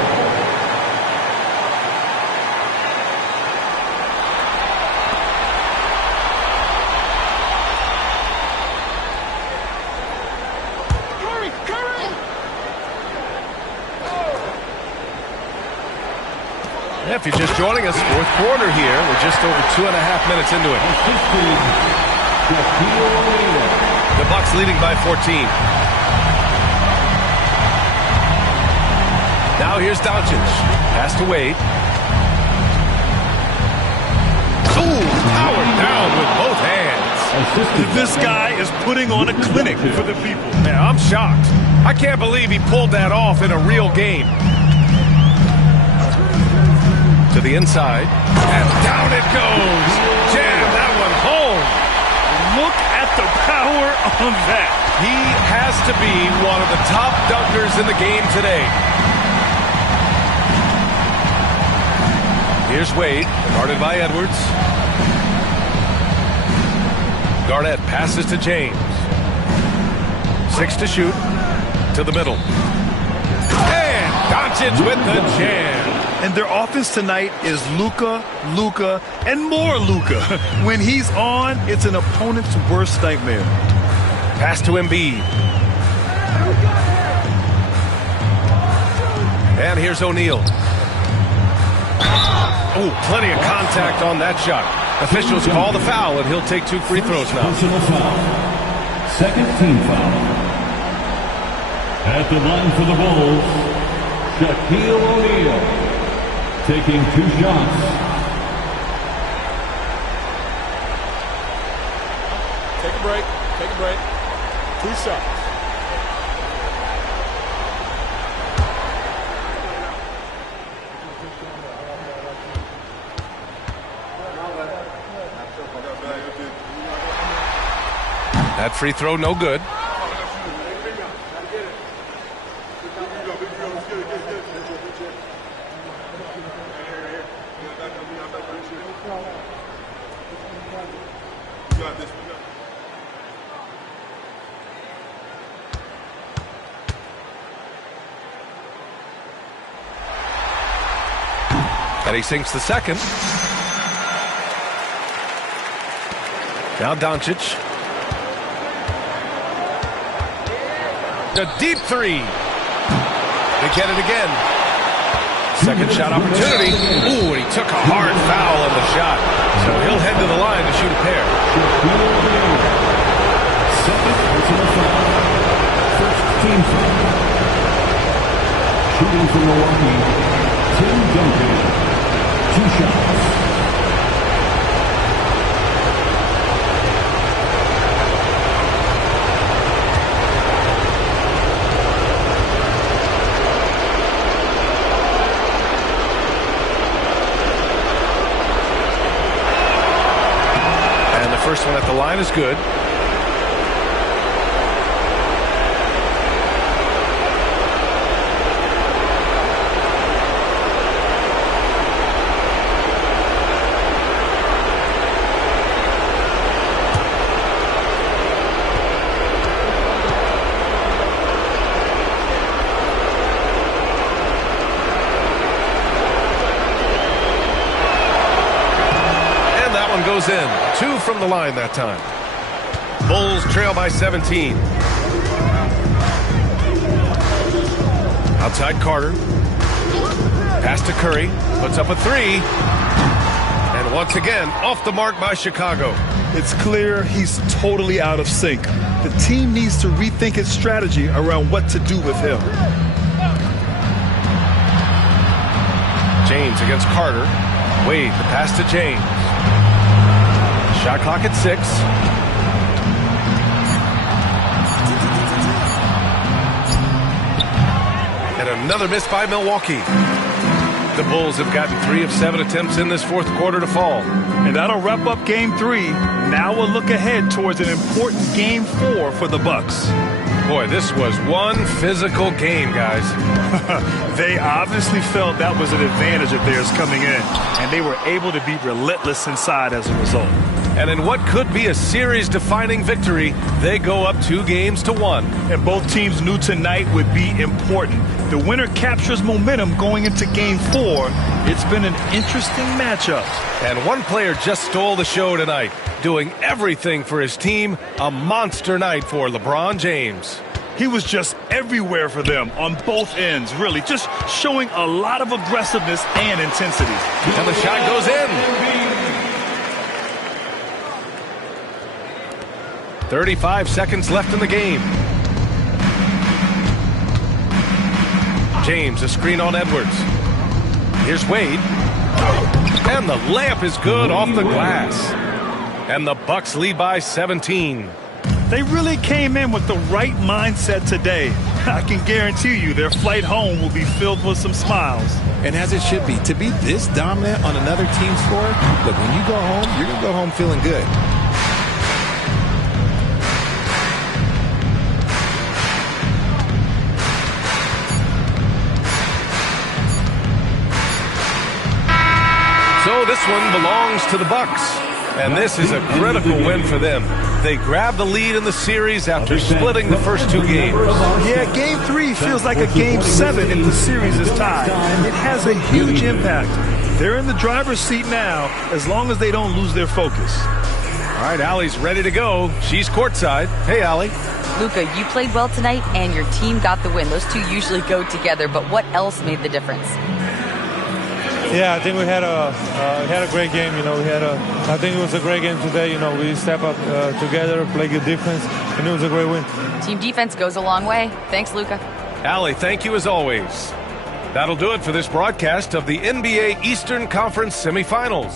If you're just joining us, fourth quarter here. We're just over 2.5 minutes into it. The Bucks leading by 14. Now here's Doncic. Pass to Wade. Ooh, powered down with both hands. This guy is putting on a clinic for the people. Man, I'm shocked. I can't believe he pulled that off in a real game. To the inside, and down it goes. Jam that one home. Look at the power on that. He has to be one of the top dunkers in the game today. Here's Wade, guarded by Edwards. Garnett passes to James. 6 to shoot. To the middle. And Doncic with the jam. And their offense tonight is Luka, and more Luka. When he's on, it's an opponent's worst nightmare. Pass to Embiid. And here's O'Neal. Oh, plenty of contact on that shot. Officials call the foul, and he'll take 2 free throws now. Personal foul. Second team foul. At the line for the Bulls, Shaquille O'Neal. Taking 2 shots. Take a break. 2 shots. That free throw, no good. And he sinks the second. Now Doncic. A deep 3. They get it again. Second shot opportunity. Ooh, and he took a hard foul on the shot. So he'll head to the line to shoot a pair. Second personal foul. First team foul. Shooting for Milwaukee, Tim Duncan. 2 shots. First one at the line is good. And that one goes in. 2 from the line that time. Bulls trail by 17. Outside Carter. Pass to Curry. Puts up a 3. And once again, off the mark by Chicago. It's clear he's totally out of sync. The team needs to rethink its strategy around what to do with him. James against Carter. Wade, the pass to James. Shot clock at 6. And another miss by Milwaukee. The Bulls have gotten 3 of 7 attempts in this fourth quarter to fall. And that'll wrap up Game 3. Now we'll look ahead towards an important Game 4 for the Bucks. Boy, this was one physical game, guys. They obviously felt that was an advantage of theirs coming in, and they were able to be relentless inside as a result. And in what could be a series-defining victory, they go up 2-1. And both teams knew tonight would be important. The winner captures momentum going into Game 4. It's been an interesting matchup. And one player just stole the show tonight, doing everything for his team. A monster night for LeBron James. He was just everywhere for them on both ends, really, just showing a lot of aggressiveness and intensity. And the shot goes in. 35 seconds left in the game. James, a screen on Edwards. Here's Wade. And the layup is good off the glass. And the Bucks lead by 17. They really came in with the right mindset today. I can guarantee you their flight home will be filled with some smiles. And as it should be. To be this dominant on another team's floor, look, when you go home, you're going to go home feeling good. So this one belongs to the Bucks. And this is a critical win for them. They grab the lead in the series after splitting the first 2 games. Yeah, Game 3 feels like a Game 7 if the series is tied. It has a huge impact. They're in the driver's seat now, as long as they don't lose their focus. All right, Allie's ready to go. She's courtside. Hey, Allie. Luka, you played well tonight, and your team got the win. Those two usually go together, but what else made the difference? Yeah, I think we had a great game. I think it was a great game today. We step up together, play good defense, and it was a great win. Team defense goes a long way. Thanks, Luka. Allie, thank you as always. That'll do it for this broadcast of the NBA Eastern Conference Semifinals.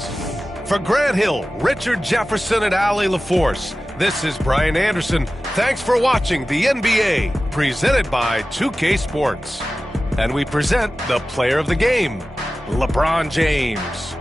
For Grant Hill, Richard Jefferson, and Allie LaForce, this is Brian Anderson. Thanks for watching the NBA, presented by 2K Sports. And we present the player of the game, LeBron James.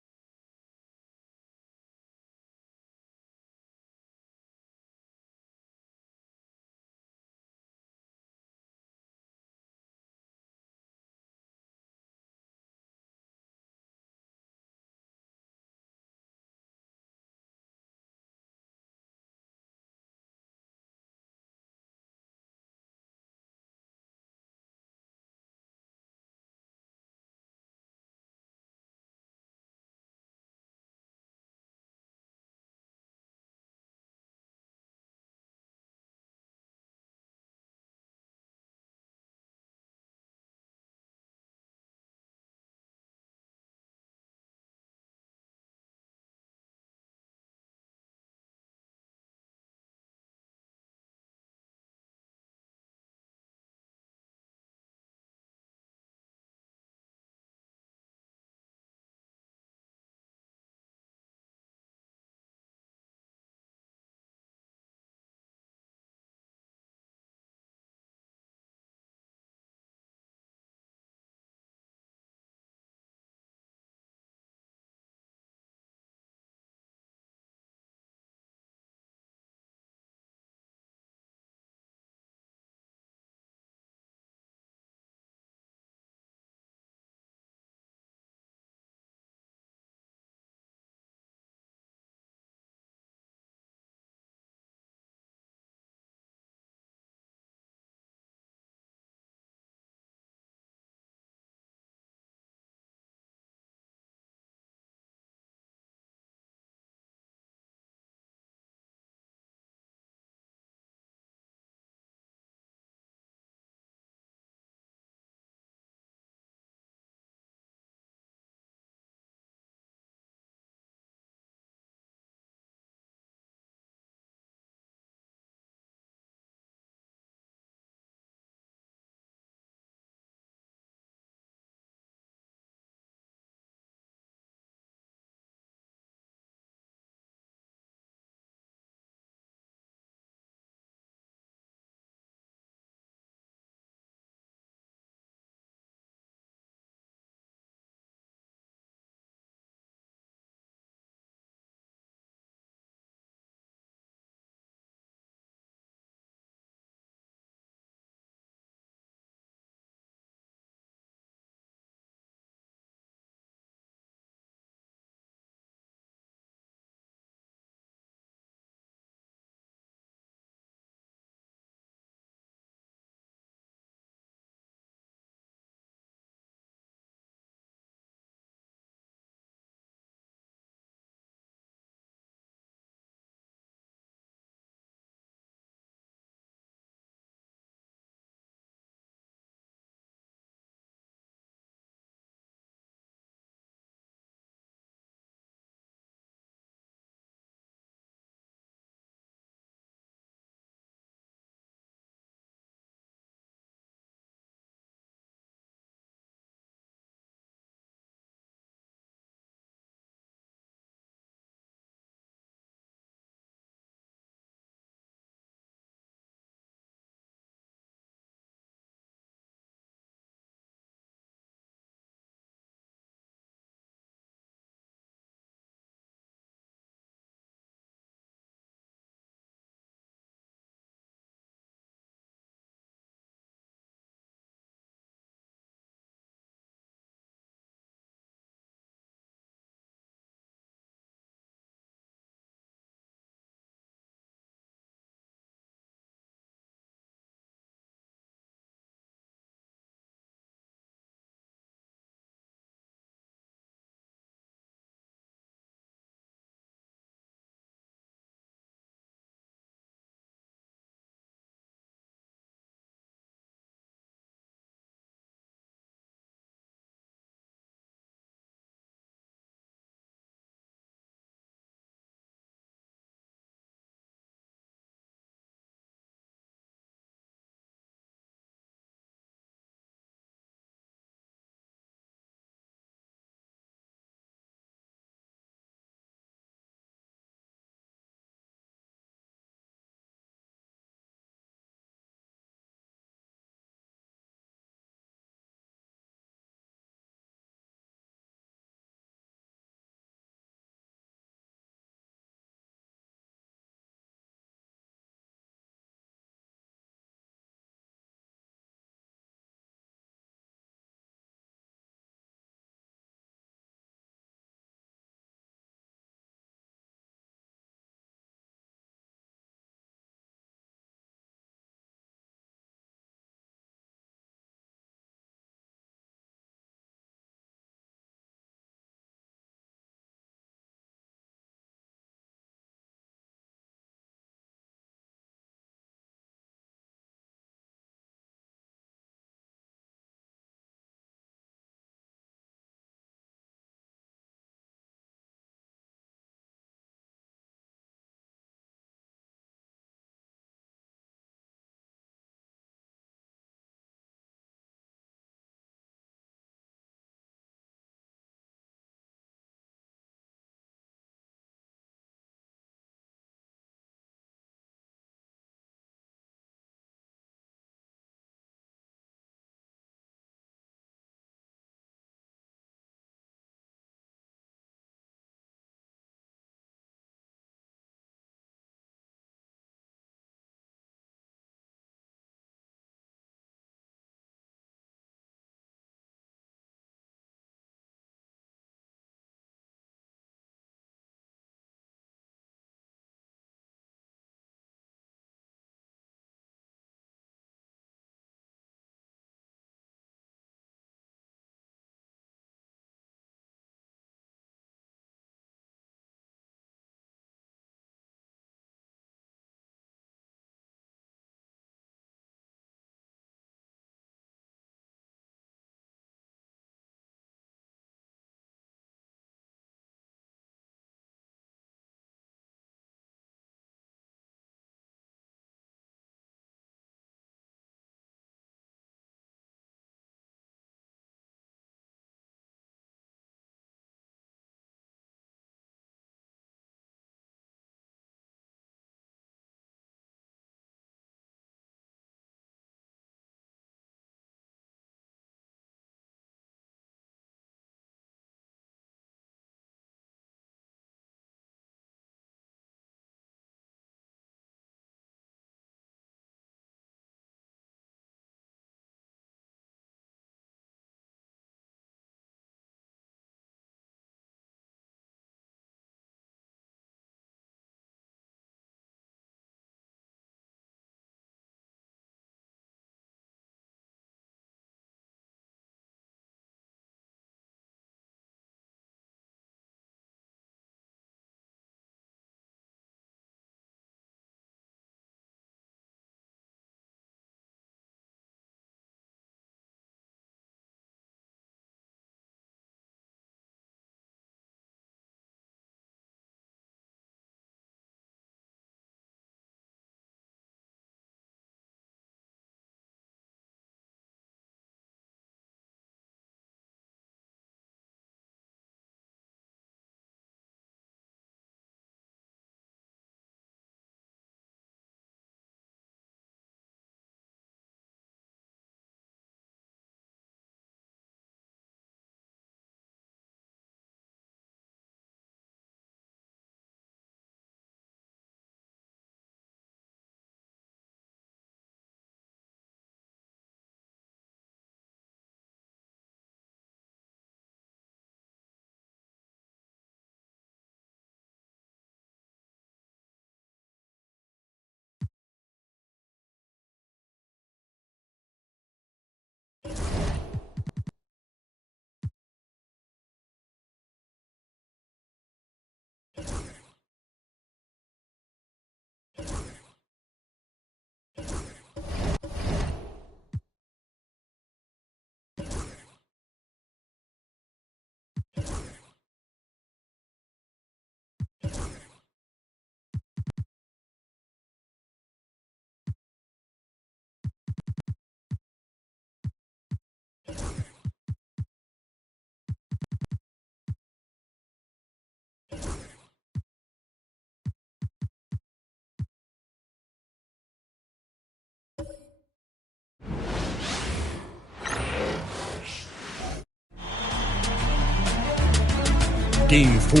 Game 4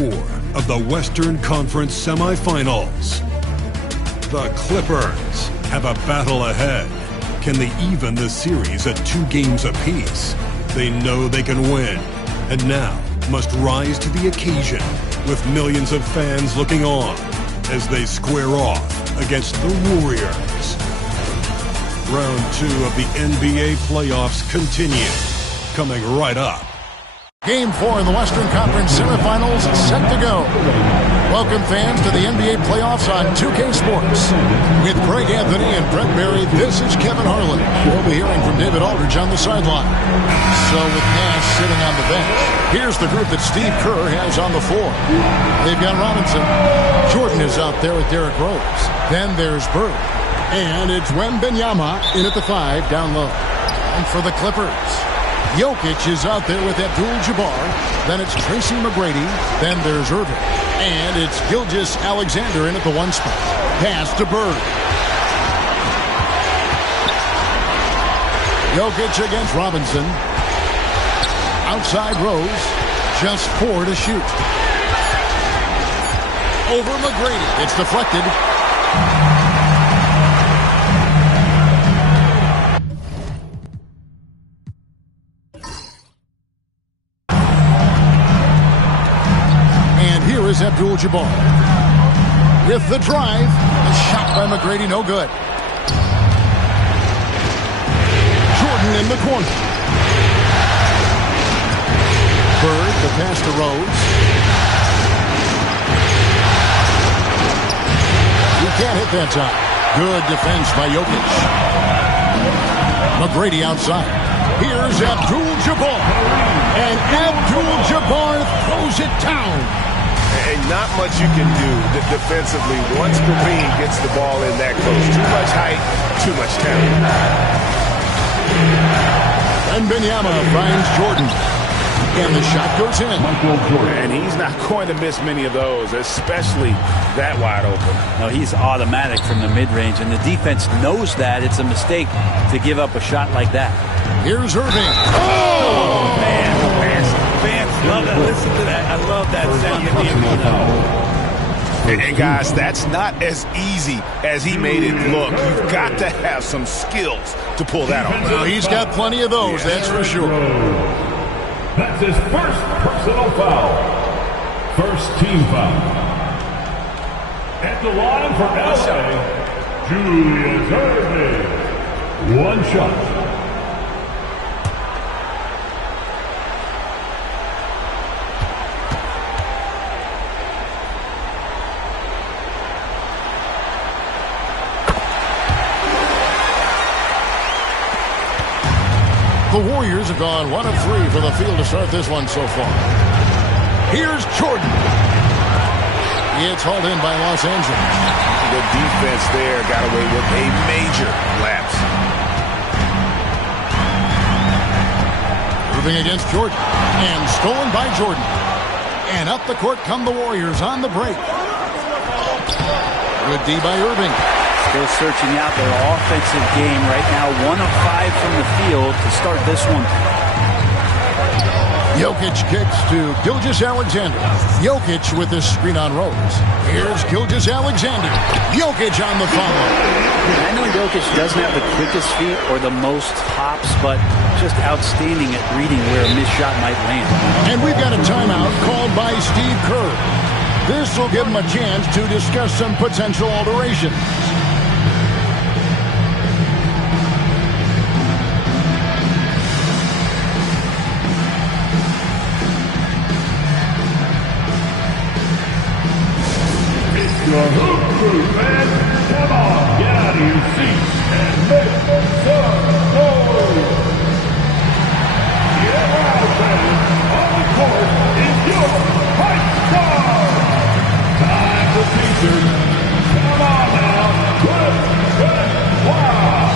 of the Western Conference Semifinals. The Clippers have a battle ahead. Can they even the series at 2 games apiece? They know they can win, and now must rise to the occasion with millions of fans looking on as they square off against the Warriors. Round 2 of the NBA playoffs continue, coming right up. Game 4 in the Western Conference semifinals set to go. Welcome fans to the NBA playoffs on 2K Sports. With Greg Anthony and Brett Berry, this is Kevin Harlan. We'll be hearing from David Aldridge on the sideline. So with Nash sitting on the bench, here's the group that Steve Kerr has on the floor. They've got Robinson. Jordan is out there with Derrick Rose. Then there's Bird. And it's Wembanyama in at the 5 down low. And for the Clippers, Jokic is out there with Abdul-Jabbar. Then it's Tracy McGrady. Then there's Irving. And it's Gilgeous-Alexander in at the 1 spot. Pass to Bird. Jokic against Robinson. Outside Rose. Just 4 to shoot. Over McGrady. It's deflected. Is Abdul-Jabbar with the drive. A shot by McGrady, no good. Jordan in the corner. Bird, the pass to Rose. He can't hit that time. Good defense by Jokic. McGrady outside. Here's Abdul-Jabbar. And Abdul-Jabbar throws it down. And not much you can do defensively once Green gets the ball in that close. Too much height, too much talent. And Wembanyama finds Jordan. And the shot goes in. And he's not going to miss many of those, especially that wide open. No, he's automatic from the mid-range, and the defense knows that. It's a mistake to give up a shot like that. Here's Irving. Oh, man. Fans love that. Listen to that. I love that sound at the end. And guys, that's not as easy as he made it look. You've got to have some skills to pull that off. Well, he's got plenty of those, that's for sure. That's his first personal foul. First team foul. At the line for LA, Julius Irving. 1 shot. The Warriors have gone 1 of 3 for the field to start this one so far. Here's Jordan. It's hauled in by Los Angeles. The defense there got away with a major lapse. Moving against Jordan. And stolen by Jordan. And up the court come the Warriors on the break. Good D by Irving. Still searching out their offensive game right now. 1 of 5 from the field to start this one. Jokic kicks to Gilgeous-Alexander. Jokic with the screen on Rose. Here's Gilgeous-Alexander. Jokic on the follow. I know Jokic doesn't have the quickest feet or the most hops, but just outstanding at reading where a missed shot might land. And we've got a timeout called by Steve Kerr. This will give him a chance to discuss some potential alterations. The Hoop Crew fans, come on, get out of your seats and make some noise. Get loud, fans. On the court is your fight star. Time for Pacers. Come on now, good, wow.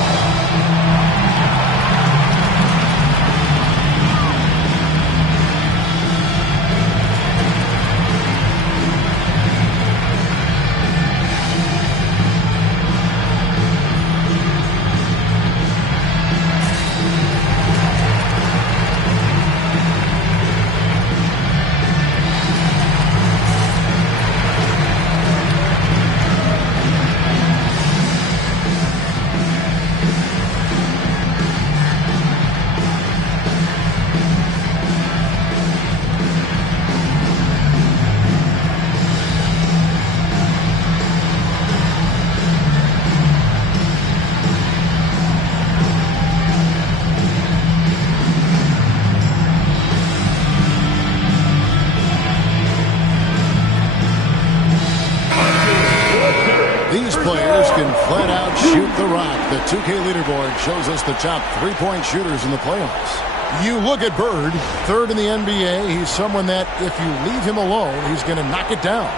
can flat out shoot the rock. The 2K leaderboard shows us the top three-point shooters in the playoffs. You look at Bird, third in the NBA. He's someone that if you leave him alone, he's going to knock it down.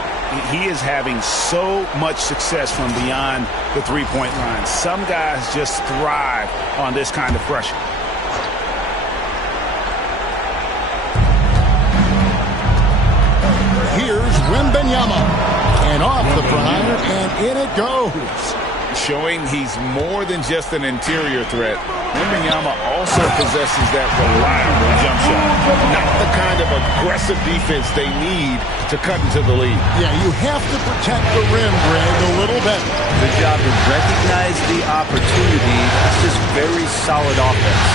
He is having so much success from beyond the three-point line. Some guys just thrive on this kind of pressure. Here's Wembanyama. And off the prior, and in it goes. Showing he's more than just an interior threat. Wembanyama also possesses that reliable jump shot. Not the kind of aggressive defense they need to cut into the lead. Yeah, you have to protect the rim, Greg, a little better. Good job to recognize the opportunity. It's just very solid offense.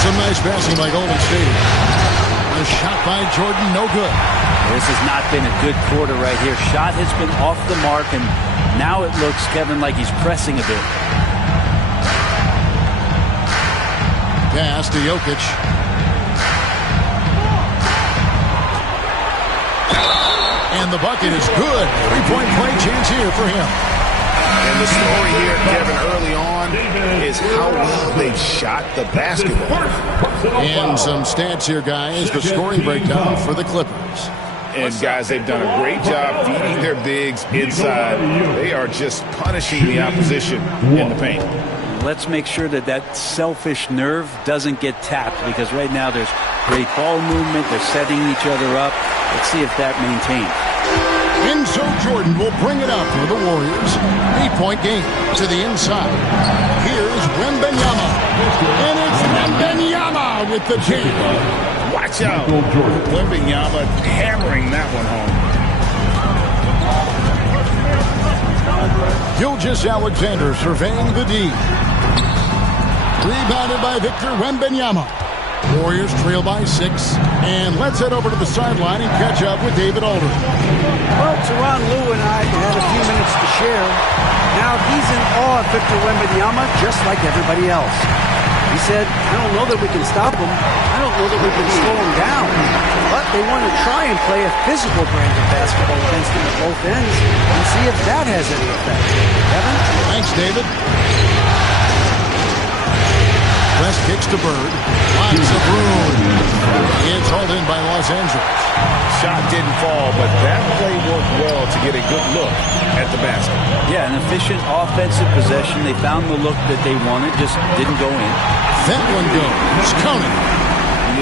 Some nice passing by Golden State. A shot by Jordan, no good. This has not been a good quarter right here. Shot has been off the mark, and now it looks, Kevin, like he's pressing a bit. Pass to Jokic. And the bucket is good. Three-point play chance here for him. And the story here, Kevin, early on is how well they've shot the basketball. And some stats here, guys. The scoring breakdown for the Clippers. And, guys, they've done a great job feeding their bigs inside. They are just punishing the opposition in the paint. Let's make sure that that selfish nerve doesn't get tapped, because right now there's great ball movement. They're setting each other up. Let's see if that maintains. And so Jordan will bring it up for the Warriors. 8-point game to the inside. Here's Wembanyama. And it's Wembanyama with the jam. Watch out. Wembanyama hammering that one home. Gilgeous-Alexander surveying the D. Rebounded by Victor Wembanyama. Warriors trail by 6. And let's head over to the sideline and catch up with David Aldridge. Well, Tyronn Lue and I had a few minutes to share. Now he's in awe of Victor Wembanyama, just like everybody else. He said, I don't know that we can stop him. I don't know that we can slow him down. But they want to try and play a physical brand of basketball against him at both ends and see if that has any effect. Kevin? Thanks, David. West kicks to Bird. Lots of room. It's hauled in by Los Angeles. Shot didn't fall, but that play worked well to get a good look at the basket. Yeah, an efficient offensive possession. They found the look that they wanted, just didn't go in. That one goes. Counting.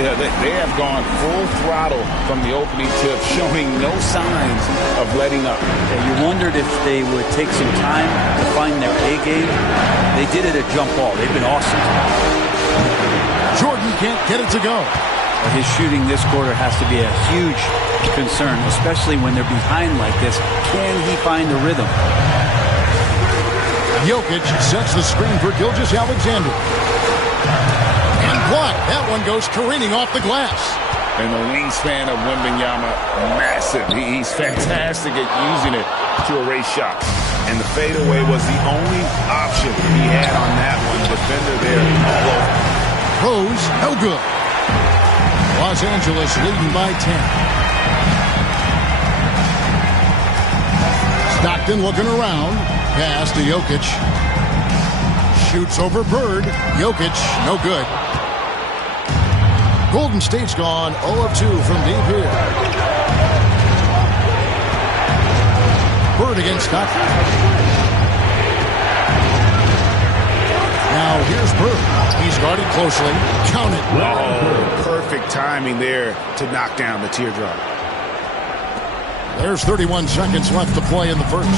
Yeah, they have gone full throttle from the opening tip, showing no signs of letting up. Yeah, you wondered if they would take some time to find their A game. They did it at jump ball. They've been awesome. Jordan can't get it to go. His shooting this quarter has to be a huge concern, especially when they're behind like this. Can he find a rhythm? Jokic sets the screen for Gilgeous-Alexander. And blocked. That one goes careening off the glass. And the wingspan of Wembanyama, massive. He's fantastic at using it to erase shots. And the fadeaway was the only option he had on that one. Defender there all over. Rose, no good. Los Angeles leading by 10. Stockton looking around. Pass to Jokic. Shoots over Bird. Jokic, no good. Golden State's gone 0 of 2 from deep here. Bird against Stockton. Now here's Bird. He's guarded closely. Count it. Oh, perfect timing there to knock down the teardrop. There's 31 seconds left to play in the first.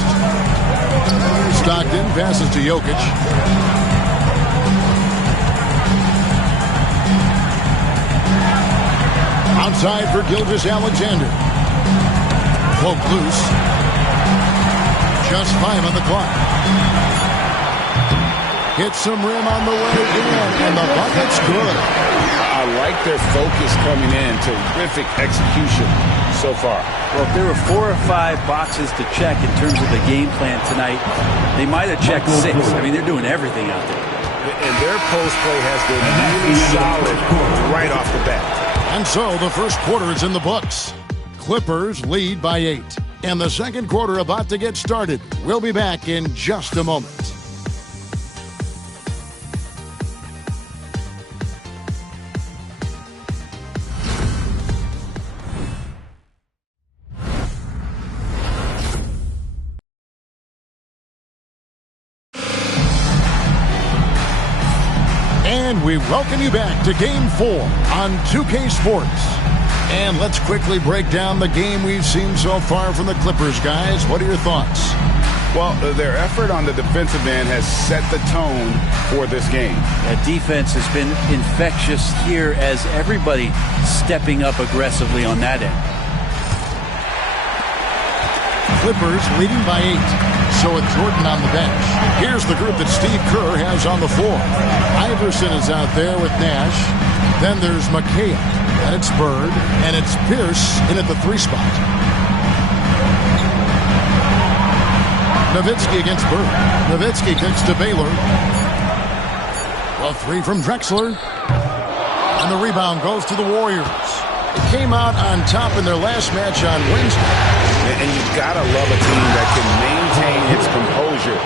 Stockton passes to Jokic. Outside for Gilgeous-Alexander. Poke loose. Just 5 on the clock. Hits some rim on the way in, and the bucket's good. I like their focus coming in. Terrific execution so far. Well, if there were 4 or 5 boxes to check in terms of the game plan tonight, they might have checked 6. I mean, they're doing everything out there. And their post play has been really solid right off the bat. And so the first quarter is in the books. Clippers lead by 8. And the second quarter about to get started. We'll be back in just a moment. And we welcome you back to Game 4 on 2K Sports. And let's quickly break down the game we've seen so far from the Clippers, guys. What are your thoughts? Well, their effort on the defensive end has set the tone for this game. That defense has been infectious here as everybody stepping up aggressively on that end. Clippers leading by 8. So with Jordan on the bench. Here's the group that Steve Kerr has on the floor. Iverson is out there with Nash. Then there's McHale. And it's Bird. And it's Pierce in at the 3 spot. Nowitzki against Bird. Nowitzki kicks to Baylor. A 3 from Drexler. And the rebound goes to the Warriors. It came out on top in their last match on Wednesday. And you've got to love a team that can maintain its composure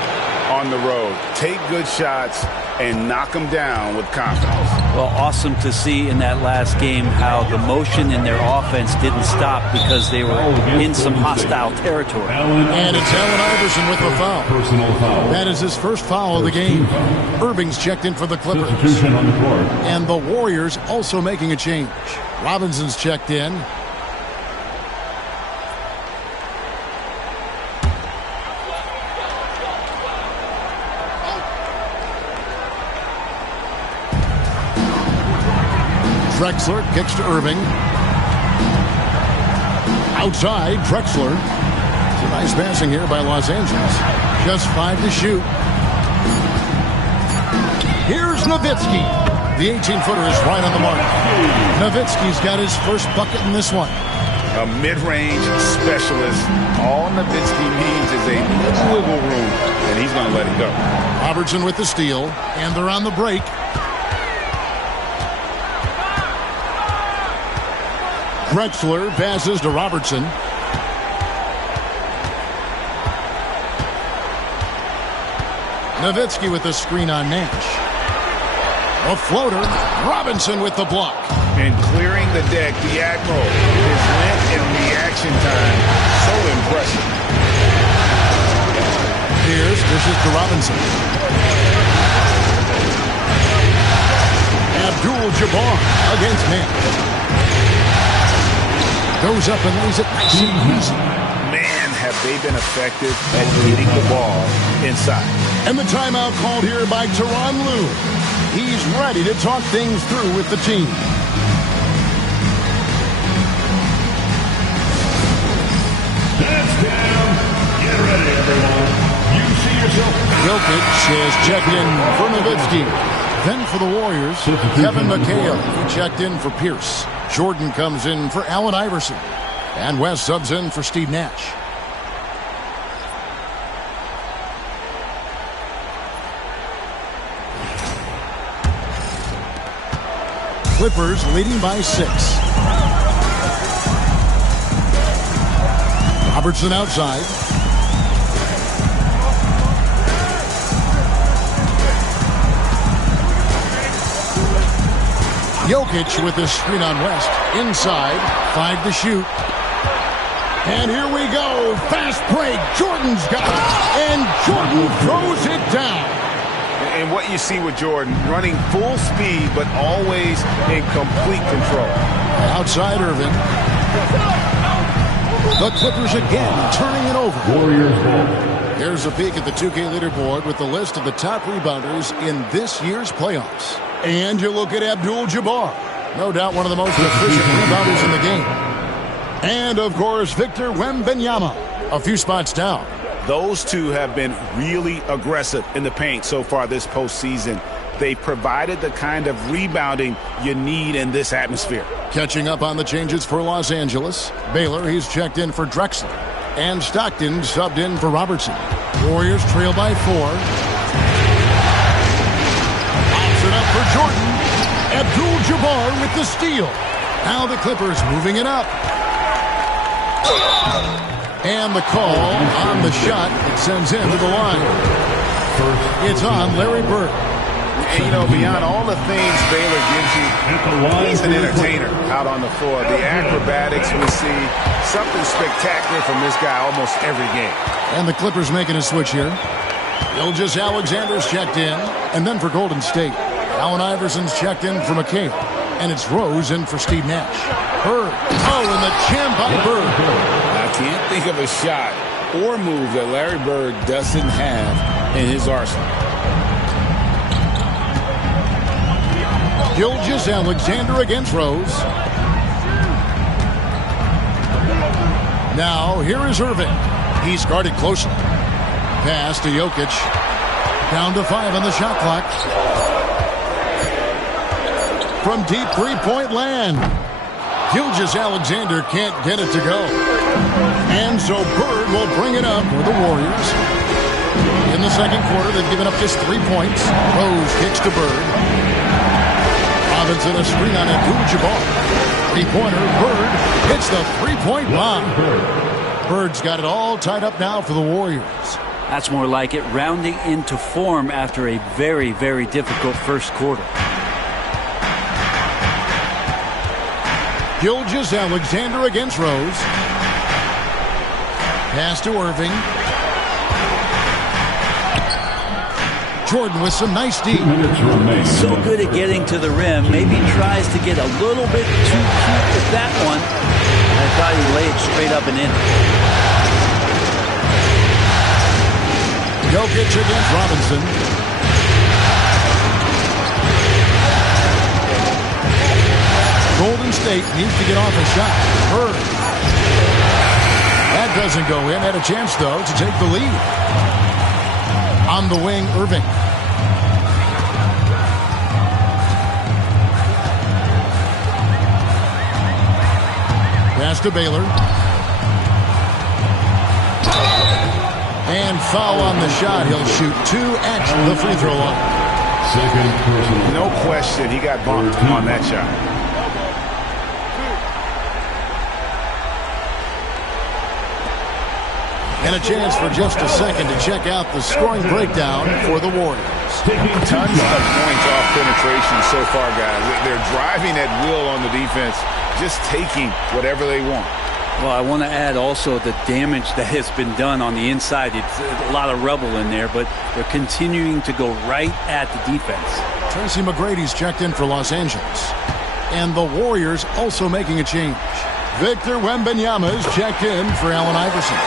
on the road. Take good shots and knock them down with confidence. Well, awesome to see in that last game how the motion in their offense didn't stop because they were in some hostile territory. And it's Allen Iverson with the foul. Personal foul. That is his first foul of the game. Irving's checked in for the Clippers. And the Warriors also making a change. Robinson's checked in. Drexler kicks to Irving. Outside, Drexler. It's a nice passing here by Los Angeles. Just 5 to shoot. Here's Nowitzki. The 18-footer is right on the mark. Nowitzki's got his first bucket in this one. A mid-range specialist. All Nowitzki needs is a little wiggle room, and he's going to let it go. Robertson with the steal, and they're on the break. Drexler passes to Robertson. Nowitzki with the screen on Nash. A floater. Robinson with the block. And clearing the deck, the Admiral. His length and reaction time, so impressive. Here's dishes to Robinson. Abdul-Jabbar against Nash. Goes up and lays it nice and easy. Man, have they been effective at getting the ball inside. And the timeout called here by Tyronn Lue. He's ready to talk things through with the team. Hands down. Get ready, everyone. You see yourself. Jokic has checked in for Nowitzki. Then for the Warriors, Kevin McHale. He checked in for Pierce. Jordan comes in for Allen Iverson. And West subs in for Steve Nash. Clippers leading by 6. Robertson outside. Jokic with the screen on West. Inside. 5 to shoot. And here we go. Fast break. Jordan's got it. And Jordan throws it down. And what you see with Jordan, running full speed, but always in complete control. Outside Irving. The Clippers again turning it over. Warriors ball. Here's a peek at the 2K leaderboard with the list of the top rebounders in this year's playoffs. And you look at Abdul-Jabbar. No doubt one of the most efficient rebounders in the game. And, of course, Victor Wembanyama. A few spots down. Those two have been really aggressive in the paint so far this postseason. They provided the kind of rebounding you need in this atmosphere. Catching up on the changes for Los Angeles. Baylor, he's checked in for Drexler. And Stockton subbed in for Robertson. Warriors trail by 4. Pops it up for Jordan. Abdul-Jabbar with the steal. Now the Clippers moving it up. And the call on the shot that sends him to the line. It's on Larry Bird. And, you know, beyond all the things Baylor gives you, he's an entertainer out on the floor. The acrobatics we see, something spectacular from this guy almost every game. And the Clippers making a switch here. Gilgeous-Alexander's checked in. And then for Golden State, Allen Iverson's checked in for McHale. And it's Rose in for Steve Nash. Bird. Oh, and the jam by Bird. I can't think of a shot or move that Larry Bird doesn't have in his arsenal. Gilgeous-Alexander against Rose. Now, here is Irving. He's guarded closely. Pass to Jokic. Down to 5 on the shot clock. From deep three-point land. Gilgeous-Alexander can't get it to go. And so Bird will bring it up for the Warriors. In the second quarter, they've given up just 3 points. Rose kicks to Bird. Robinson a screen on Abdul-Jabbar. Three-pointer, Bird hits the three-point line. Bird's got it all tied up now for the Warriors. That's more like it, rounding into form after a very, very difficult first quarter. Gilgeous-Alexander against Rose. Pass to Irving. Jordan with some nice deep. So good at getting to the rim. Maybe tries to get a little bit too cute with that one. I thought he laid straight up and in. Jokic against Robinson. Golden State needs to get off a shot. Bird. That doesn't go in. Had a chance, though, to take the lead. On the wing, Irving. Pass to Baylor. And foul on the shot. He'll shoot 2 at the free throw line. No question, he got bumped on that shot. And a chance for just a second to check out the scoring breakdown for the Warriors. Tons of points off penetration so far, guys. They're driving at will on the defense, just taking whatever they want. Well, I want to add also the damage that has been done on the inside. It's a lot of rubble in there, but they're continuing to go right at the defense. Tracy McGrady's checked in for Los Angeles. And the Warriors also making a change. Victor Wembanyama is checked in for Allen Iverson.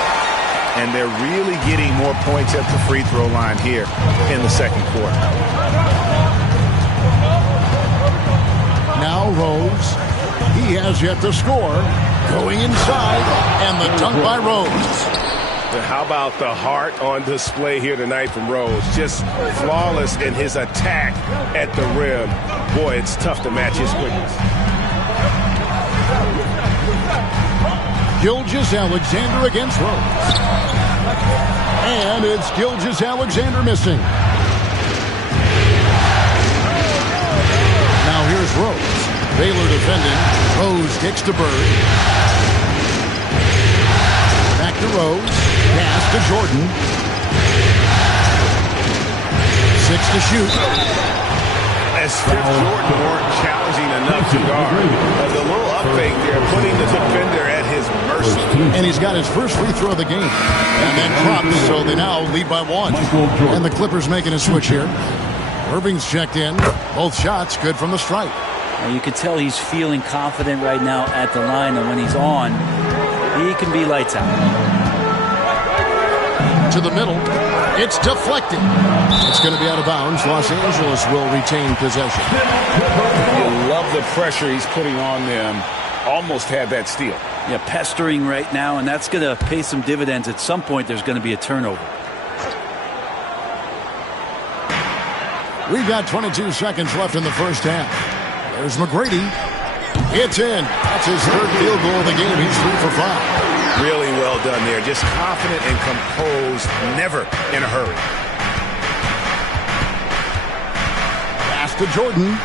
And they're really getting more points at the free throw line here in the second quarter. Now Rose. He has yet to score. Going inside, and the dunk by Rose. How about the heart on display here tonight from Rose? Just flawless in his attack at the rim. Boy, it's tough to match his quickness. Gilgeous-Alexander against Rose. And it's Gilgeous-Alexander missing. Now here's Rose. Baylor defending. Rose kicks to Bird. Back to Rose. Pass to Jordan. 6 to shoot. As Fifth Jordan weren't challenging enough to guard. The little up fake there, putting the defender at his mercy. And he's got his first free throw of the game. And then drops, so they now lead by 1. And the Clippers making a switch here. Irving's checked in. Both shots good from the stripe. You can tell he's feeling confident right now at the line, and when he's on, he can be lights out. To the middle. It's deflected. It's going to be out of bounds. Los Angeles will retain possession. You love the pressure he's putting on them. Almost had that steal. Yeah, pestering right now, and that's going to pay some dividends. At some point, there's going to be a turnover. We've got 22 seconds left in the first half. There's McGrady. It's in. That's his third field goal of the game. He's 3 for 5. Really well done there. Just confident and composed. Never in a hurry. Pass to Jordan.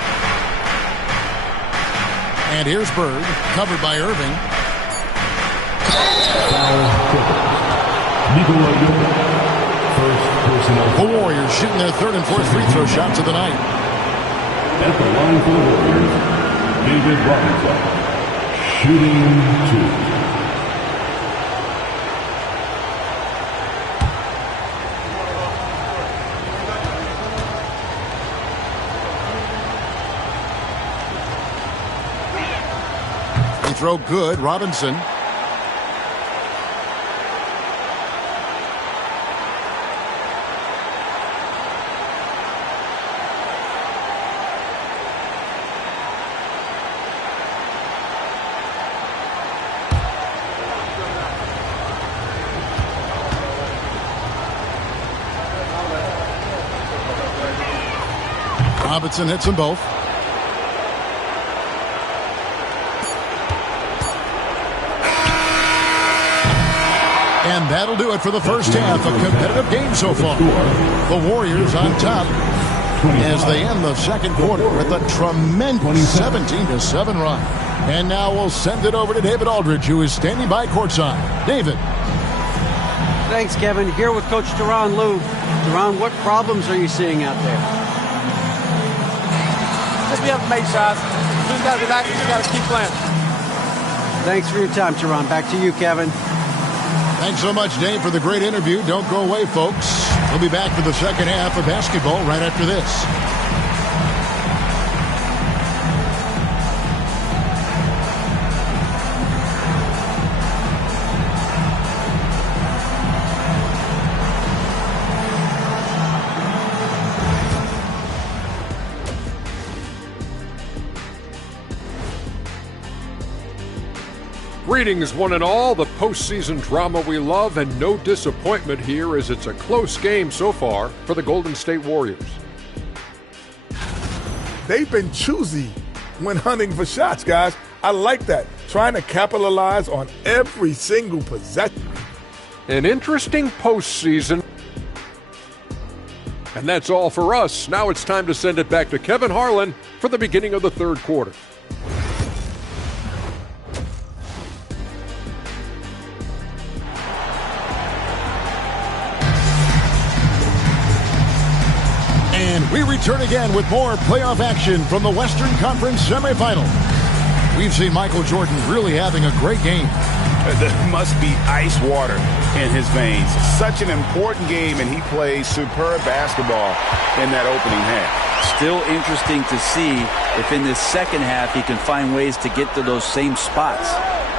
And here's Bird. Covered by Irving. The Warriors shooting their third and fourth free throw shots of the night. At the line for the Warriors, David Robinson, shooting 2. Throw good, Robinson. Robinson hits them both. And that'll do it for the first half. A competitive game so far. The Warriors on top as they end the second quarter with a tremendous 17-7 run. And now we'll send it over to David Aldridge, who is standing by courtside. David. Thanks, Kevin. Here with Coach Tyronn Lue. Tyronn, what problems are you seeing out there? Just be able to make shots. You just got to relax. You got to keep playing. Thanks for your time, Tyronn. Back to you, Kevin. Thanks so much, Dave, for the great interview. Don't go away, folks. We'll be back for the second half of basketball right after this. Greetings, one and all. The postseason drama we love, and no disappointment here as it's a close game so far for the Golden State Warriors. They've been choosy when hunting for shots, guys. I like that. Trying to capitalize on every single possession. An interesting postseason. And that's all for us. Now it's time to send it back to Kevin Harlan for the beginning of the third quarter. And we return again with more playoff action from the Western Conference semifinal. We've seen Michael Jordan really having a great game. There must be ice water in his veins. Such an important game, and he plays superb basketball in that opening half. Still interesting to see if in this second half he can find ways to get to those same spots.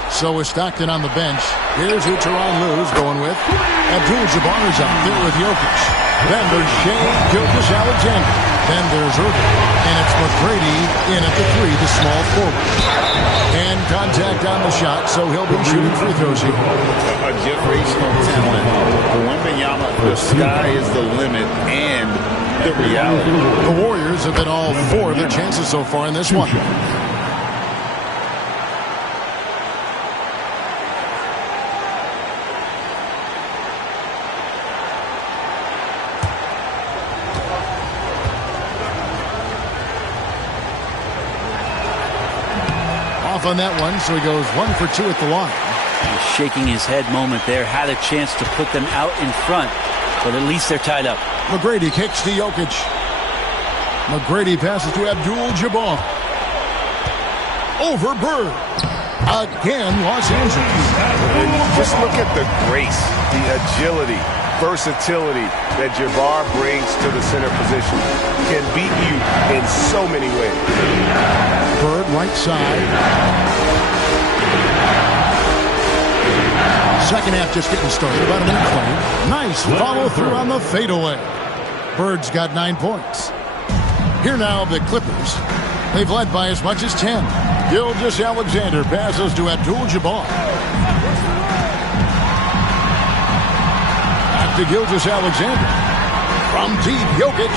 So is Stockton on the bench. Here's who Tyronn Lue is going with. Abdul-Jabbar is up there with Jokic. Then there's Shai Gilgeous-Alexander. Then there's Irving. And it's McGrady in at the three, the small forward. And contact on the shot, so he'll be shooting free throws here. A generational talent. For Wembanyama, the sky is the limit and the reality. The Warriors have hit all four of their chances so far in this one. On that one, so he goes 1 for 2 at the line. He's shaking his head moment there. Had a chance to put them out in front, but at least they're tied up. McGrady kicks to Jokic. McGrady passes to Abdul-Jabbar. Over Bird. Again, Los Angeles. Just look at the grace, the agility, versatility that Jabbar brings to the center position. Can beat you in so many ways. Bird right side. Second half just getting started. About a minute played. Nice follow through on the fadeaway. Bird's got 9 points. Here now the Clippers. They've led by as much as 10. Gilgeous-Alexander passes to Abdul-Jabbar. Back to Gilgeous-Alexander. From deep, Jokic.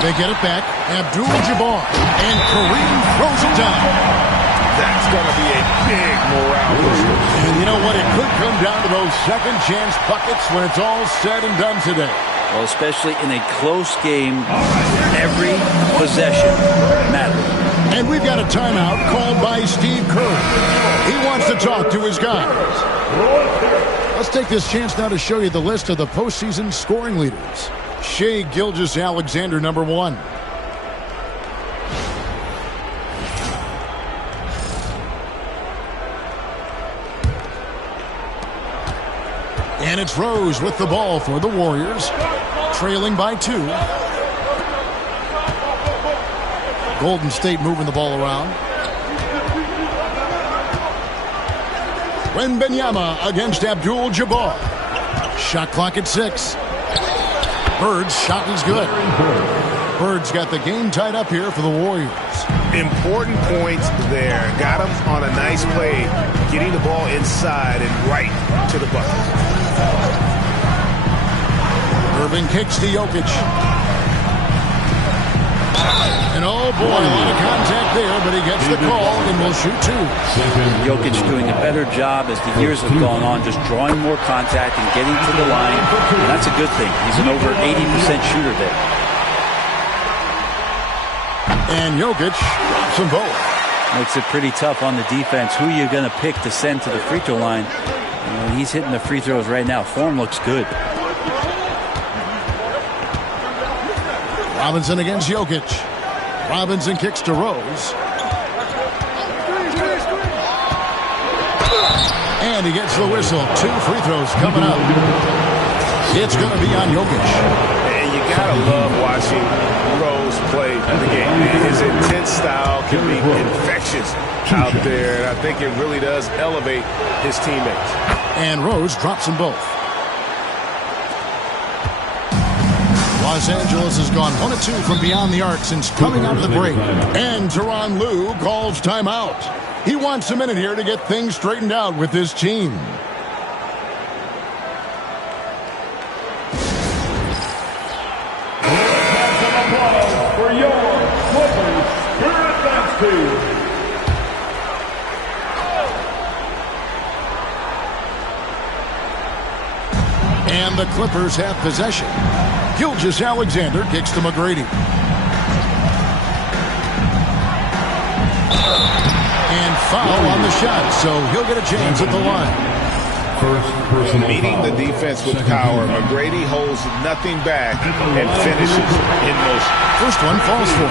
They get it back. Abdul-Jabbar. And Kareem throws it down. That's going to be a big morale booster. And you know what? It could come down to those second chance buckets when it's all said and done today. Well, especially in a close game, every possession matters. And we've got a timeout called by Steve Kerr. He wants to talk to his guys. Let's take this chance now to show you the list of the postseason scoring leaders. Shai Gilgeous-Alexander, number 1. And it's Rose with the ball for the Warriors, trailing by 2. Golden State moving the ball around. Wembanyama against Abdul-Jabbar. Shot clock at 6. Bird's shot is good. Bird's got the game tied up here for the Warriors. Important points there. Got him on a nice play, getting the ball inside and right to the bucket. Irving kicks to Jokic. And oh boy, a lot of contact there, but he gets the call and will shoot 2. Jokic doing a better job as the years have gone on, just drawing more contact and getting to the line. And that's a good thing. He's an over 80% shooter there. And Jokic drops them both. Makes it pretty tough on the defense. Who you're going to pick to send to the free throw line. And he's hitting the free throws right now. Form looks good. Robinson against Jokic. Robinson kicks to Rose. And he gets the whistle. 2 free throws coming up. It's going to be on Jokic. And you got to love watching Rose play the game. His intense style can be infectious out there. And I think it really does elevate his teammates. And Rose drops them both. Los Angeles has gone 1 of 2 from beyond the arc since coming out of the break. And Tyronn Lue calls timeout. He wants a minute here to get things straightened out with his team. For your Clippers, your advance team. And the Clippers have possession. Gilgeous-Alexander kicks to McGrady. And foul on the shot, so he'll get a chance at the line. Meeting the defense with power, McGrady holds nothing back and finishes in motion. First one falls for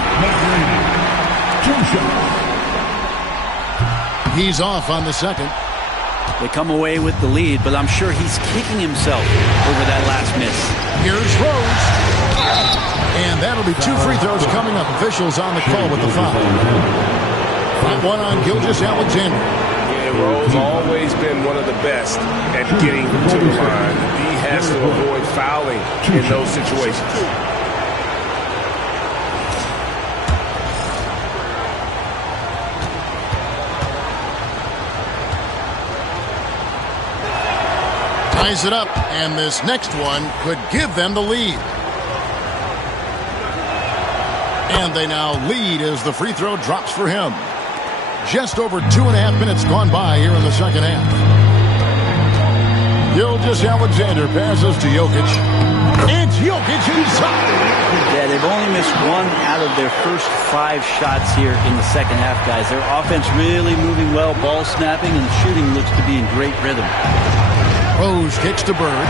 him. He's off on the second. They come away with the lead, but I'm sure he's kicking himself over that last miss. Here's Rose. And that'll be 2 free throws coming up. Officials on the call with the foul. That one on Gilgeous-Alexander. Yeah, Rose always been one of the best at getting to the line. He has to avoid fouling in those situations. Ties it up, and this next one could give them the lead. And they now lead as the free throw drops for him. Just over 2.5 minutes gone by here in the second half. Gilgeous-Alexander passes to Jokic. It's Jokic inside. Yeah, they've only missed 1 out of their first 5 shots here in the second half, guys. Their offense really moving well, ball snapping, and shooting looks to be in great rhythm. Rose kicks to Bird.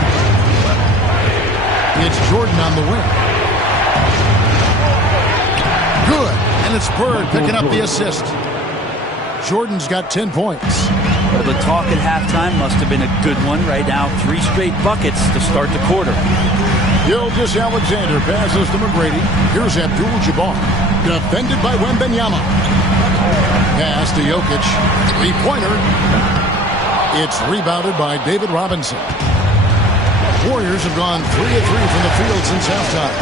It's Jordan on the wing. Good. And it's Bird picking up the assist. Jordan's got 10 points. Well, the talk at halftime must have been a good one. Right now, 3 straight buckets to start the quarter. Gilgeous-Alexander passes to McGrady. Here's Abdul-Jabbar. Defended by Wembanyama. Pass to Jokic. 3-pointer. It's rebounded by David Robinson. Warriors have gone 3 of 3 from the field since halftime.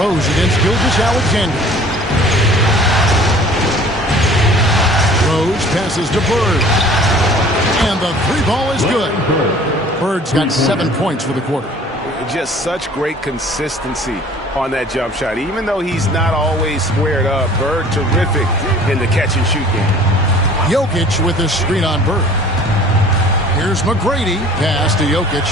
Rose against Gilgeous-Alexander. Rose passes to Bird. And the 3-ball is good. Bird's got 7 points for the quarter. Just such great consistency on that jump shot. Even though he's not always squared up, Bird terrific in the catch-and-shoot game. Jokic with his screen on Bird. Here's McGrady. Pass to Jokic.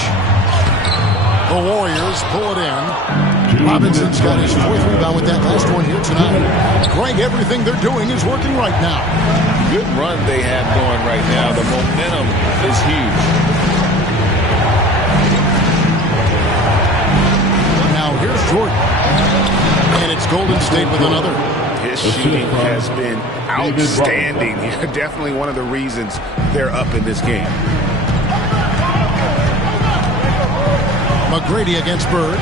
The Warriors pull it in. Robinson's got his 4th rebound with that last one here tonight. Greg, everything they're doing is working right now. good run they have going right now. The momentum is huge. Now here's Jordan. And it's Golden State with another. His shooting has been outstanding. Definitely one of the reasons they're up in this game. McGrady against Bird.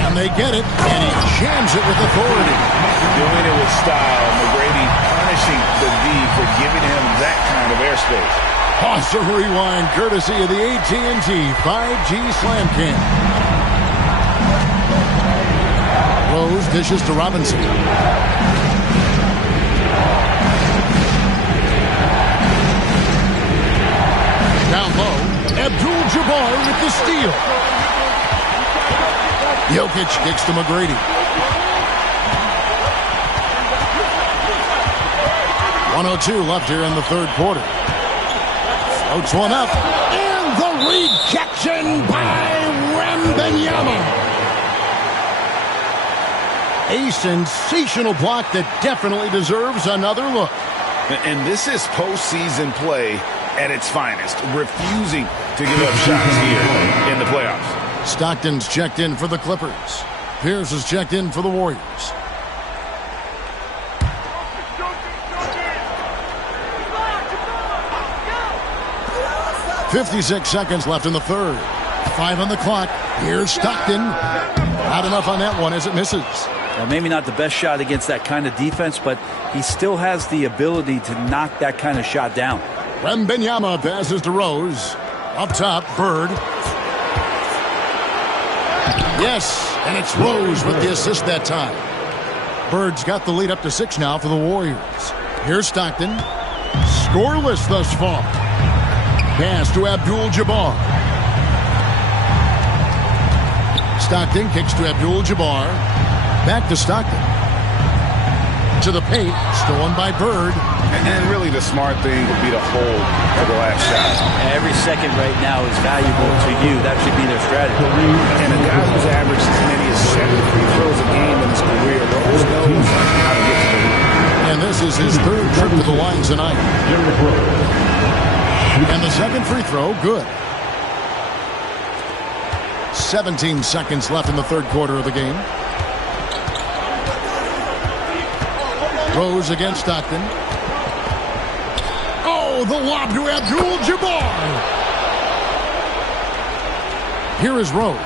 And they get it, and he jams it with authority. Doing it with style. McGrady punishing the D for giving him that kind of airspace. Pause or rewind, courtesy of the AT&T 5G Slam Cam. Rose dishes to Robinson. Down low, Abdul-Jabbar with the steal. Jokic kicks to McGrady. 1:02 left here in the third quarter. Floats one up. And the rejection by Wembanyama. A sensational block that definitely deserves another look. And this is postseason play at its finest, refusing to give up shots here in the playoffs. Stockton's checked in for the Clippers. Pierce is checked in for the Warriors. .56 seconds left in the third. 5 on the clock. Here's Stockton. Not enough on that one as it misses. Well, maybe not the best shot against that kind of defense, but he still has the ability to knock that kind of shot down. Wembanyama passes to Rose. Up top, Bird. Yes, and it's Rose with the assist that time. Bird's got the lead up to 6 now for the Warriors. Here's Stockton. Scoreless thus far. Pass to Abdul-Jabbar. Stockton kicks to Abdul-Jabbar. Back to Stockton. To the paint. Stolen by Bird. And really the smart thing would be to hold for the last shot. Every second right now is valuable to you. That should be their strategy. And a guy who's averaged as many as 7 free throws a game in his career, Rose knows how to get to the lead. And this is his third trip to the line tonight. And the second free throw, good. 17 seconds left in the third quarter of the game. Rose against Stockton. Oh, the lob to Abdul-Jabbar. Here is Rose.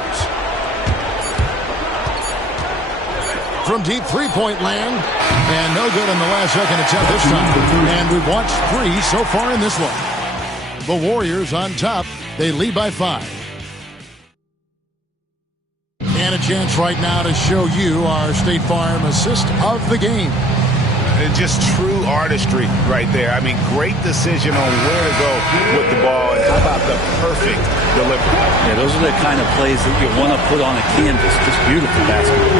From deep three-point land. And no good in the last second attempt this time. And we've watched 3 so far in this one. The Warriors on top. They lead by 5. And a chance right now to show you our State Farm assist of the game. Just true artistry right there. I mean, great decision on where to go with the ball. And how about the perfect delivery? Yeah, those are the kind of plays that you want to put on a canvas. Just beautiful basketball.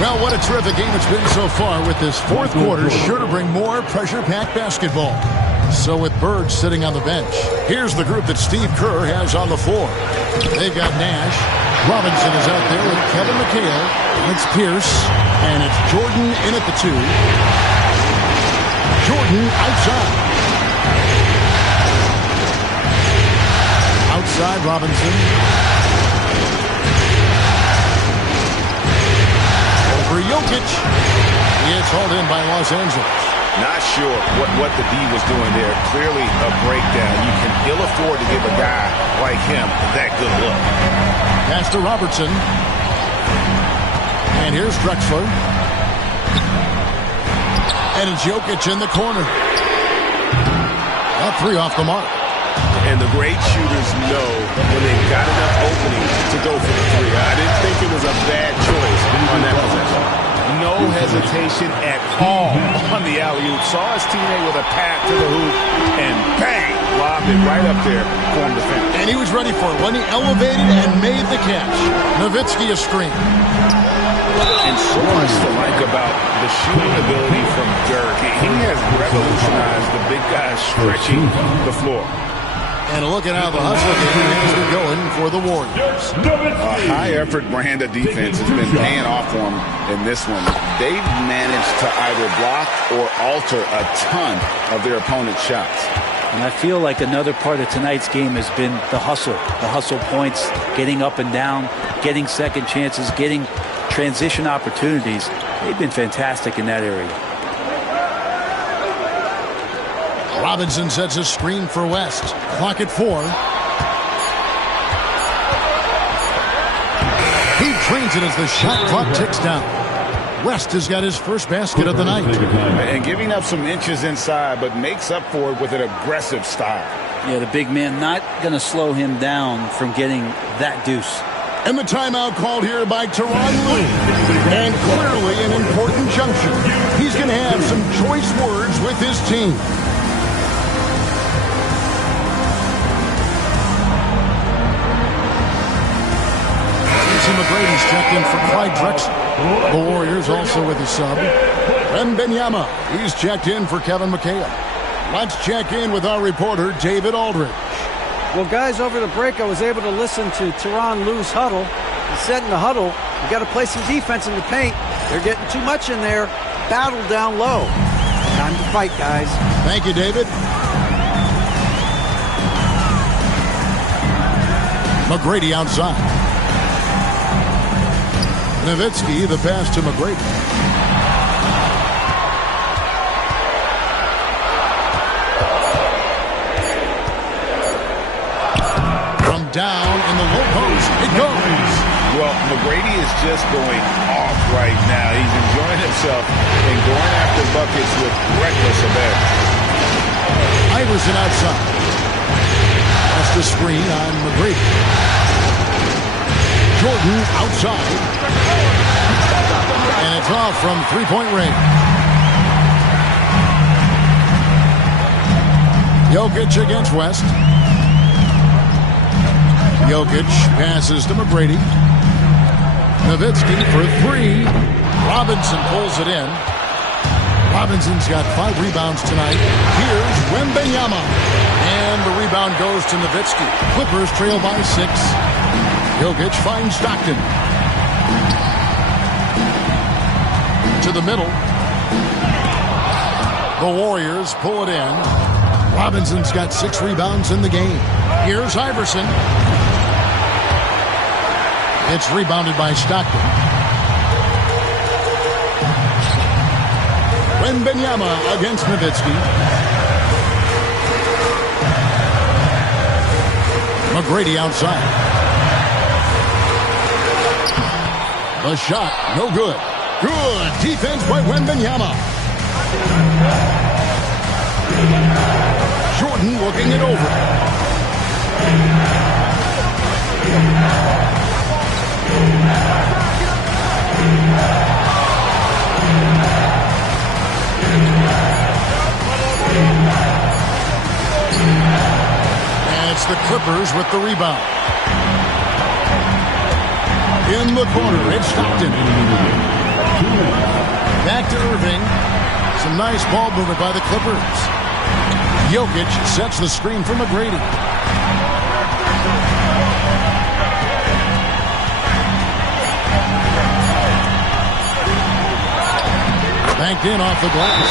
Well, what a terrific game it's been so far with this fourth quarter. Sure to bring more pressure-packed basketball. So with Bird sitting on the bench, here's the group that Steve Kerr has on the floor. They've got Nash. Robinson is out there with Kevin McHale. It's Pierce. And it's Jordan in at the 2. Jordan outside. Outside Robinson. Over Jokic. It's hauled in by Los Angeles. Not sure what the D was doing there. Clearly a breakdown. You can ill afford to give a guy like him that good look. Pass to Robertson. And here's Drexler. And it's Jokic in the corner. That 3 off the mark. And the great shooters know when they've got enough openings to go for the 3. I didn't think it was a bad choice on that possession. No hesitation at all on the alley-oop. Saw his teammate with a pass to the hoop, and bang, lobbed it right up there for him to finish. And he was ready for it when he elevated and made the catch. Nowitzki a screen. And so much to like about the shooting ability from Dirk. He has revolutionized the big guys stretching the floor. And a look at how the hustle game has been going for the Warriors. A high-effort brand of defense has been paying off for them in this one. They've managed to either block or alter a ton of their opponent's shots. And I feel like another part of tonight's game has been the hustle points, getting up and down, getting second chances, getting transition opportunities. They've been fantastic in that area. Robinson sets a screen for West. Clock at 4. He trains it as the shot clock ticks down. West has got his first basket of the night. And giving up some inches inside, but makes up for it with an aggressive style. Yeah, the big man not going to slow him down from getting that deuce. And the timeout called here by Tyronn Lue. And clearly an important juncture. He's going to have some choice words with his team. McGrady's checked in for Clyde Drexler. The Warriors also with a sub. Wembanyama, he's checked in for Kevin McHale. Let's check in with our reporter, David Aldridge. Well, guys, over the break, I was able to listen to Tyronn Lue's huddle. He said in the huddle, you got to play some defense in the paint. They're getting too much in there. Battle down low. Time to fight, guys. Thank you, David. McGrady outside. Nowitzki, the pass to McGrady. From down in the low post, it goes. Well, McGrady is just going off right now. He's enjoying himself and going after buckets with reckless abandon. Iverson outside. That's the screen on McGrady. Jordan outside. And it's off from three-point range. Jokic against West. Jokic passes to McGrady. Nowitzki for 3. Robinson pulls it in. Robinson's got 5 rebounds tonight. Here's Wembanyama. And the rebound goes to Nowitzki. Clippers trail by 6. Jokic finds Stockton. To the middle. The Warriors pull it in. Robinson's got 6 rebounds in the game. Here's Iverson. It's rebounded by Stockton. Wembanyama against Nowitzki. McGrady outside. The shot, no good. Good defense by Wembanyama. Jordan looking it over. And it's the Clippers with the rebound. In the corner, it's Stockton. Back to Irving. Some nice ball movement by the Clippers. Jokic sets the screen for McGrady. Banked in off the glass.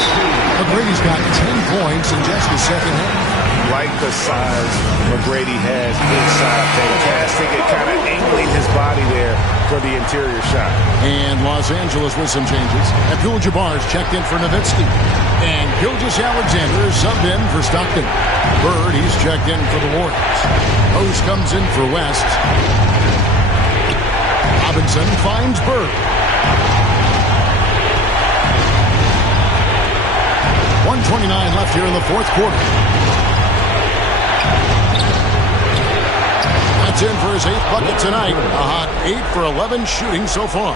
McGrady's got 10 points in just the second half. Like the size McGrady has inside. Fantastic at kind of angling his body there for the interior shot. And Los Angeles with some changes. Abdul-Jabbar's checked in for Nowitzki. And Gilgeous-Alexander is subbed in for Stockton. Bird, he's checked in for the Warriors. Rose comes in for West. Robinson finds Bird. 1:29 left here in the fourth quarter. That's in for his 8th bucket tonight. A hot 8 for 11 shooting so far.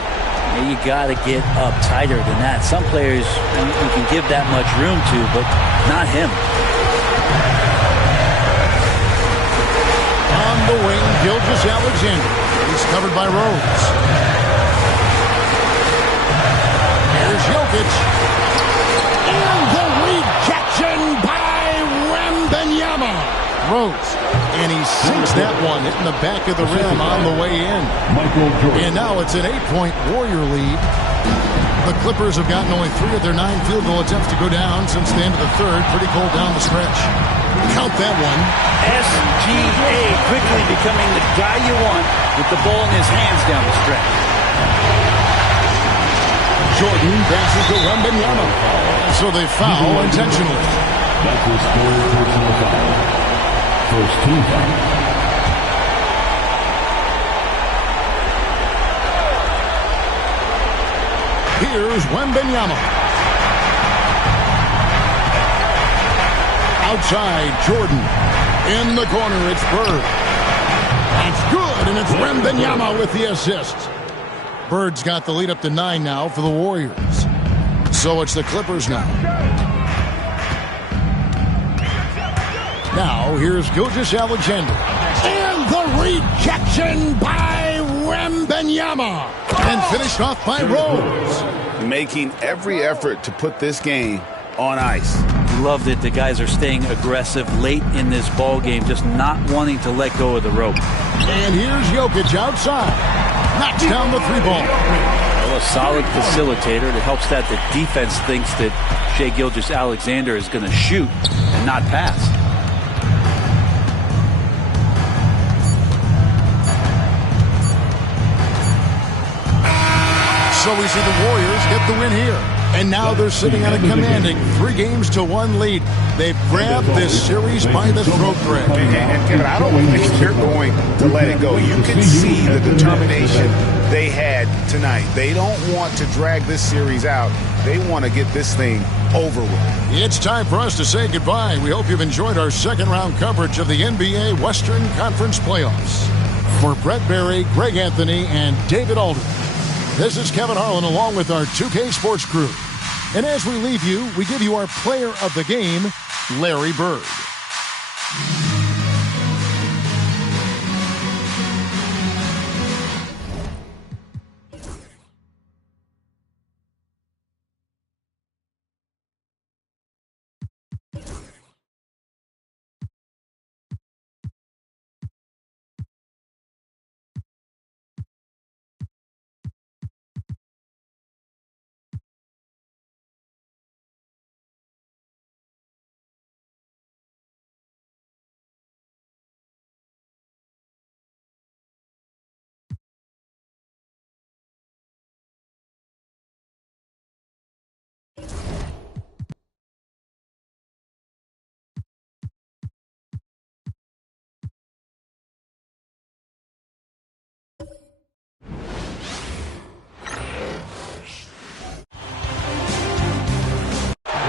You got to get up tighter than that. Some players you can give that much room to, but not him. On the wing, Gilgeous-Alexander. He's covered by Rose. Here's Jokic. And the rejection by Wembanyama. Rose And he sinks that one, hitting the back of the rim on the way in. And now it's an 8-point Warrior lead. The Clippers have gotten only 3 of their 9 field goal attempts to go down since the end of the third. Pretty cold down the stretch. Count that one. SGA quickly becoming the guy you want with the ball in his hands down the stretch. Jordan passes to Wembanyama. So they foul intentionally. That's his third personal foul. First team foul. Here's Wembanyama. Outside, Jordan. In the corner, it's Bird. It's good, and it's Wembanyama with the assist. Bird's got the lead up to 9 now for the Warriors. So it's the Clippers now. Now, here's Gilgeous-Alexander. And the rejection by Wembanyama. And finished off by Rose. Making every effort to put this game on ice. Love that the guys are staying aggressive late in this ball game, just not wanting to let go of the rope. And here's Jokic outside. Knocks down the 3-ball. Well, a solid facilitator. It helps that the defense thinks that Shai Gilgeous-Alexander is going to shoot and not pass. So we see the Warriors get the win here. And now they're sitting on a commanding 3-1 lead. They've grabbed this series by the throat thread. And Kevin, I don't think they're going to let it go. You can see the determination they had tonight. They don't want to drag this series out. They want to get this thing over with. It's time for us to say goodbye. We hope you've enjoyed our second-round coverage of the NBA Western Conference Playoffs. For Brett Berry, Greg Anthony, and David Alden, this is Kevin Harlan along with our 2K Sports crew. And as we leave you, we give you our player of the game, Larry Bird.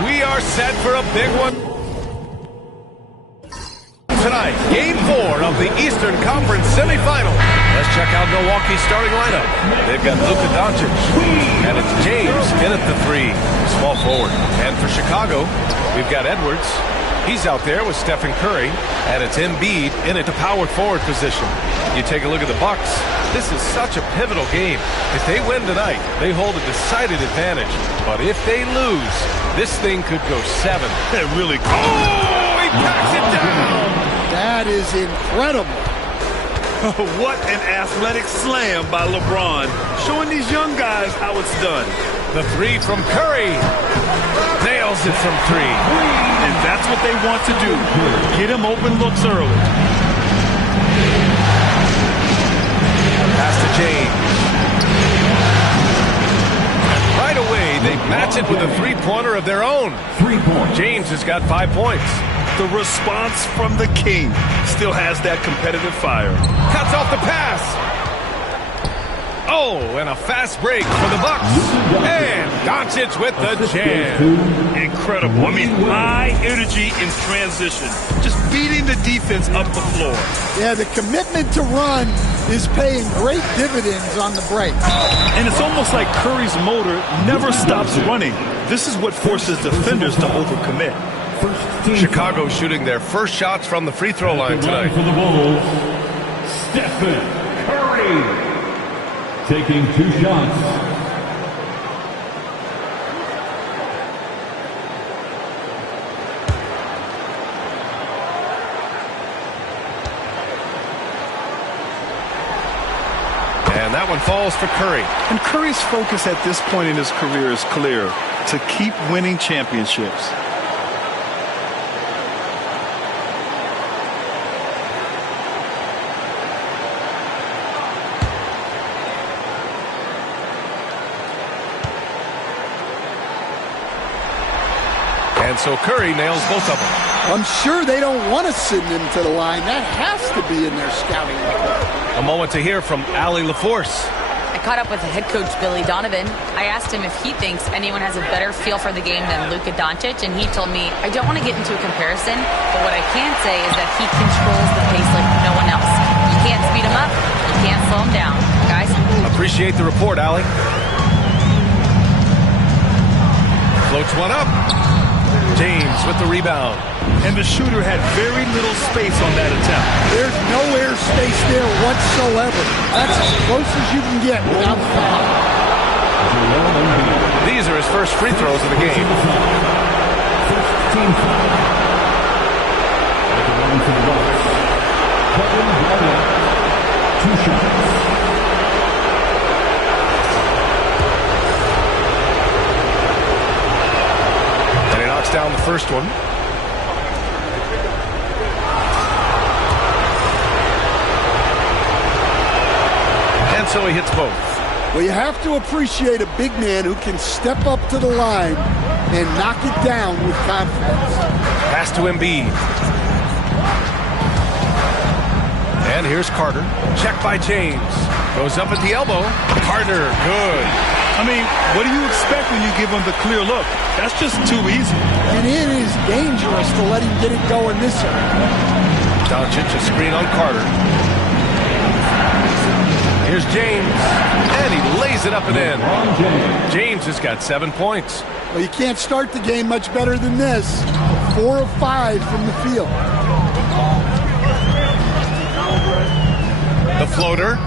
We are set for a big one tonight. Game 4 of the Eastern Conference semifinal. Let's check out Milwaukee's starting lineup. They've got Luka Doncic, and it's James in at the 3, small forward. And for Chicago, we've got Edwards. He's out there with Stephen Curry, and it's Embiid in at the power forward position. You take a look at the Bucks. This is such a pivotal game. If they win tonight, they hold a decided advantage. But if they lose, this thing could go 7. It really could. Oh, he packs it down. That is incredible. What an athletic slam by LeBron, showing these young guys how it's done. The 3 from Curry. Nails it from 3. And that's what they want to do. Get him open looks early. Pass to James. And right away, they match it with a 3-pointer of their own. 3 points. James has got 5 points. The response from the king still has that competitive fire. Cuts off the pass. Oh, and a fast break for the Bucks. And Doncic with the jam. Incredible. I mean, high energy in transition. Just beating the defense up the floor. Yeah, the commitment to run is paying great dividends on the break. And it's almost like Curry's motor never stops running. This is what forces defenders to overcommit. Chicago shooting their first shots from the free throw line tonight. For the Bulls, Stephen Curry taking 2 shots. That one falls for Curry. And Curry's focus at this point in his career is clear: to keep winning championships. And so Curry nails both of them. I'm sure they don't want to send him to the line. That has to be in their scouting report. A moment to hear from Allie LaForce. I caught up with head coach Billy Donovan. I asked him if he thinks anyone has a better feel for the game than Luka Doncic, and he told me, I don't want to get into a comparison, but what I can say is that he controls the pace like no one else. You can't speed him up, you can't slow him down. Guys? Appreciate the report, Allie. Floats one up. James with the rebound. And the shooter had very little space on that attempt. There's no air space there whatsoever. That's as close as you can get without foul. These are his first free throws of the game. Two shots. Down the first one. And so he hits both. Well, you have to appreciate a big man who can step up to the line and knock it down with confidence. Pass to Embiid. And here's Carter. Check by James. Goes up at the elbow. Carter, good. I mean, what do you expect when you give him the clear look? That's just too easy. And it is dangerous to let him get it going this area. Doncic, a screen on Carter. Here's James. And he lays it up and in. James has got 7 points. Well, you can't start the game much better than this. 4 of 5 from the field. The floater.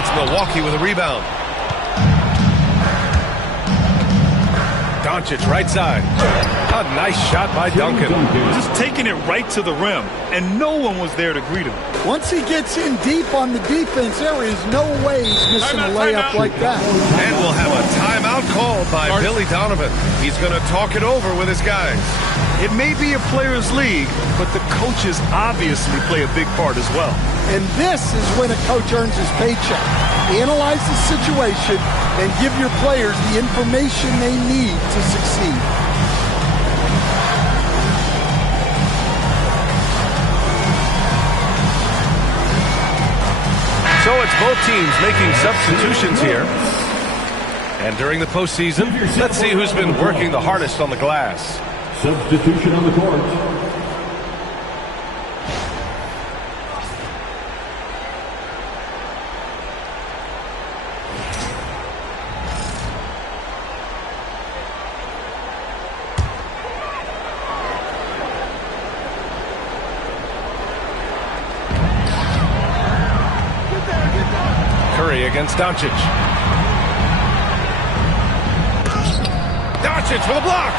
It's Milwaukee with a rebound. Doncic, right side. A nice shot by Duncan. Just taking it right to the rim, and no one was there to greet him. Once he gets in deep on the defense, there is no way he's missing a layup like that. And we'll have a timeout called by Billy Donovan. He's going to talk it over with his guys. It may be a players' league, but the coaches obviously play a big part as well. And this is when a coach earns his paycheck. Analyze the situation and give your players the information they need to succeed. So it's both teams making substitutions here. And during the postseason, let's see who's been working the hardest on the glass. Substitution on the court. Curry against Doncic. Doncic with a block.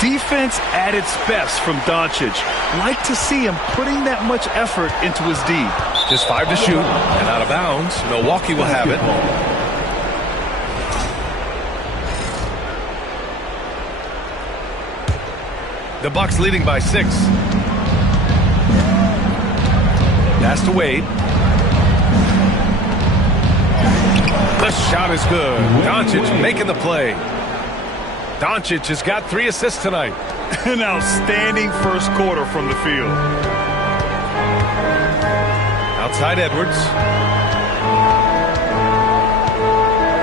Defense at its best from Doncic. Like to see him putting that much effort into his D. Just 5 to shoot and out of bounds. Milwaukee will have it. The Bucks leading by 6. Pass to Wade. The shot is good. Doncic making the play. Doncic has got 3 assists tonight. An outstanding first quarter from the field. Outside Edwards.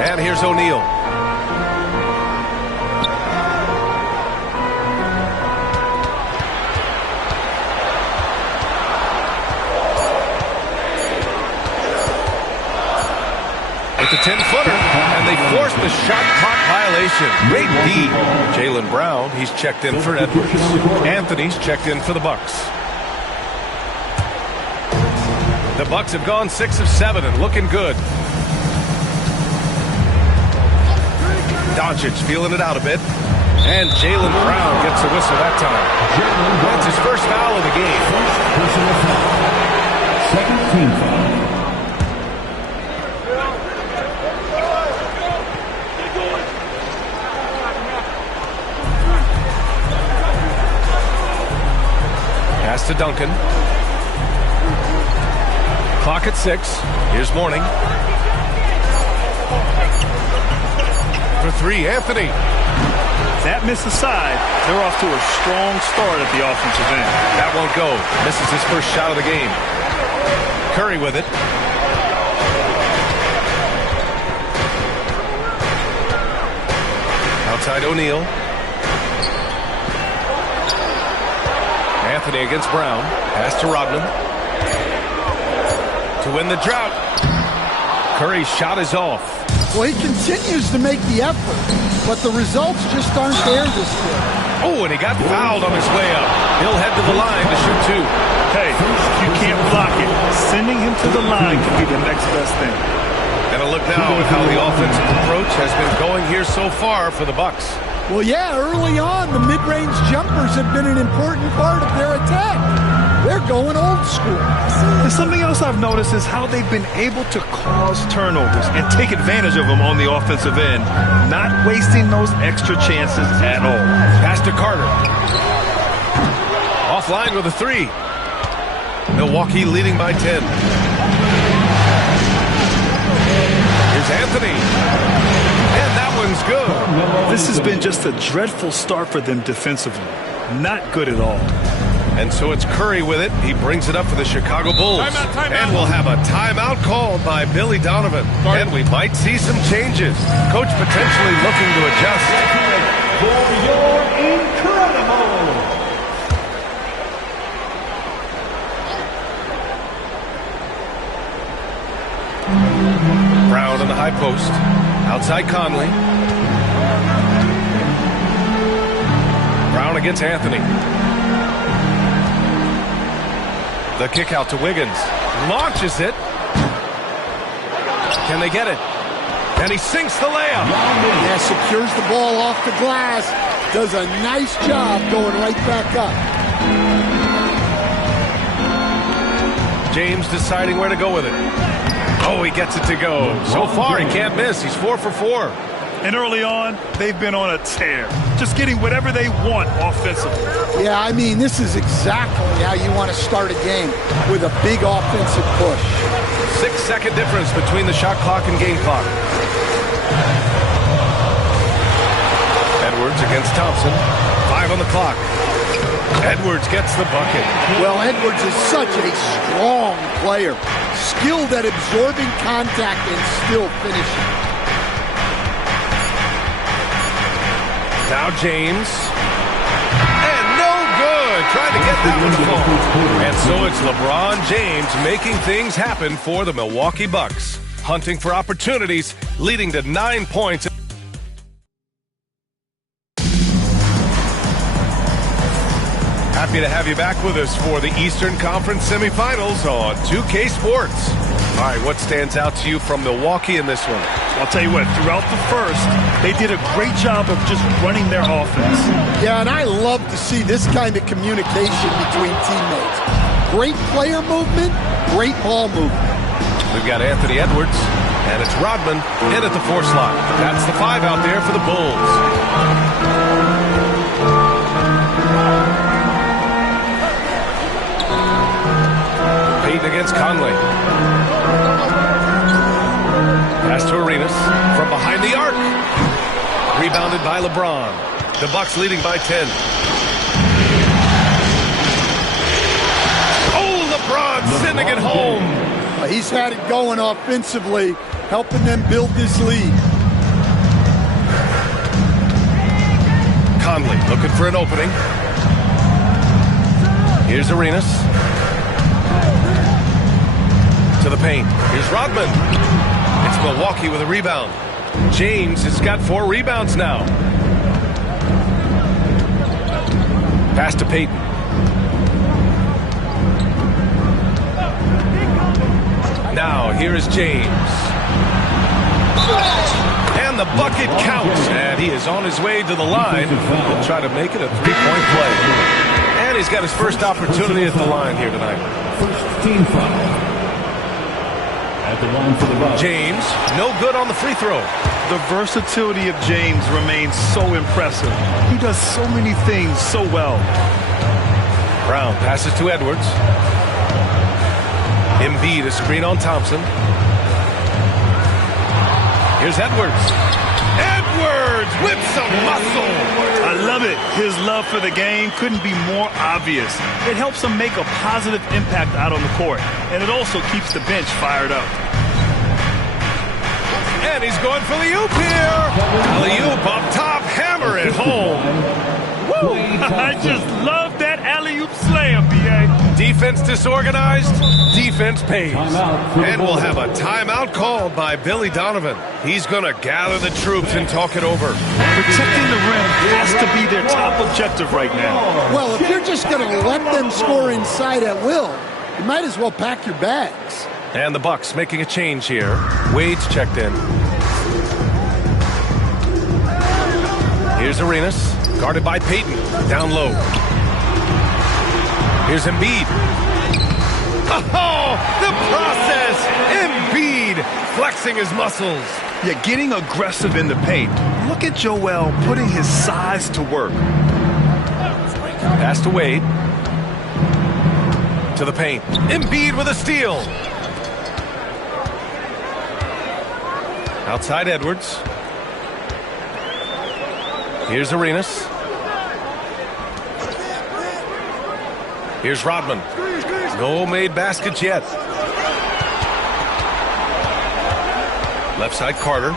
And here's O'Neal. With the 10-footer, and they forced the shot clock violation. Great D. Jaylen Brown, he's checked in for Edwards. Anthony's checked in for the Bucks. The Bucks have gone 6 of 7 and looking good. Doncic feeling it out a bit. And Jaylen Brown gets a whistle that time. That's his first foul of the game. Second team foul. Pass to Duncan. Clock at 6. Here's Mourning. For 3, Anthony. That miss aside, they're off to a strong start at the offensive end. That won't go. Misses his first shot of the game. Curry with it. Outside O'Neal. Anthony against Brown. Pass to Rodman. To win the drought. Curry's shot is off. Well, he continues to make the effort, but the results just aren't there this year. Oh, and he got fouled on his way up. He'll head to the line to shoot 2. Hey, you can't block it. Sending him to the line could be the next best thing. And a look now at how the offensive approach has been going here so far for the Bucks. Well, yeah, early on, the mid-range jumpers have been an important part of their attack. They're going old school. And something else I've noticed is how they've been able to cause turnovers and take advantage of them on the offensive end, not wasting those extra chances at all. Pass to Carter. Offline with a 3. Milwaukee leading by 10. Here's Anthony. And that one's good. This has been just a dreadful start for them defensively. Not good at all. And so it's Curry with it. He brings it up for the Chicago Bulls. Timeout. And we'll have a timeout called by Billy Donovan. And we might see some changes. Coach potentially looking to adjust. For your incredible. Brown on the high post. Outside Conley. Brown against Anthony. The kick out to Wiggins. Launches it. Can they get it? And he sinks the layup. Yeah, secures the ball off the glass. Does a nice job going right back up. James deciding where to go with it. Oh, he gets it to go. So far, he can't miss. He's 4 for 4. And early on, they've been on a tear. Just getting whatever they want offensively. Yeah, I mean, this is exactly how you want to start a game, with a big offensive push. 6-second difference between the shot clock and game clock. Edwards against Thompson. 5 on the clock. Edwards gets the bucket. Well, Edwards is such a strong player. Skilled at absorbing contact and still finishing. Now James. And no good. Trying to get that one to fall. And so it's LeBron James making things happen for the Milwaukee Bucks. Hunting for opportunities, leading to 9 points. Happy to have you back with us for the Eastern Conference semifinals on 2K Sports. All right, what stands out to you from Milwaukee in this one? I'll tell you what, throughout the first, they did a great job of just running their offense. Yeah, and I love to see this kind of communication between teammates. Great player movement, great ball movement. We've got Anthony Edwards, and it's Rodman in at the 4 slot. That's the 5 out there for the Bulls. Payton against Conley. Pass to Arenas from behind the arc. Rebounded by LeBron. The Bucks leading by 10. Oh, LeBron sending it home. He's had it going offensively, helping them build this lead. Conley looking for an opening. Here's Arenas. To the paint. Here's Rodman. It's Milwaukee with a rebound. James has got 4 rebounds now. Pass to Payton. Now, here is James. And the bucket counts. And he is on his way to the line. He'll try to make it a 3-point play. And he's got his first opportunity at the line here tonight. First team foul. At the line for the Bucks. James, no good on the free throw. The versatility of James remains so impressive. He does so many things so well. Brown passes to Edwards. Embiid, a screen on Thompson. Here's Edwards. Edwards with some muscle. I love it. His love for the game couldn't be more obvious. It helps him make a positive impact out on the court, and it also keeps the bench fired up. And he's going for the oop here. Alley-oop up top, hammer it home. Woo! I just love that alley-oop slam, B.A. Defense disorganized, defense pays. And we'll have a timeout called by Billy Donovan. He's going to gather the troops and talk it over. Protecting the rim has to be their top objective right now. Well, if you're just going to let them score inside at will, you might as well pack your bags. And the Bucks making a change here. Wade's checked in. Here's Arenas, guarded by Payton, down low. Here's Embiid. Oh, the process! Embiid flexing his muscles. Yeah, getting aggressive in the paint. Look at Joel putting his size to work. Pass to Wade. To the paint. Embiid with a steal. Outside Edwards. Here's Arenas. Here's Rodman. No made baskets yet. Left side Carter.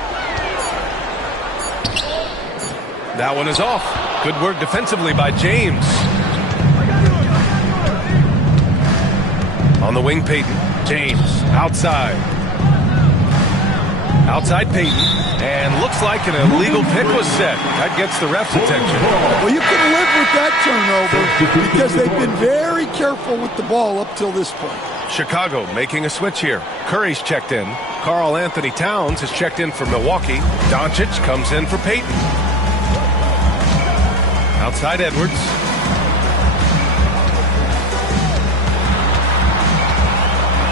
That one is off. Good work defensively by James. On the wing, Payton. James outside. Outside Payton. And looks like an illegal pick was set. That gets the ref's attention. Well, you can live with that turnover because they've been very careful with the ball up till this point. Chicago making a switch here. Curry's checked in. Karl Anthony Towns is checked in for Milwaukee. Doncic comes in for Payton. Outside Edwards.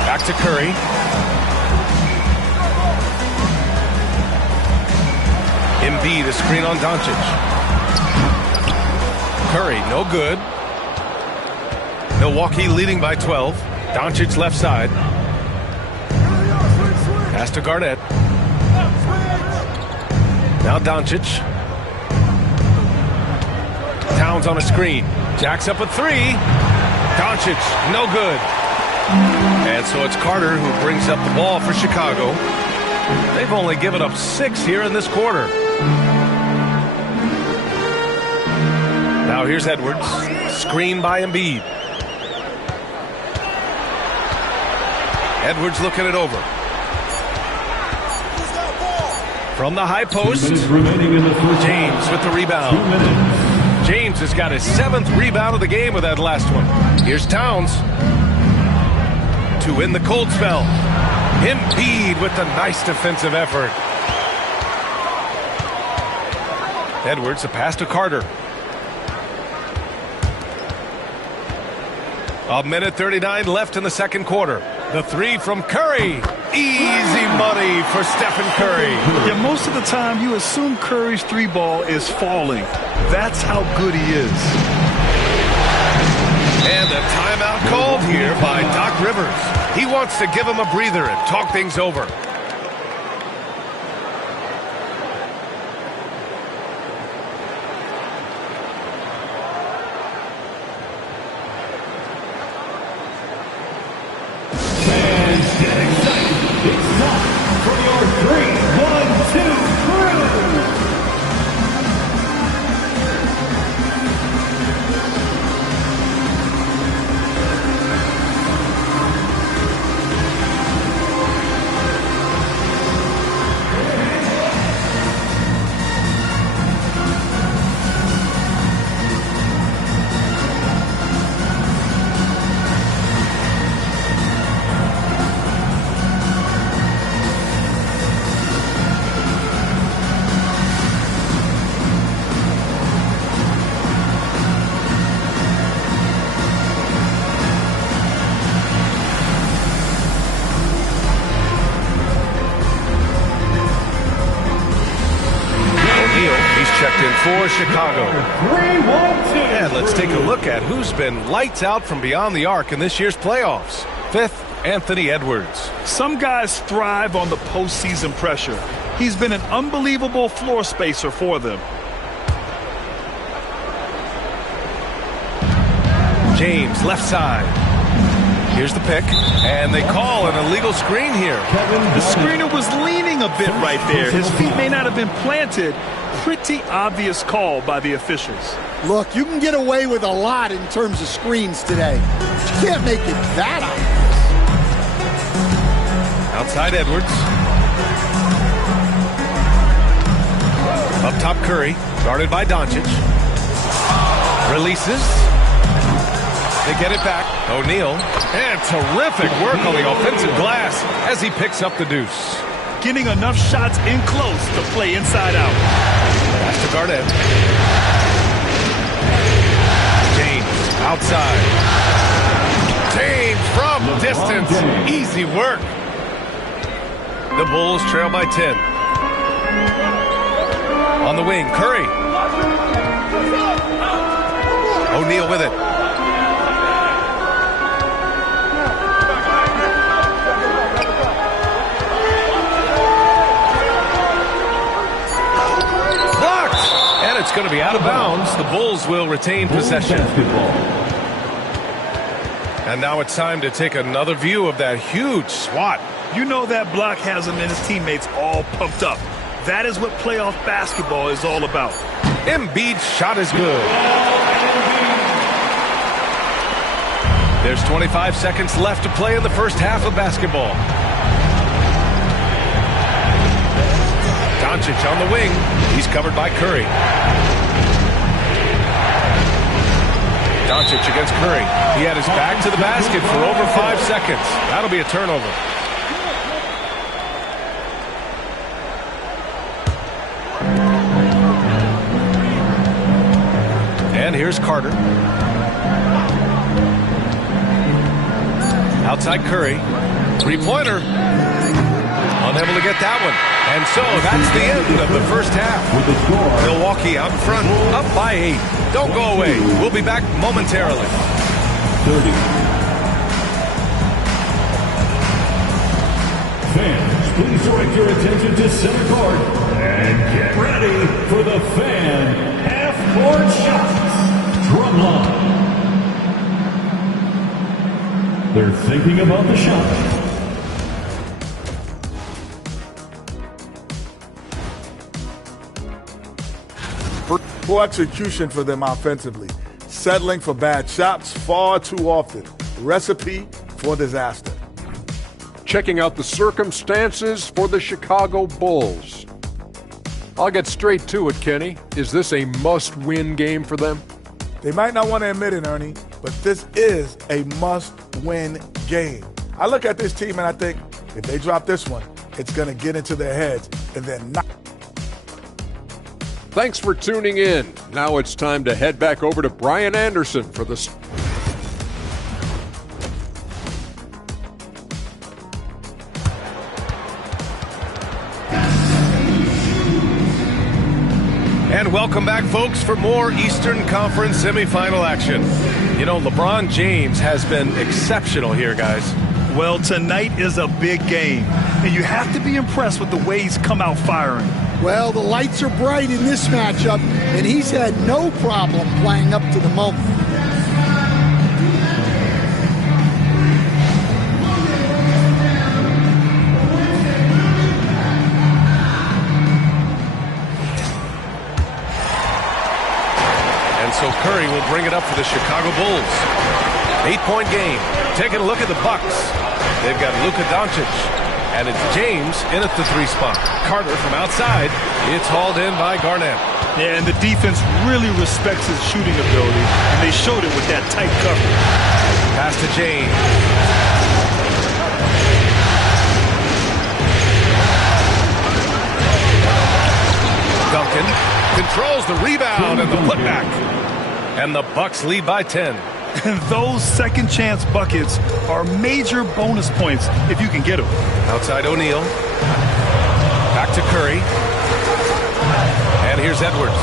Back to Curry. Embiid, a screen on Doncic. Curry, no good. Milwaukee leading by 12. Doncic left side. Pass to Garnett. Now Doncic. Towns on a screen. Jacks up a three. Doncic, no good. And so it's Carter who brings up the ball for Chicago. They've only given up 6 here in this quarter. Now here's Edwards. Screen by Embiid. Edwards looking it over. From the high post. James with the rebound. James has got his 7th rebound of the game with that last one. Here's Towns. To win the cold spell. Embiid with the nice defensive effort. Edwards, a pass to Carter. A minute 39 left in the second quarter. The three from Curry. Easy money for Stephen Curry. Yeah, most of the time you assume Curry's three ball is falling. That's how good he is. And a timeout called here by Doc Rivers. He wants to give him a breather and talk things over. for Chicago. And let's take a look at who's been lights out from beyond the arc in this year's playoffs. Fifth, Anthony Edwards. Some guys thrive on the postseason pressure. He's been an unbelievable floor spacer for them. James, left side. Here's the pick, and they call an illegal screen here. The screener was leaning a bit right there. His feet may not have been planted. Pretty obvious call by the officials. Look, you can get away with a lot in terms of screens today. But you can't make it that obvious. Outside Edwards. Up top Curry, guarded by Doncic. Releases. They get it back. O'Neal. And terrific work on the offensive glass as he picks up the deuce. Getting enough shots in close to play inside out. Pass to Garnett. James outside. James from distance. Easy work. The Bulls trail by 10. On the wing, Curry. O'Neal with it. It's going to be out of bounds. The Bulls will retain possession. And now it's time to take another view of that huge swat. You know that block has him and his teammates all pumped up. That is what playoff basketball is all about. Embiid's shot is good. There's 25 seconds left to play in the first half of basketball. Doncic on the wing. He's covered by Curry. Doncic against Curry. He had his back to the basket for over 5 seconds. That'll be a turnover. And here's Carter. Outside Curry. Three-pointer. Unable to get that one. And so that's the end of the first half. Milwaukee out in front, up by 8. Don't go away. We'll be back momentarily. 30. Fans, please direct your attention to center court and get ready for the fan half-court shots. Drumline. They're thinking about the shot. Poor execution for them offensively. Settling for bad shots far too often. Recipe for disaster. Checking out the circumstances for the Chicago Bulls. I'll get straight to it, Kenny. Is this a must-win game for them? They might not want to admit it, Ernie, but this is a must-win game. I look at this team and I think, if they drop this one, it's going to get into their heads and then not. Thanks for tuning in. Now it's time to head back over to Brian Anderson for the... And welcome back, folks, for more Eastern Conference semifinal action. You know, LeBron James has been exceptional here, guys. Well, tonight is a big game, and you have to be impressed with the way he's come out firing. Well, the lights are bright in this matchup, and he's had no problem playing up to the moment. And so Curry will bring it up for the Chicago Bulls. 8-point game. Taking a look at the Bucks. They've got Luka Doncic. And it's James in at the 3 spot. Carter from outside. It's hauled in by Garnett. Yeah, and the defense really respects his shooting ability, and they showed it with that tight coverage. Pass to James. Duncan controls the rebound and the putback. And the Bucks lead by 10. And those second chance buckets are major bonus points if you can get them. Outside O'Neal. Back to Curry. And here's Edwards.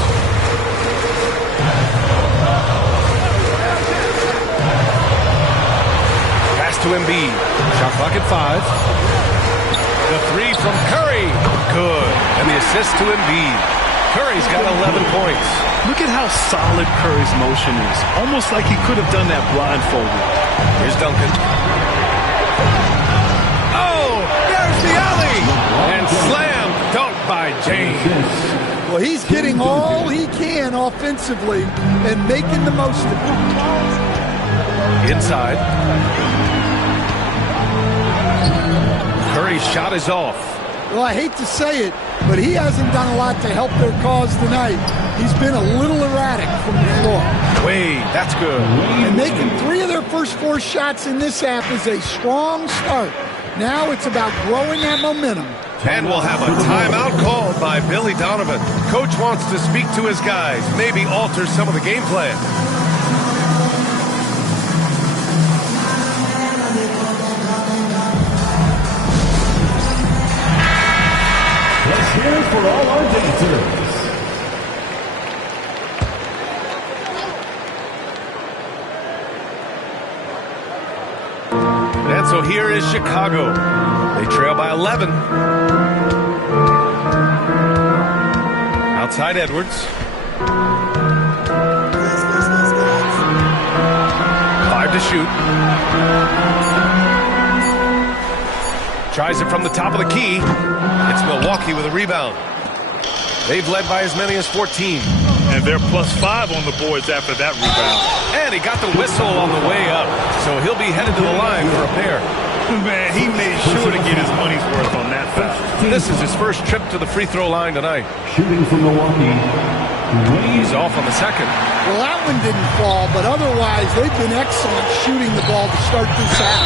to Embiid. Shot clock at 5. The three from Curry. Good. And the assist to Embiid. Curry's got 11 points. Look at how solid Curry's motion is. Almost like he could have done that blindfolded. Here's Duncan. Oh, there's the alley. And slam dunk by James. Well, he's getting all he can offensively and making the most of it. Inside. Curry's shot is off. Well, I hate to say it, but he hasn't done a lot to help their cause tonight. He's been a little erratic from the floor. Wade, that's good. And making 3 of their first 4 shots in this half is a strong start. Now it's about growing that momentum. And we'll have a timeout called by Billy Donovan. Coach wants to speak to his guys, maybe alter some of the game plan. Let's hear it for all our dancers. And so here is Chicago. They trail by 11. Outside Edwards. 5 to shoot. Tries it from the top of the key. It's Milwaukee with a rebound. They've led by as many as 14. And they're +5 on the boards after that rebound. And he got the whistle on the way up. So he'll be headed to the line for a pair. Man, he made sure to get his money's worth on that foul. This is his first trip to the free throw line tonight. Shooting from Milwaukee. He's off on the second. Well, that one didn't fall, but otherwise they've been excellent shooting the ball to start this half.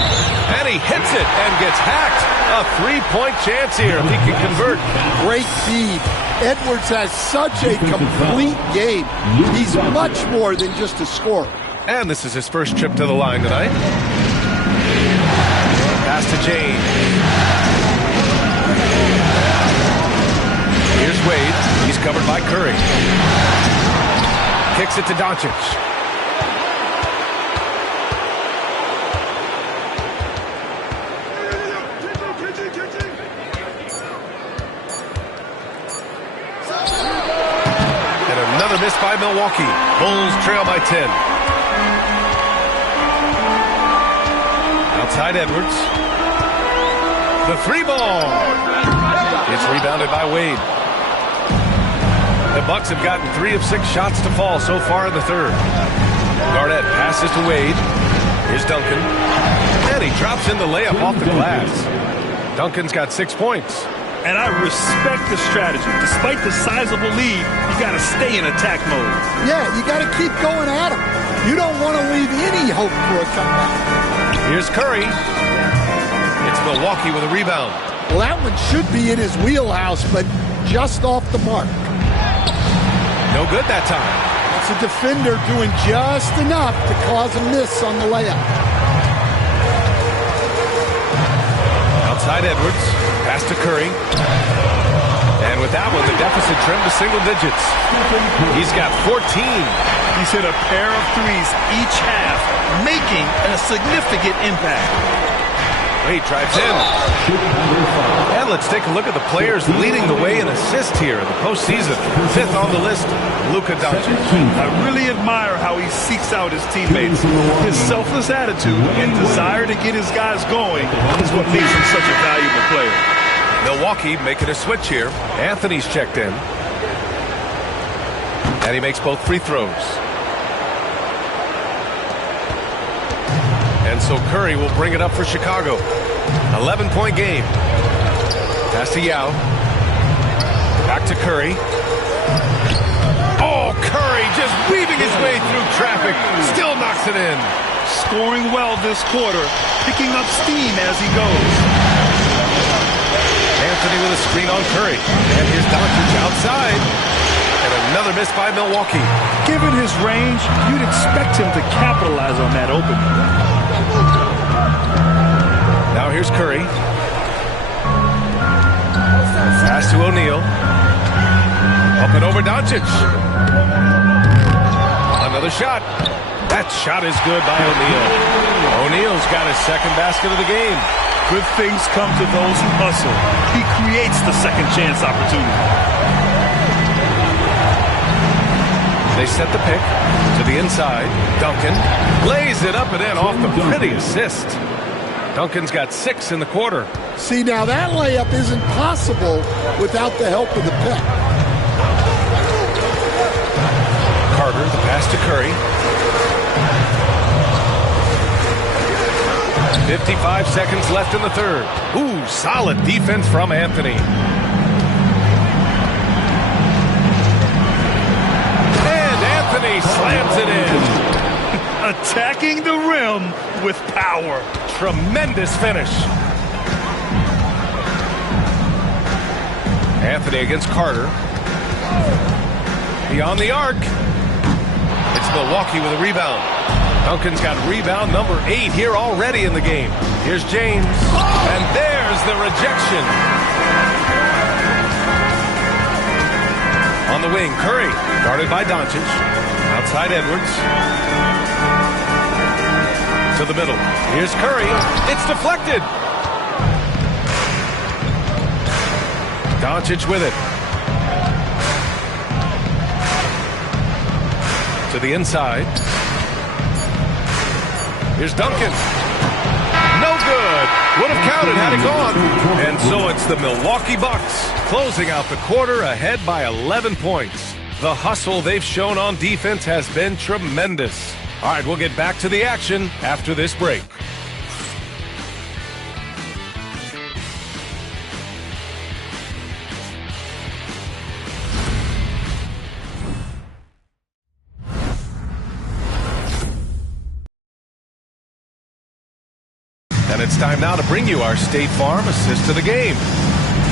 And he hits it and gets hacked. A 3-point chance here if he can convert. Great feed. Edwards has such a complete game. He's much more than just a scorer. And this is his first trip to the line tonight. Pass to James. Here's Wade. He's covered by Curry. Kicks it to Doncic. And another miss by Milwaukee. Bulls trail by 10. Outside Edwards. The 3 ball. It's rebounded by Wade. The Bucks have gotten 3 of 6 shots to fall so far in the third. Garnett passes to Wade. Here's Duncan. And he drops in the layup off the glass. Duncan's got 6 points. And I respect the strategy. Despite the sizable lead, you got to stay in attack mode. Yeah, you got to keep going at him. You don't want to leave any hope for a comeback. Here's Curry. It's Milwaukee with a rebound. Well, that one should be in his wheelhouse, but just off the mark. No good that time. It's a defender doing just enough to cause a miss on the layup. Outside Edwards. Pass to Curry. And with that one, the deficit trimmed to single digits. He's got 14. He's hit a pair of threes each half, making a significant impact. Wade drives in. And let's take a look at the players leading the way in assists here in the postseason. 5th on the list, Luka Doncic. I really admire how he seeks out his teammates. His selfless attitude and desire to get his guys going is what makes him such a valuable player. Milwaukee making a switch here. Anthony's checked in. And he makes both free throws. And so Curry will bring it up for Chicago. 11-point game. Pass to Yao. Back to Curry. Oh, Curry just weaving his way through traffic. Still knocks it in. Scoring well this quarter. Picking up steam as he goes. Anthony with a screen on Curry. And here's Doncic outside. And another miss by Milwaukee. Given his range, you'd expect him to capitalize on that opening. Now here's Curry. Pass to O'Neal. Up and over Doncic. Another shot. That shot is good by O'Neal. O'Neal's got his second basket of the game. Good things come to those who hustle. He creates the second chance opportunity. They set the pick to the inside. Duncan lays it up and in off the pretty assist. Duncan's got 6 in the quarter. See, now that layup isn't possible without the help of the pick. Carter, the pass to Curry. 55 seconds left in the third. Ooh, solid defense from Anthony. And Anthony slams it in. Attacking the rim with power. Tremendous finish. Anthony against Carter. Beyond the arc. It's Milwaukee with a rebound. Duncan's got rebound number 8 here already in the game. Here's James. And there's the rejection. On the wing, Curry. Guarded by Doncic. Outside Edwards. To the middle. Here's Curry. It's deflected. Doncic with it. To the inside. Here's Duncan. No good. Would have counted had it gone. And so it's the Milwaukee Bucks closing out the quarter ahead by 11 points. The hustle they've shown on defense has been tremendous. All right, we'll get back to the action after this break. And it's time now to bring you our State Farm assist of the game.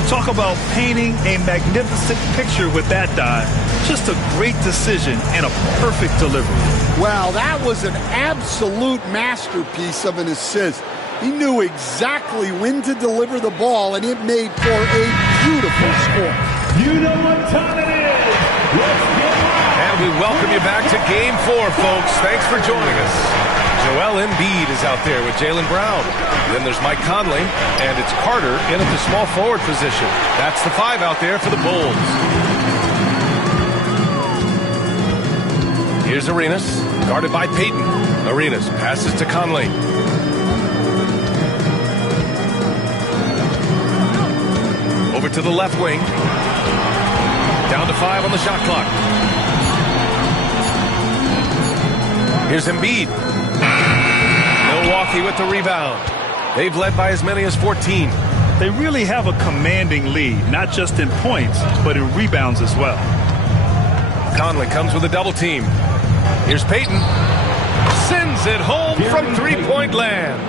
Talk about painting a magnificent picture with that dive. Just a great decision and a perfect delivery. Wow, that was an absolute masterpiece of an assist. He knew exactly when to deliver the ball, and it made for a beautiful score. You know what time it is. And we welcome you back to Game 4, folks. Thanks for joining us. Joel Embiid is out there with Jaylen Brown. Then there's Mike Conley, and it's Carter in at the small forward position. That's the 5 out there for the Bulls. Here's Arenas, guarded by Payton. Arenas passes to Conley. Over to the left wing. Down to 5 on the shot clock. Here's Embiid. Milwaukee with the rebound. They've led by as many as 14. They really have a commanding lead, not just in points, but in rebounds as well. Conley comes with a double team. Here's Payton. Sends it home from three-point land.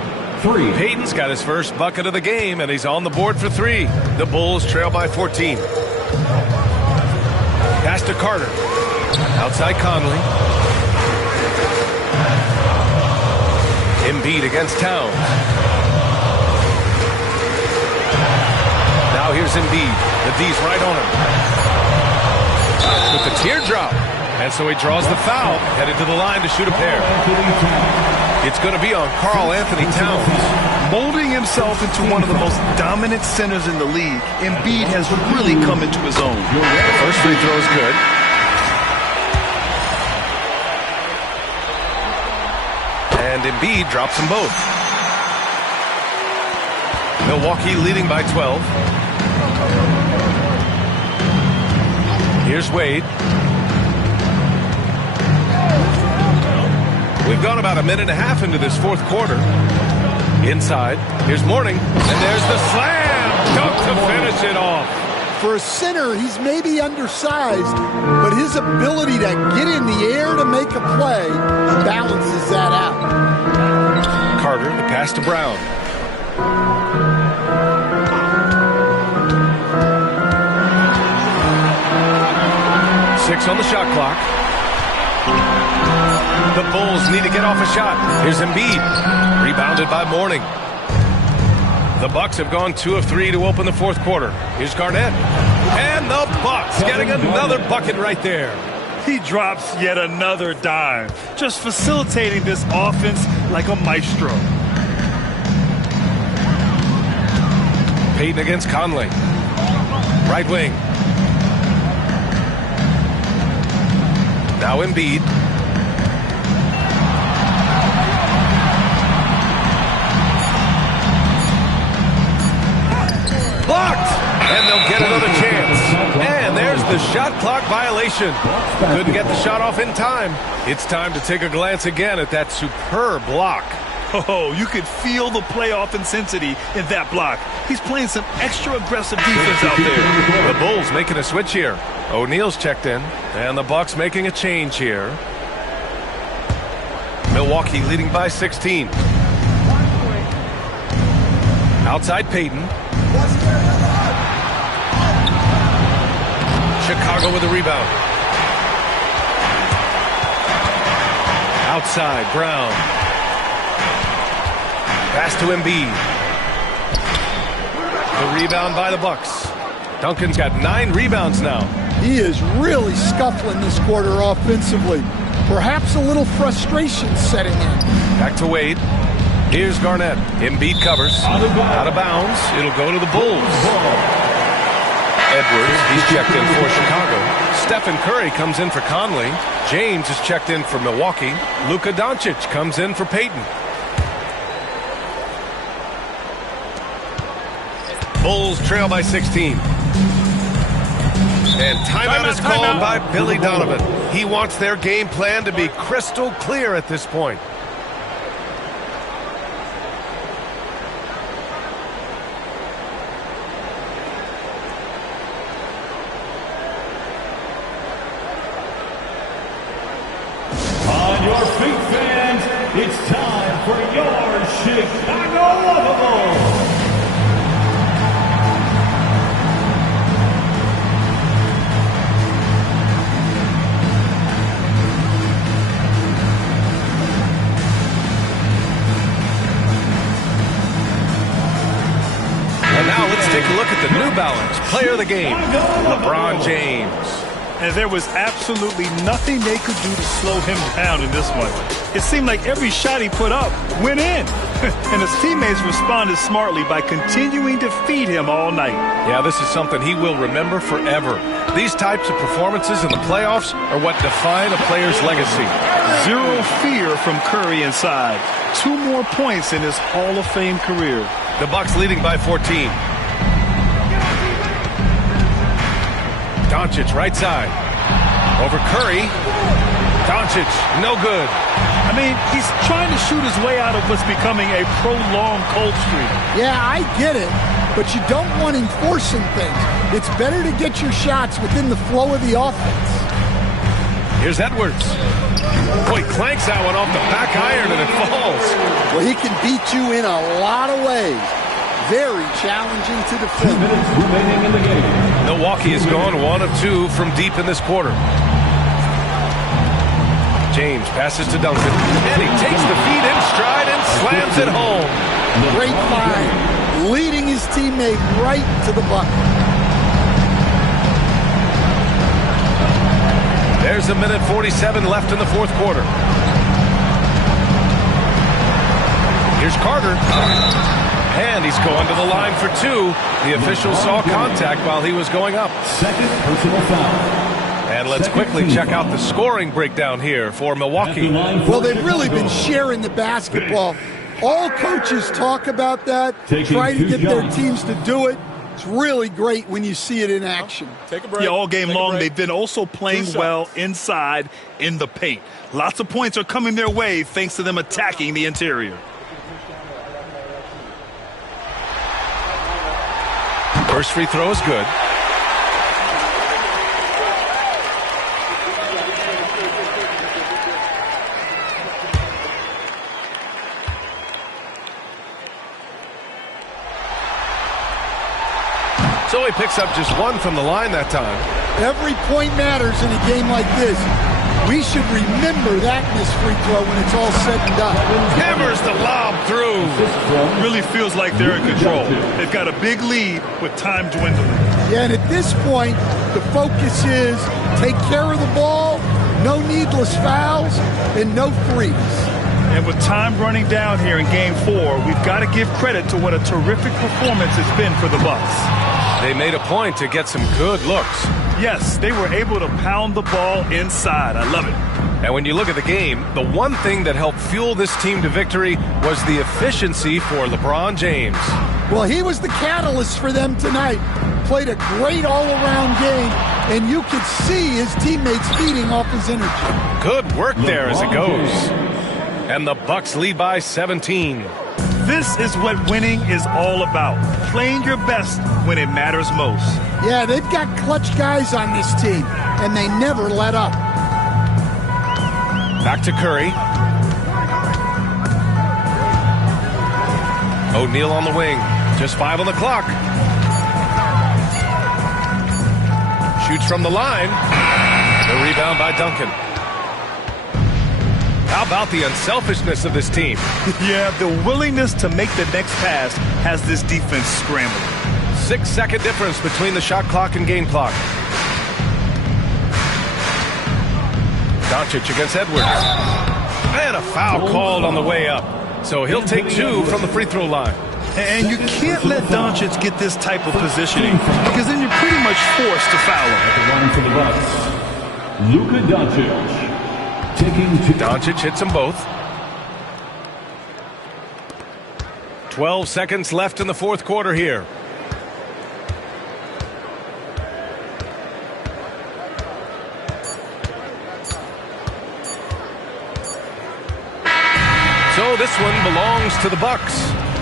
Payton's got his first bucket of the game, and he's on the board for 3. The Bulls trail by 14. Pass to Carter. Outside Conley. Embiid against Towns. Now here's Embiid. The D's right on him. With the teardrop. And so he draws the foul, headed to the line to shoot a pair. It's going to be on Karl Anthony Towns. Molding himself into one of the most dominant centers in the league, Embiid has really come into his own. The first free throw is good. And Embiid drops them both. Milwaukee leading by 12. Here's Wade. We've gone about a minute and a half into this fourth quarter. Inside, here's Mourning, and there's the slam dunk to finish it off. For a center, he's maybe undersized, but his ability to get in the air to make a play balances that out. Carter, the pass to Brown. Six on the shot clock. The Bulls need to get off a shot. Here's Embiid. Rebounded by Mourning. The Bucks have gone 2 of 3 to open the fourth quarter. Here's Garnett. And the Bucks getting another bucket right there. He drops yet another dime, just facilitating this offense like a maestro. Payton against Conley. Right wing. Now Embiid. Blocked! And they'll get another chance. And there's the shot clock violation. Couldn't get the shot off in time. It's time to take a glance again at that superb block. Oh, you could feel the playoff intensity in that block. He's playing some extra aggressive defense out there. The Bulls making a switch here. O'Neal's checked in, and the Bucks making a change here. Milwaukee leading by 16. Outside Payton. Chicago with a rebound. Outside Brown. Pass to Embiid. The rebound by the Bucks. Duncan's got 9 rebounds now. He is really scuffling this quarter offensively. Perhaps a little frustration setting in. Back to Wade. Here's Garnett. Embiid covers. Out of bounds. It'll go to the Bulls. Edwards, he's checked in for Chicago. Stephen Curry comes in for Conley. James is checked in for Milwaukee. Luka Doncic comes in for Payton. Bulls trail by 16. And timeout is called by Billy Donovan. He wants their game plan to be crystal clear at this point. On your feet, fans, it's time for your Chicago Lovables. And now let's take a look at the New Balance Player of the Game, LeBron James. And there was absolutely nothing they could do to slow him down in this one. It seemed like every shot he put up went in. And his teammates responded smartly by continuing to feed him all night. Yeah, this is something he will remember forever. These types of performances in the playoffs are what define a player's legacy. Zero fear from Curry inside. 2 more points in his Hall of Fame career. The Bucks leading by 14. Doncic right side. Over Curry. Doncic, no good. I mean, he's trying to shoot his way out of what's becoming a prolonged cold streak. Yeah, I get it, but you don't want him forcing things. It's better to get your shots within the flow of the offense. Here's Edwards. Boy, clanks that one off the back iron and it falls. Well, he can beat you in a lot of ways. Very challenging to defend. 2 minutes remaining in the game. Milwaukee has gone 1 of 2 from deep in this quarter. James passes to Duncan, and he takes the feed in stride and slams it home. Great find, leading his teammate right to the bucket. There's a minute 47 left in the fourth quarter. Here's Carter. And he's going to the line for 2. The official saw contact while he was going up. Second personal foul. And let's quickly check out the scoring breakdown here for Milwaukee. Well, they've really been sharing the basketball. All coaches talk about that, try to get their teams to do it. It's really great when you see it in action. Take a break. Yeah, all game long, they've been also playing well inside in the paint. Lots of points are coming their way thanks to them attacking the interior. First free throw is good. So he picks up just 1 from the line that time. Every point matters in a game like this. We should remember that in this free throw when it's all said and done. Hammers the lob through. Really feels like they're in control. They've got a big lead with time dwindling. Yeah, and at this point, the focus is take care of the ball No needless fouls and no threes. And with time running down here in Game 4, we've got to give credit to what a terrific performance it's been for the Bucks. They made a point to get some good looks. Yes, they were able to pound the ball inside. I love it. And when you look at the game, the one thing that helped fuel this team to victory was the efficiency for LeBron James. Well, he was the catalyst for them tonight. Played a great all-around game, and you could see his teammates feeding off his energy. Good work there as it goes. And the Bucks lead by 17. This is what winning is all about. Playing your best when it matters most. Yeah, they've got clutch guys on this team, and they never let up. Back to Curry. O'Neal on the wing. Just 5 on the clock. Shoots from the line. The rebound by Duncan. How about the unselfishness of this team? Yeah, the willingness to make the next pass has this defense scrambling. 6-second difference between the shot clock and game clock. Doncic against Edwards. And a foul called on the way up. So he'll take 2 from the free throw line. And you can't let Doncic get this type of positioning because then you're pretty much forced to foul him. At the line for the Bucks, Luka Doncic. Doncic hits them both. 12 seconds left in the fourth quarter here. So this one belongs to the Bucks.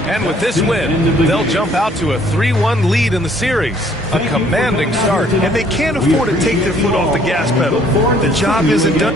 And with this win, they'll jump out to a 3-1 lead in the series. A commanding start. And they can't afford to take their foot off the gas pedal. The job isn't done.